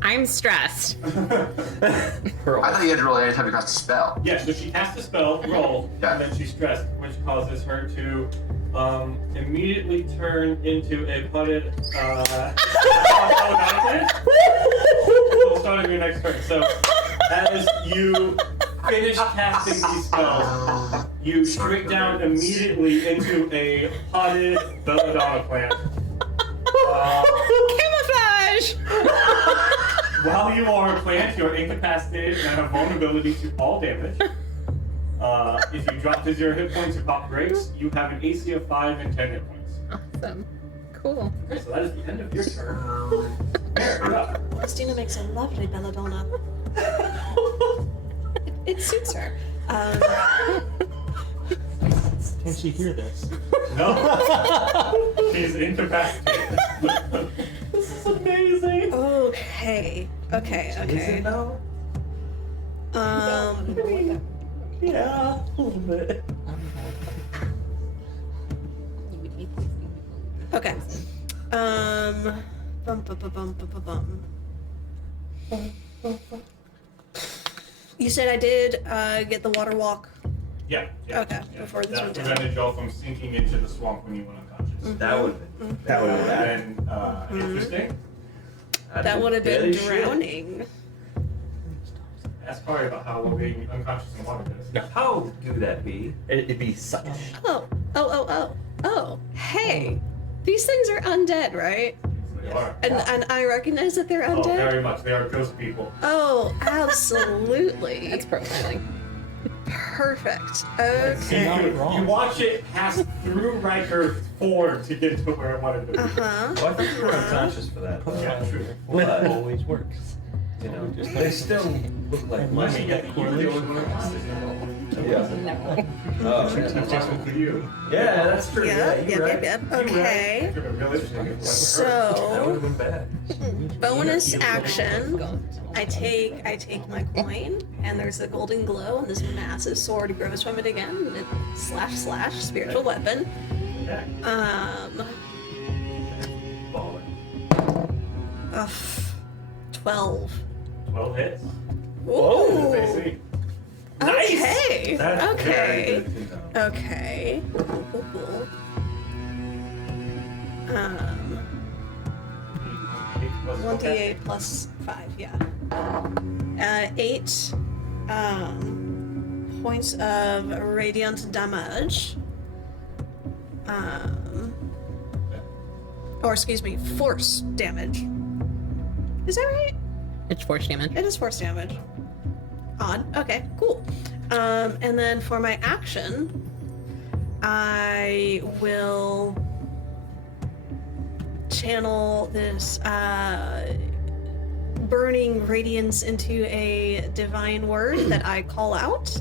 I'm stressed. I thought you had to roll anytime you cast a spell. Yeah, so she casts a spell, roll, Yeah. and then she's stressed, which causes her to immediately turn into a putted We'll start on your next turn. So as you finish casting these spells, you shrink down immediately into a potted belladonna plant. Camouflage! While you are a plant, you are incapacitated and have vulnerability to all damage. If you drop to 0 hit points or pop breaks, you have an AC of 5 and 10 hit points. Awesome. Cool. Okay, so that is the end of your turn. Mare, you're up. Christina makes a lovely belladonna. It suits her. Can she hear this? No. She's incapacitated. This is amazing. Okay. Is it though? Yeah, a little bit. Okay. Bum, bum, bum, bum, bum, bum. You said I did get the water walk. Yeah. Okay, before this that went down. prevented y'all from sinking into the swamp when you went unconscious. That would have been. That would have been And interesting. That would have been Dead as shit. drowning. Ask Kari about how well being unconscious in water does. How do that be? It'd be suckish. Oh. Hey, these things are undead, right? They are. And I recognize that they're Oh, undead. very much. They are ghost people. Oh, absolutely. That's profiling. Perfect. See, Okay. you watch it pass through Riker's form to get to where it wanted to be. Uh-huh. Well, I think you were unconscious for that. Yeah, true. But, always works. you know, they still look like Let money. me get the correlation. Yeah. No. Oh, For you. yeah, that's true. Yeah, you're right. Yep. Okay. You're real interesting. That would So, have been bad. bonus action. I take my coin, and there's a golden glow, and this massive sword grows from it again. And it slash spiritual weapon. Okay. Ugh, 12. 12 hits. Ooh. AC. Okay. That's very Okay. good to know. Okay. Cool. 1d8 plus 5, yeah. 8 points of radiant damage. Or excuse me, force damage. Is that right? It's force damage. It is force damage. Odd. Okay, cool. And then for my action, I will channel this burning radiance into a divine word that I call out,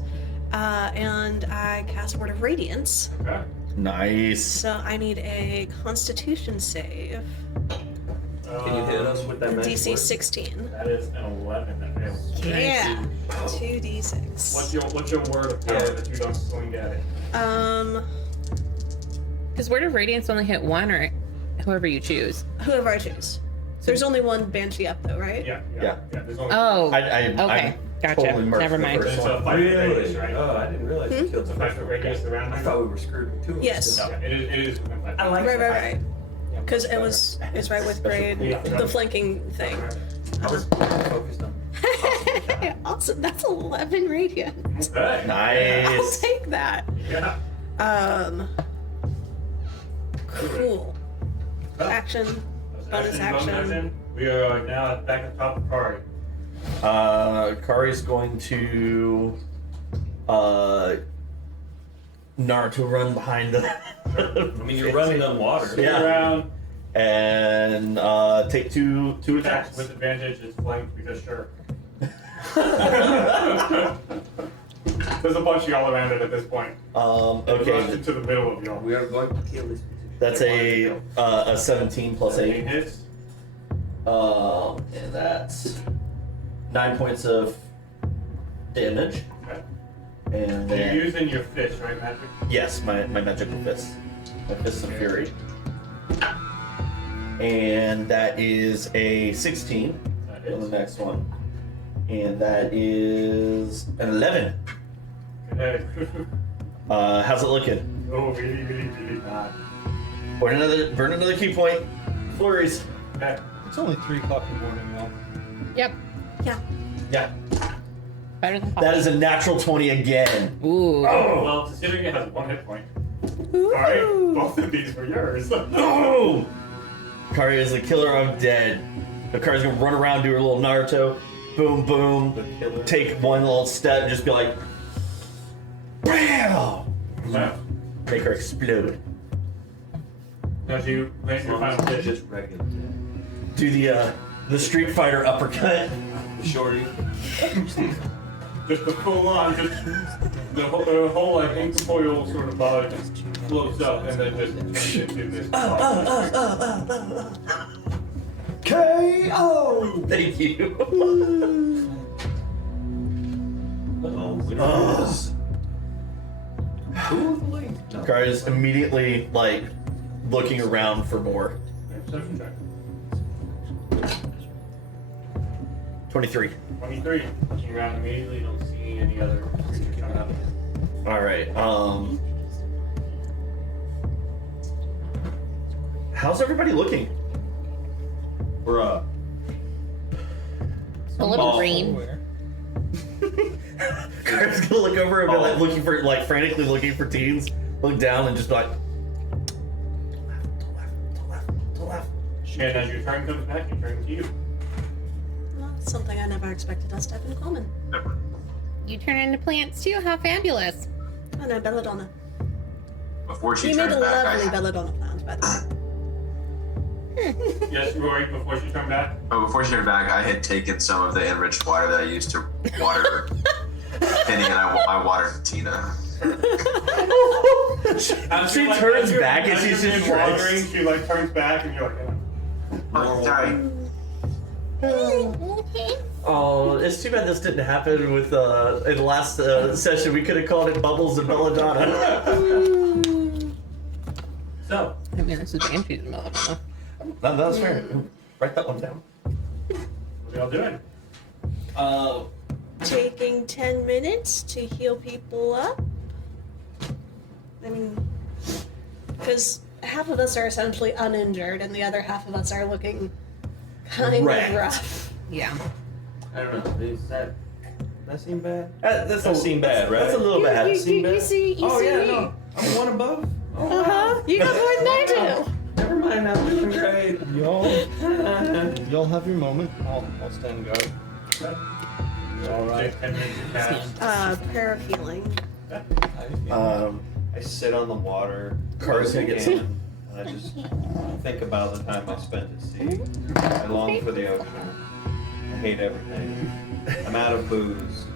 and I cast Word of Radiance. Okay. Nice. So I need a Constitution save. Can you hit us with that magic DC word? 16. That is an 11 that fails. Yeah. 2d6. What's your word of power that you don't swing at it? Does Word of Radiance only hit one or whoever you choose? Whoever I choose. There's only one banshee up though, right? Yeah. Yeah. There's only Oh. Okay. Gotcha. Totally murked Never the mind. first It's one. a 5 foot radius, right? Oh, I didn't realize you killed It's a the 5 first foot one. radius around. I thought we were screwed with 2 of them. Yes. Yeah, it is. I like that. Right. Because it's right with grade, the flanking thing. I was focused on. Awesome. That's 11 radiant. Okay. I'll Nice. take that. Yeah. Cool. Action. Bonus action. We are now back at the top of the card. Kari's going to Naruto run behind the. I mean, you're running on water. Yeah. Around. And take two attacks. With advantage, it's flanked because sure. There's a bunch of y'all around it at this point. Rushed Okay. into the middle of y'all. We are going to kill this. That's a 17 plus 17 8. hits. And that's 9 points of damage. Okay. And You're then using your fish, right, Magic? yes, my magical fist, my fist of fury. And that is a 16 That on the hits. next one, and that is an 11. Okay. How's it looking? Oh, really bad. Burn another key point. Flurries. Okay. It's only 3 o'clock in the morning, y'all. Yep. Yeah. Yeah, Better than that is a natural 20 again. Ooh. Well, considering it has 1 hit point. Alright, both of these were yours. No! Kari is the killer of dead. The Kari's gonna run around, do her little Naruto, boom, boom, take one little step, and just be like, BAM! Yeah. Make her explode. As you land your final hit, Just regular. Do the Street Fighter uppercut. Shorty. just the full on, just the whole like incorporeal sort of body just floats up and then just turns into this. KO! Thank you. Oh, we don't do this. No. Kari is immediately like looking around for more. Perception check. 23. 23. Looking around immediately, don't see any other creatures coming out. All right. How's everybody looking? Bruh. A little green. Kari's gonna look over and be like looking for, like frantically looking for teens. Look down and just be like, to left. And as your turn comes back, it turns to you. Well, that's something I never expected us to have in common. You turn into plants too? How fabulous. Oh no, belladonna. Before she You made turns a back, lovely belladonna plant, by the way. Yes, Rory, before she turned back. before she turned back, I had taken some of the enriched water that I used to water Penny, and I watered Tina. She turns back and she's just watering. drenched. She like turns back and you're like, Oh, sorry. Okay. Oh, it's too bad this didn't happen with in the last session. We could have called it Bubbles and Belladonna. so. I mean, this is Banshee Melodonna. No, that was fair. Write that one down. What are y'all doing? Taking 10 minutes to heal people up. I mean, because half of us are essentially uninjured, and the other half of us are looking kind Wrecked. of rough. Yeah. I don't know. Does that seem bad? That's That seem bad, right? That's a little bad. You see me. Oh yeah, no. I'm one above. Oh, Uh-huh. You got more than I do. Never mind, I'm doing great. Y'all have your moment. I'll stand guard. All right. 10 minutes to cast. Prayer of healing. I sit on the water. Kari's gonna get some. I just think about the time I spent at sea. I long for the ocean. I hate everything. I'm out of booze.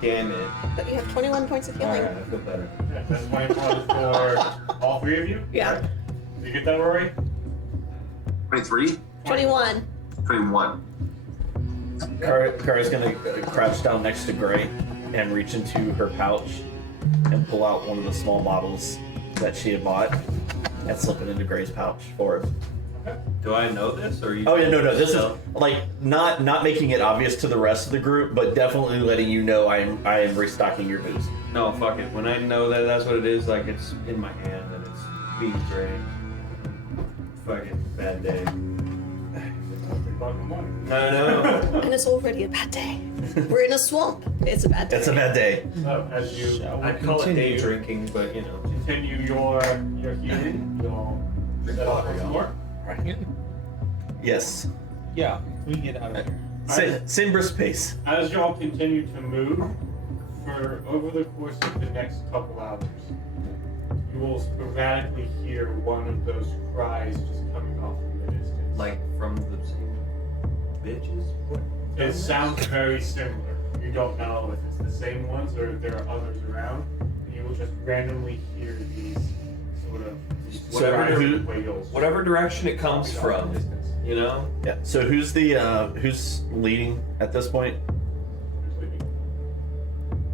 Damn it. But you have 21 points of healing. Alright, I feel better. Yeah, that's 20 points for all three of you. Yeah. Did you get that, Rory? 23? 21. 21. Kari's gonna crouch down next to Gray and reach into her pouch and pull out one of the small bottles that she had bought and slip it into Gray's pouch for him. Do I know this, or are you? Oh yeah, no. This is like not making it obvious to the rest of the group, but definitely letting you know I am restocking your booze. No, fuck it. When I know that that's what it is, like it's in my hand and it's being drained. Fucking bad day. No. And it's already a bad day. We're in a swamp. It's a bad day. It's a bad day. So as you I'd call it day drinking, but you know. continue your healing, you'll set up once more. Yes. Yeah, we get out of here. Same brisk pace. As y'all continue to move, for over the course of the next couple hours, you will sporadically hear one of those cries just coming off in the distance. Like from the same bitches? What? It sounds very similar. You don't know if it's the same ones or if there are others around. And you will just randomly hear these sort of Whatever- wails. Whatever direction it comes from, you know? Yeah. So who's who's leading at this point?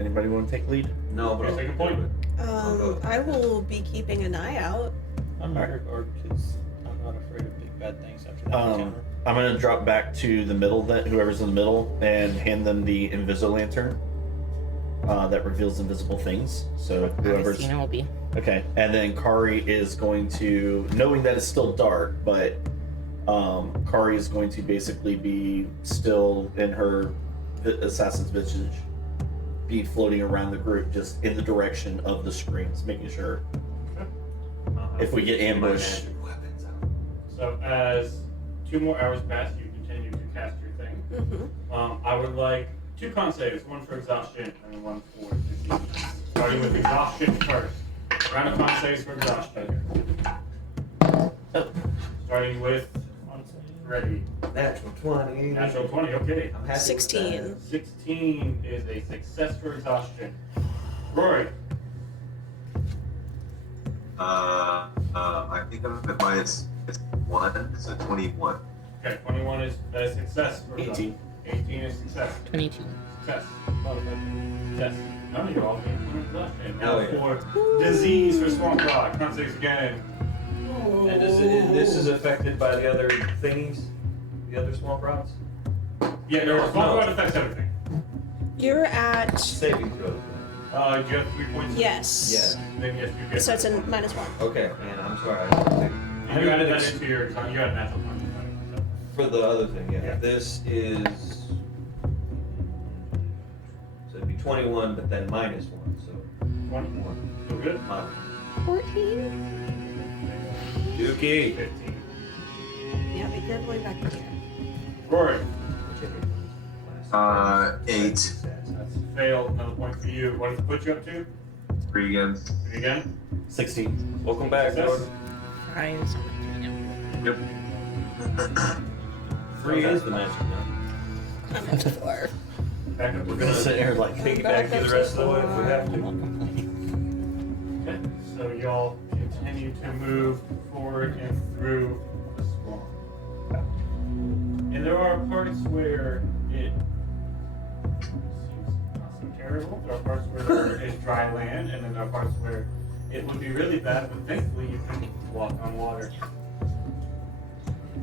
Anybody want to take lead? No, but Okay, take a point. I will be keeping an eye out. I'm here guard because I'm not afraid of big bad things after that encounter. I'm gonna drop back to the middle, then whoever's in the middle, and hand them the Invisi lantern that reveals invisible things. So whoever's Christina will be. okay, and then Kari is going to, knowing that it's still dark, but Kari is going to basically be still in her assassin's visage, be floating around the group, just in the direction of the screens, making sure if we get ambushed. So as 2 more hours pass, you continue to cast your thing. Mm-hmm. I would like 2 con saves, 1 for exhaustion and 1 for disease. Starting with exhaustion first. Round of con saves for exhaustion. Starting with ready. Natural 20. Natural 20, okay. I'm happy 16. with 16 is a success for exhaustion. Rory. I think I'm at minus 1, so 21. Okay, 21 is a success for exhaustion. 18 is success. 22. Success. Success. None of y'all gain one exhaustion. Now Oh, yeah. for disease for swamp rock. Con saves again. And this is affected by the other thingies? The other swamp rods? Yeah, no, swamp rock affects everything. You're at Saving throws. Do you have 3 points? yes. Yes. Then yes, you get. So it's a -1. Okay, man, I'm sorry. I didn't think- And you added that into your. You had natural 20. So. For the other thing, yeah. Yeah. This is. So it'd be 21, but then -1, so 21. Still good? minus. 14? Dookie! 15. Yeah, but you're going back in here. Rory. 8. That's failed. Another point for you. What does it put you up to? 3 again. 3 again? 16. Welcome back, Success. Jordan. I was on Yep. 3 is the magic now. I'm at 4. Back up. We're gonna sit here like, Take it back to the rest of the way if we have to. Okay. So y'all continue to move forward and through the swamp. And there are parts where it seems not so terrible. There are parts where there is dry land, and then there are parts where it would be really bad, but thankfully you can walk on water.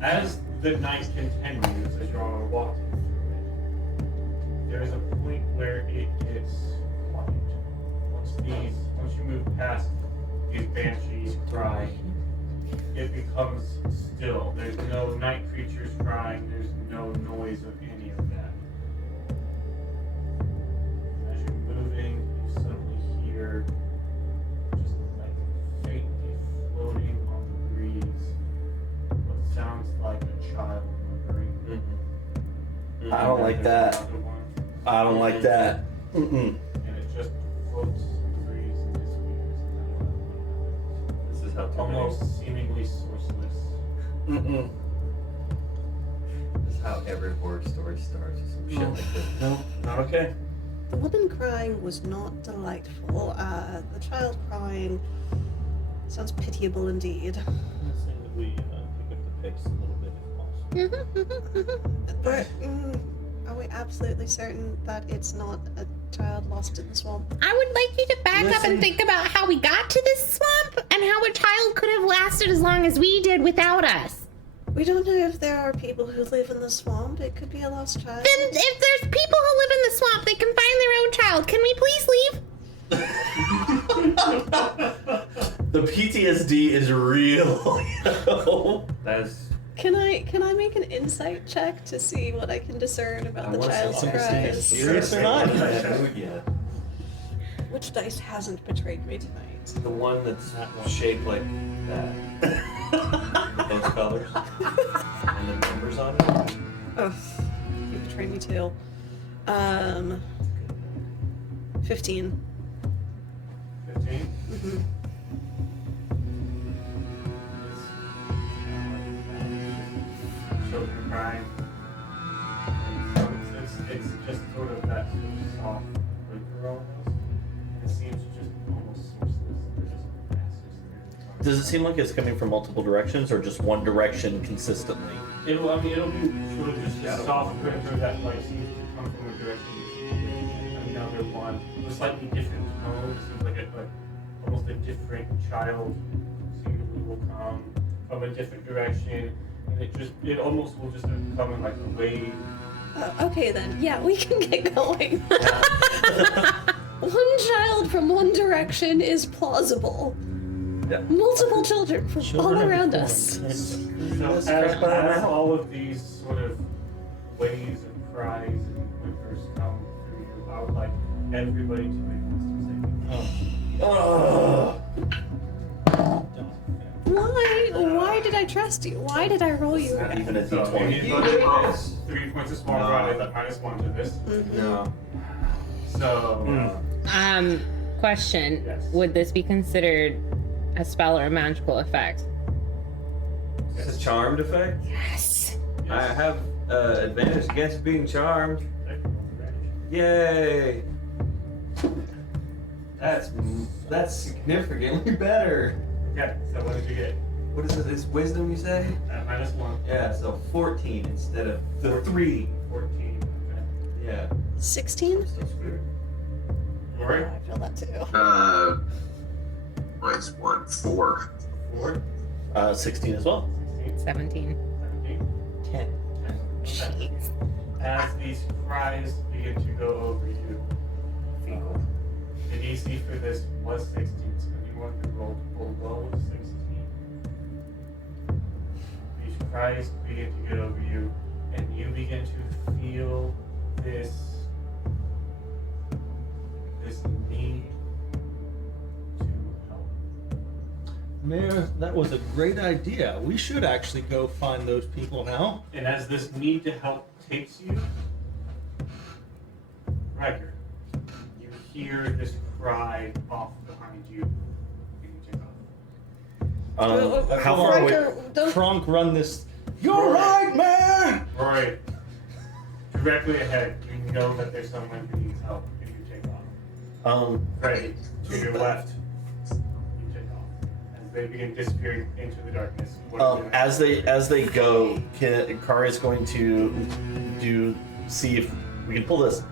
As the night continues, as y'all are walking through it, there is a point where it gets quiet. Once you move past these banshees crying, it becomes still. There's no night creatures crying, there's no noise of any of that. As you're moving, you suddenly hear just like faintly floating on the breeze what sounds like a child whimpering. I don't like that. Another one, I don't like that. Mm-mm. and it just floats in the breeze and disappears. This is how Almost seemingly sourceless. Mm-mm. This is how every horror story starts. Or some shit like this. No, not okay. The woman crying was not delightful. The child crying sounds pitiable indeed. I'm saying that we pick up the pace a little bit if possible. But are we absolutely certain that it's not a child lost in the swamp? I would like you to back up and think about how we got to this swamp and how a child could have lasted as long as we did without us. We don't know if there are people who live in the swamp. It could be a lost child. Then if there's people who live in the swamp, they can find their own child. Can we please leave? The PTSD is real. That's Can I make an insight check to see what I can discern about the child's cries? Serious or not? Yeah. Which dice hasn't betrayed me tonight? The one that's shaped like that. With those colors. And the numbers on it. Oh, you betrayed me too. 15. 15. Mm-hmm. Children crying. And so it's just sort of that sort of soft flicker almost. And it seems just almost sourceless. They're just passes through. Does it seem like it's coming from multiple directions or just one direction consistently? It'll be sort of just a soft flicker that like seems to come from a direction and another one. With slightly different tone. It seems like almost a different child seemingly will come from a different direction. And it almost will just come in like a wave. Okay then, yeah, we can get going. One child from one direction is plausible. Yeah. Multiple children from all around us. So as all of these sort of waves and cries and whimpers come through you, I would like everybody to make wisdom saving. Why did I trust you? Why did I roll you? Even a So D20. you need this 3 points of small rod at -1 to this. No. So Question. Yes. Would this be considered a spell or a magical effect? It's a charmed effect? Yes. I have advantage against being charmed. Yay! That's significantly better. Okay, so what did you get? What is it? It's wisdom, you say? At -1. Yeah, so 14 instead of the 3. 14. Okay. Yeah. 16? I'm still screwed. Rory? I feel that too. Minus 1, 4. 4. 16 as well. 17. 17. 10. Jeez. As these cries begin to go over you, the DC for this was 16, so anyone who rolled below 16. These cries begin to get over you, and you begin to feel this need to help. Mayor, that was a great idea. We should actually go find those people now. And as this need to help takes you, Riker, you hear this cry off behind you, and you take off. How far away? Riker, don't- Kronk, run this. You're right, man! Rory, directly ahead, you know that there's someone who needs help, and you take off. Ready, to your left, you take off. As they begin disappearing into the darkness. What are you doing? As they go, Kari is going to see if we can pull this,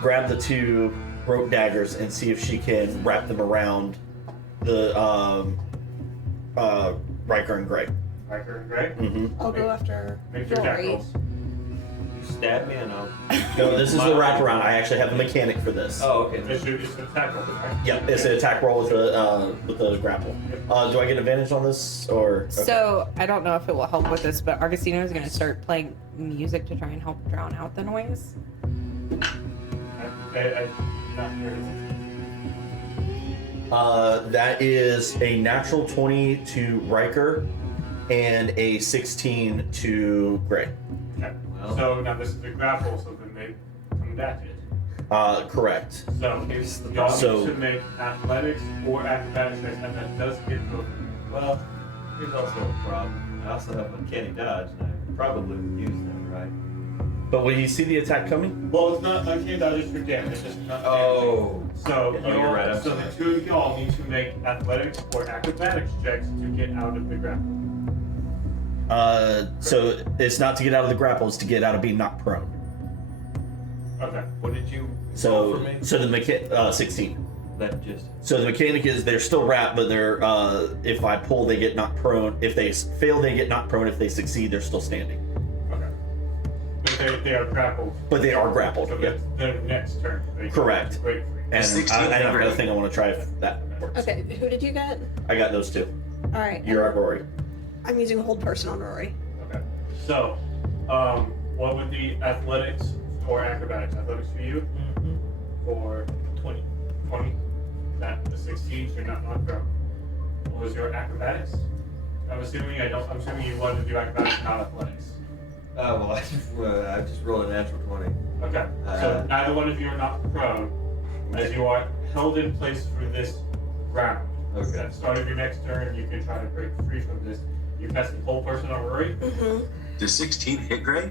grab the 2 rope daggers and see if she can wrap them around the Riker and Gray. Riker and Gray, Mm-hmm. I'll go after make your Rory. tackles. You stab me and I'll. No, this is the wraparound. I actually have a mechanic for this. Oh, okay. It's an attack roll, right? Yep, it's an attack roll with the grapple. Do I get advantage on this or? Okay. So I don't know if it will help with this, but Argostino is going to start playing music to try and help drown out the noise. I'm not sure. That is a natural 20 to Riker and a 16 to Gray. Okay. Well. So now this is a grapple, so then they come back to it. Correct. So Here's the y'all So- need to make athletics or acrobatics checks, and that does get both. Well, here's also a problem. I also have uncanny dodge, and I probably would use them, right? But when you see the attack coming, Well, it's not uncanny dodge, it's for damage. It's just not damage. Oh. So Oh, you're right, I'm so the sorry. 2 of y'all need to make athletics or acrobatics checks to get out of the grapple. so it's not to get out of the grapple; it's to get out of being knocked prone. Okay. What did you roll So, for me? so the 16. That just. So the mechanic is they're still wrapped, but they're if I pull, they get knocked prone. If they fail, they get knocked prone. If they succeed, they're still standing. Okay. But they are grappled. But they are grappled. So Yep. that's their next turn. They Correct. Great. And 16 I have Gray. another thing I want to try if that works. Okay, who did you get? I got those 2. All right. You're at Rory. I'm using hold person on Rory. Okay. So, what would the athletics or acrobatics? Athletics for you? For 20. 20? That the 16, so you're not knocked out. What was your acrobatics? I'm assuming you wanted to do acrobatics, not athletics. Well, I just rolled a natural 20. Okay. So neither one of you are knocked prone, as you are held in place for this round. Okay. At the start of your next turn, you can try to break free from this. You cast the whole person on Rory. Mm-hmm. Does 16 hit Gray?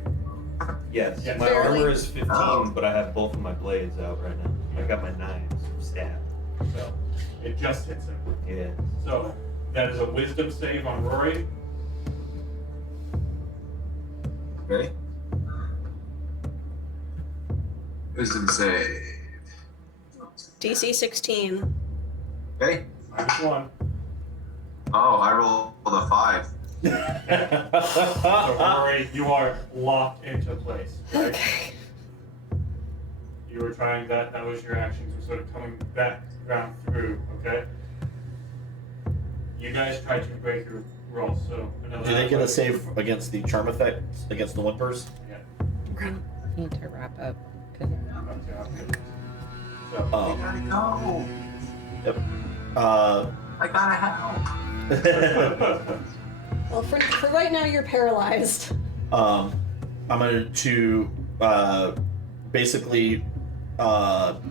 Yes. Yeah. My Barely. armor is 15, Oh. but I have both of my blades out right now. I got my knives stabbed. So it just hits him. Yeah. So that is a wisdom save on Rory. Okay. Wisdom save. DC 16. Okay. -1. Oh, I rolled a 5. So Rory, you are locked into place. Right? Okay. You were trying that. That was your action. So sort of coming back round through. Okay. You guys tried to break your roll. So another. Do they get a athletics. save against the charm effect against the whimpers? Yeah. You need to wrap up. 'Cause Okay, I'll do it. So I gotta go. Yep. I gotta help. Well, for right now, you're paralyzed. I'm going to basically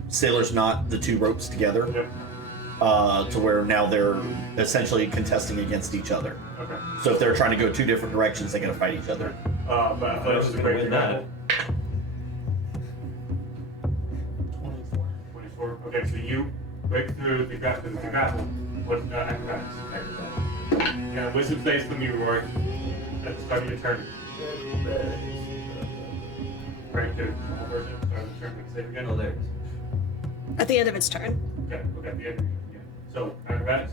sailors knot the 2 ropes together Yep. to where now they're essentially contesting against each other. Okay. So if they're trying to go 2 different directions, they're going to fight each other. But athletics is a break your grapple. 24. 24. Okay, so you break through the grapple. What's acrobatics? Yeah, wisdom saves from you, Rory. At the start of your turn. Right to normal version. Start of the turn. Save again. Oh, there it is. At the end of its turn. Okay, yeah. So, acrobatics?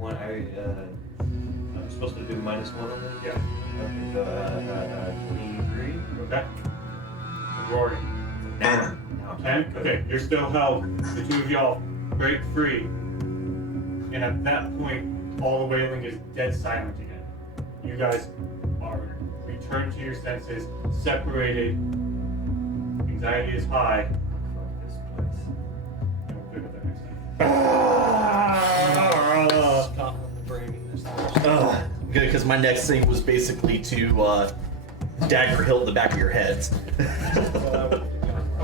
I'm supposed to do -1 on this? Yeah. Okay, so 23. Okay. Rory. 10. 10? Okay, you're still held. The two of y'all break free. And at that point, all the wailing is dead silent again. You guys are returned to your senses, separated. Anxiety is high. Fuck this place. And we'll pick up that next time. Stop braving this thing. Good, because my next thing was basically to dagger hilt the back of your heads. I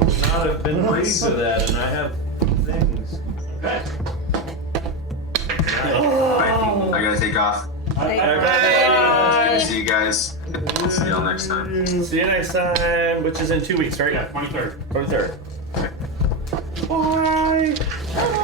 would not have been ready for that, and I have things. Okay. Alright, I gotta take off. Bye. See you guys. See y'all next time. See you next time, which is in 2 weeks, right? Yeah, 23rd. 23rd. Bye.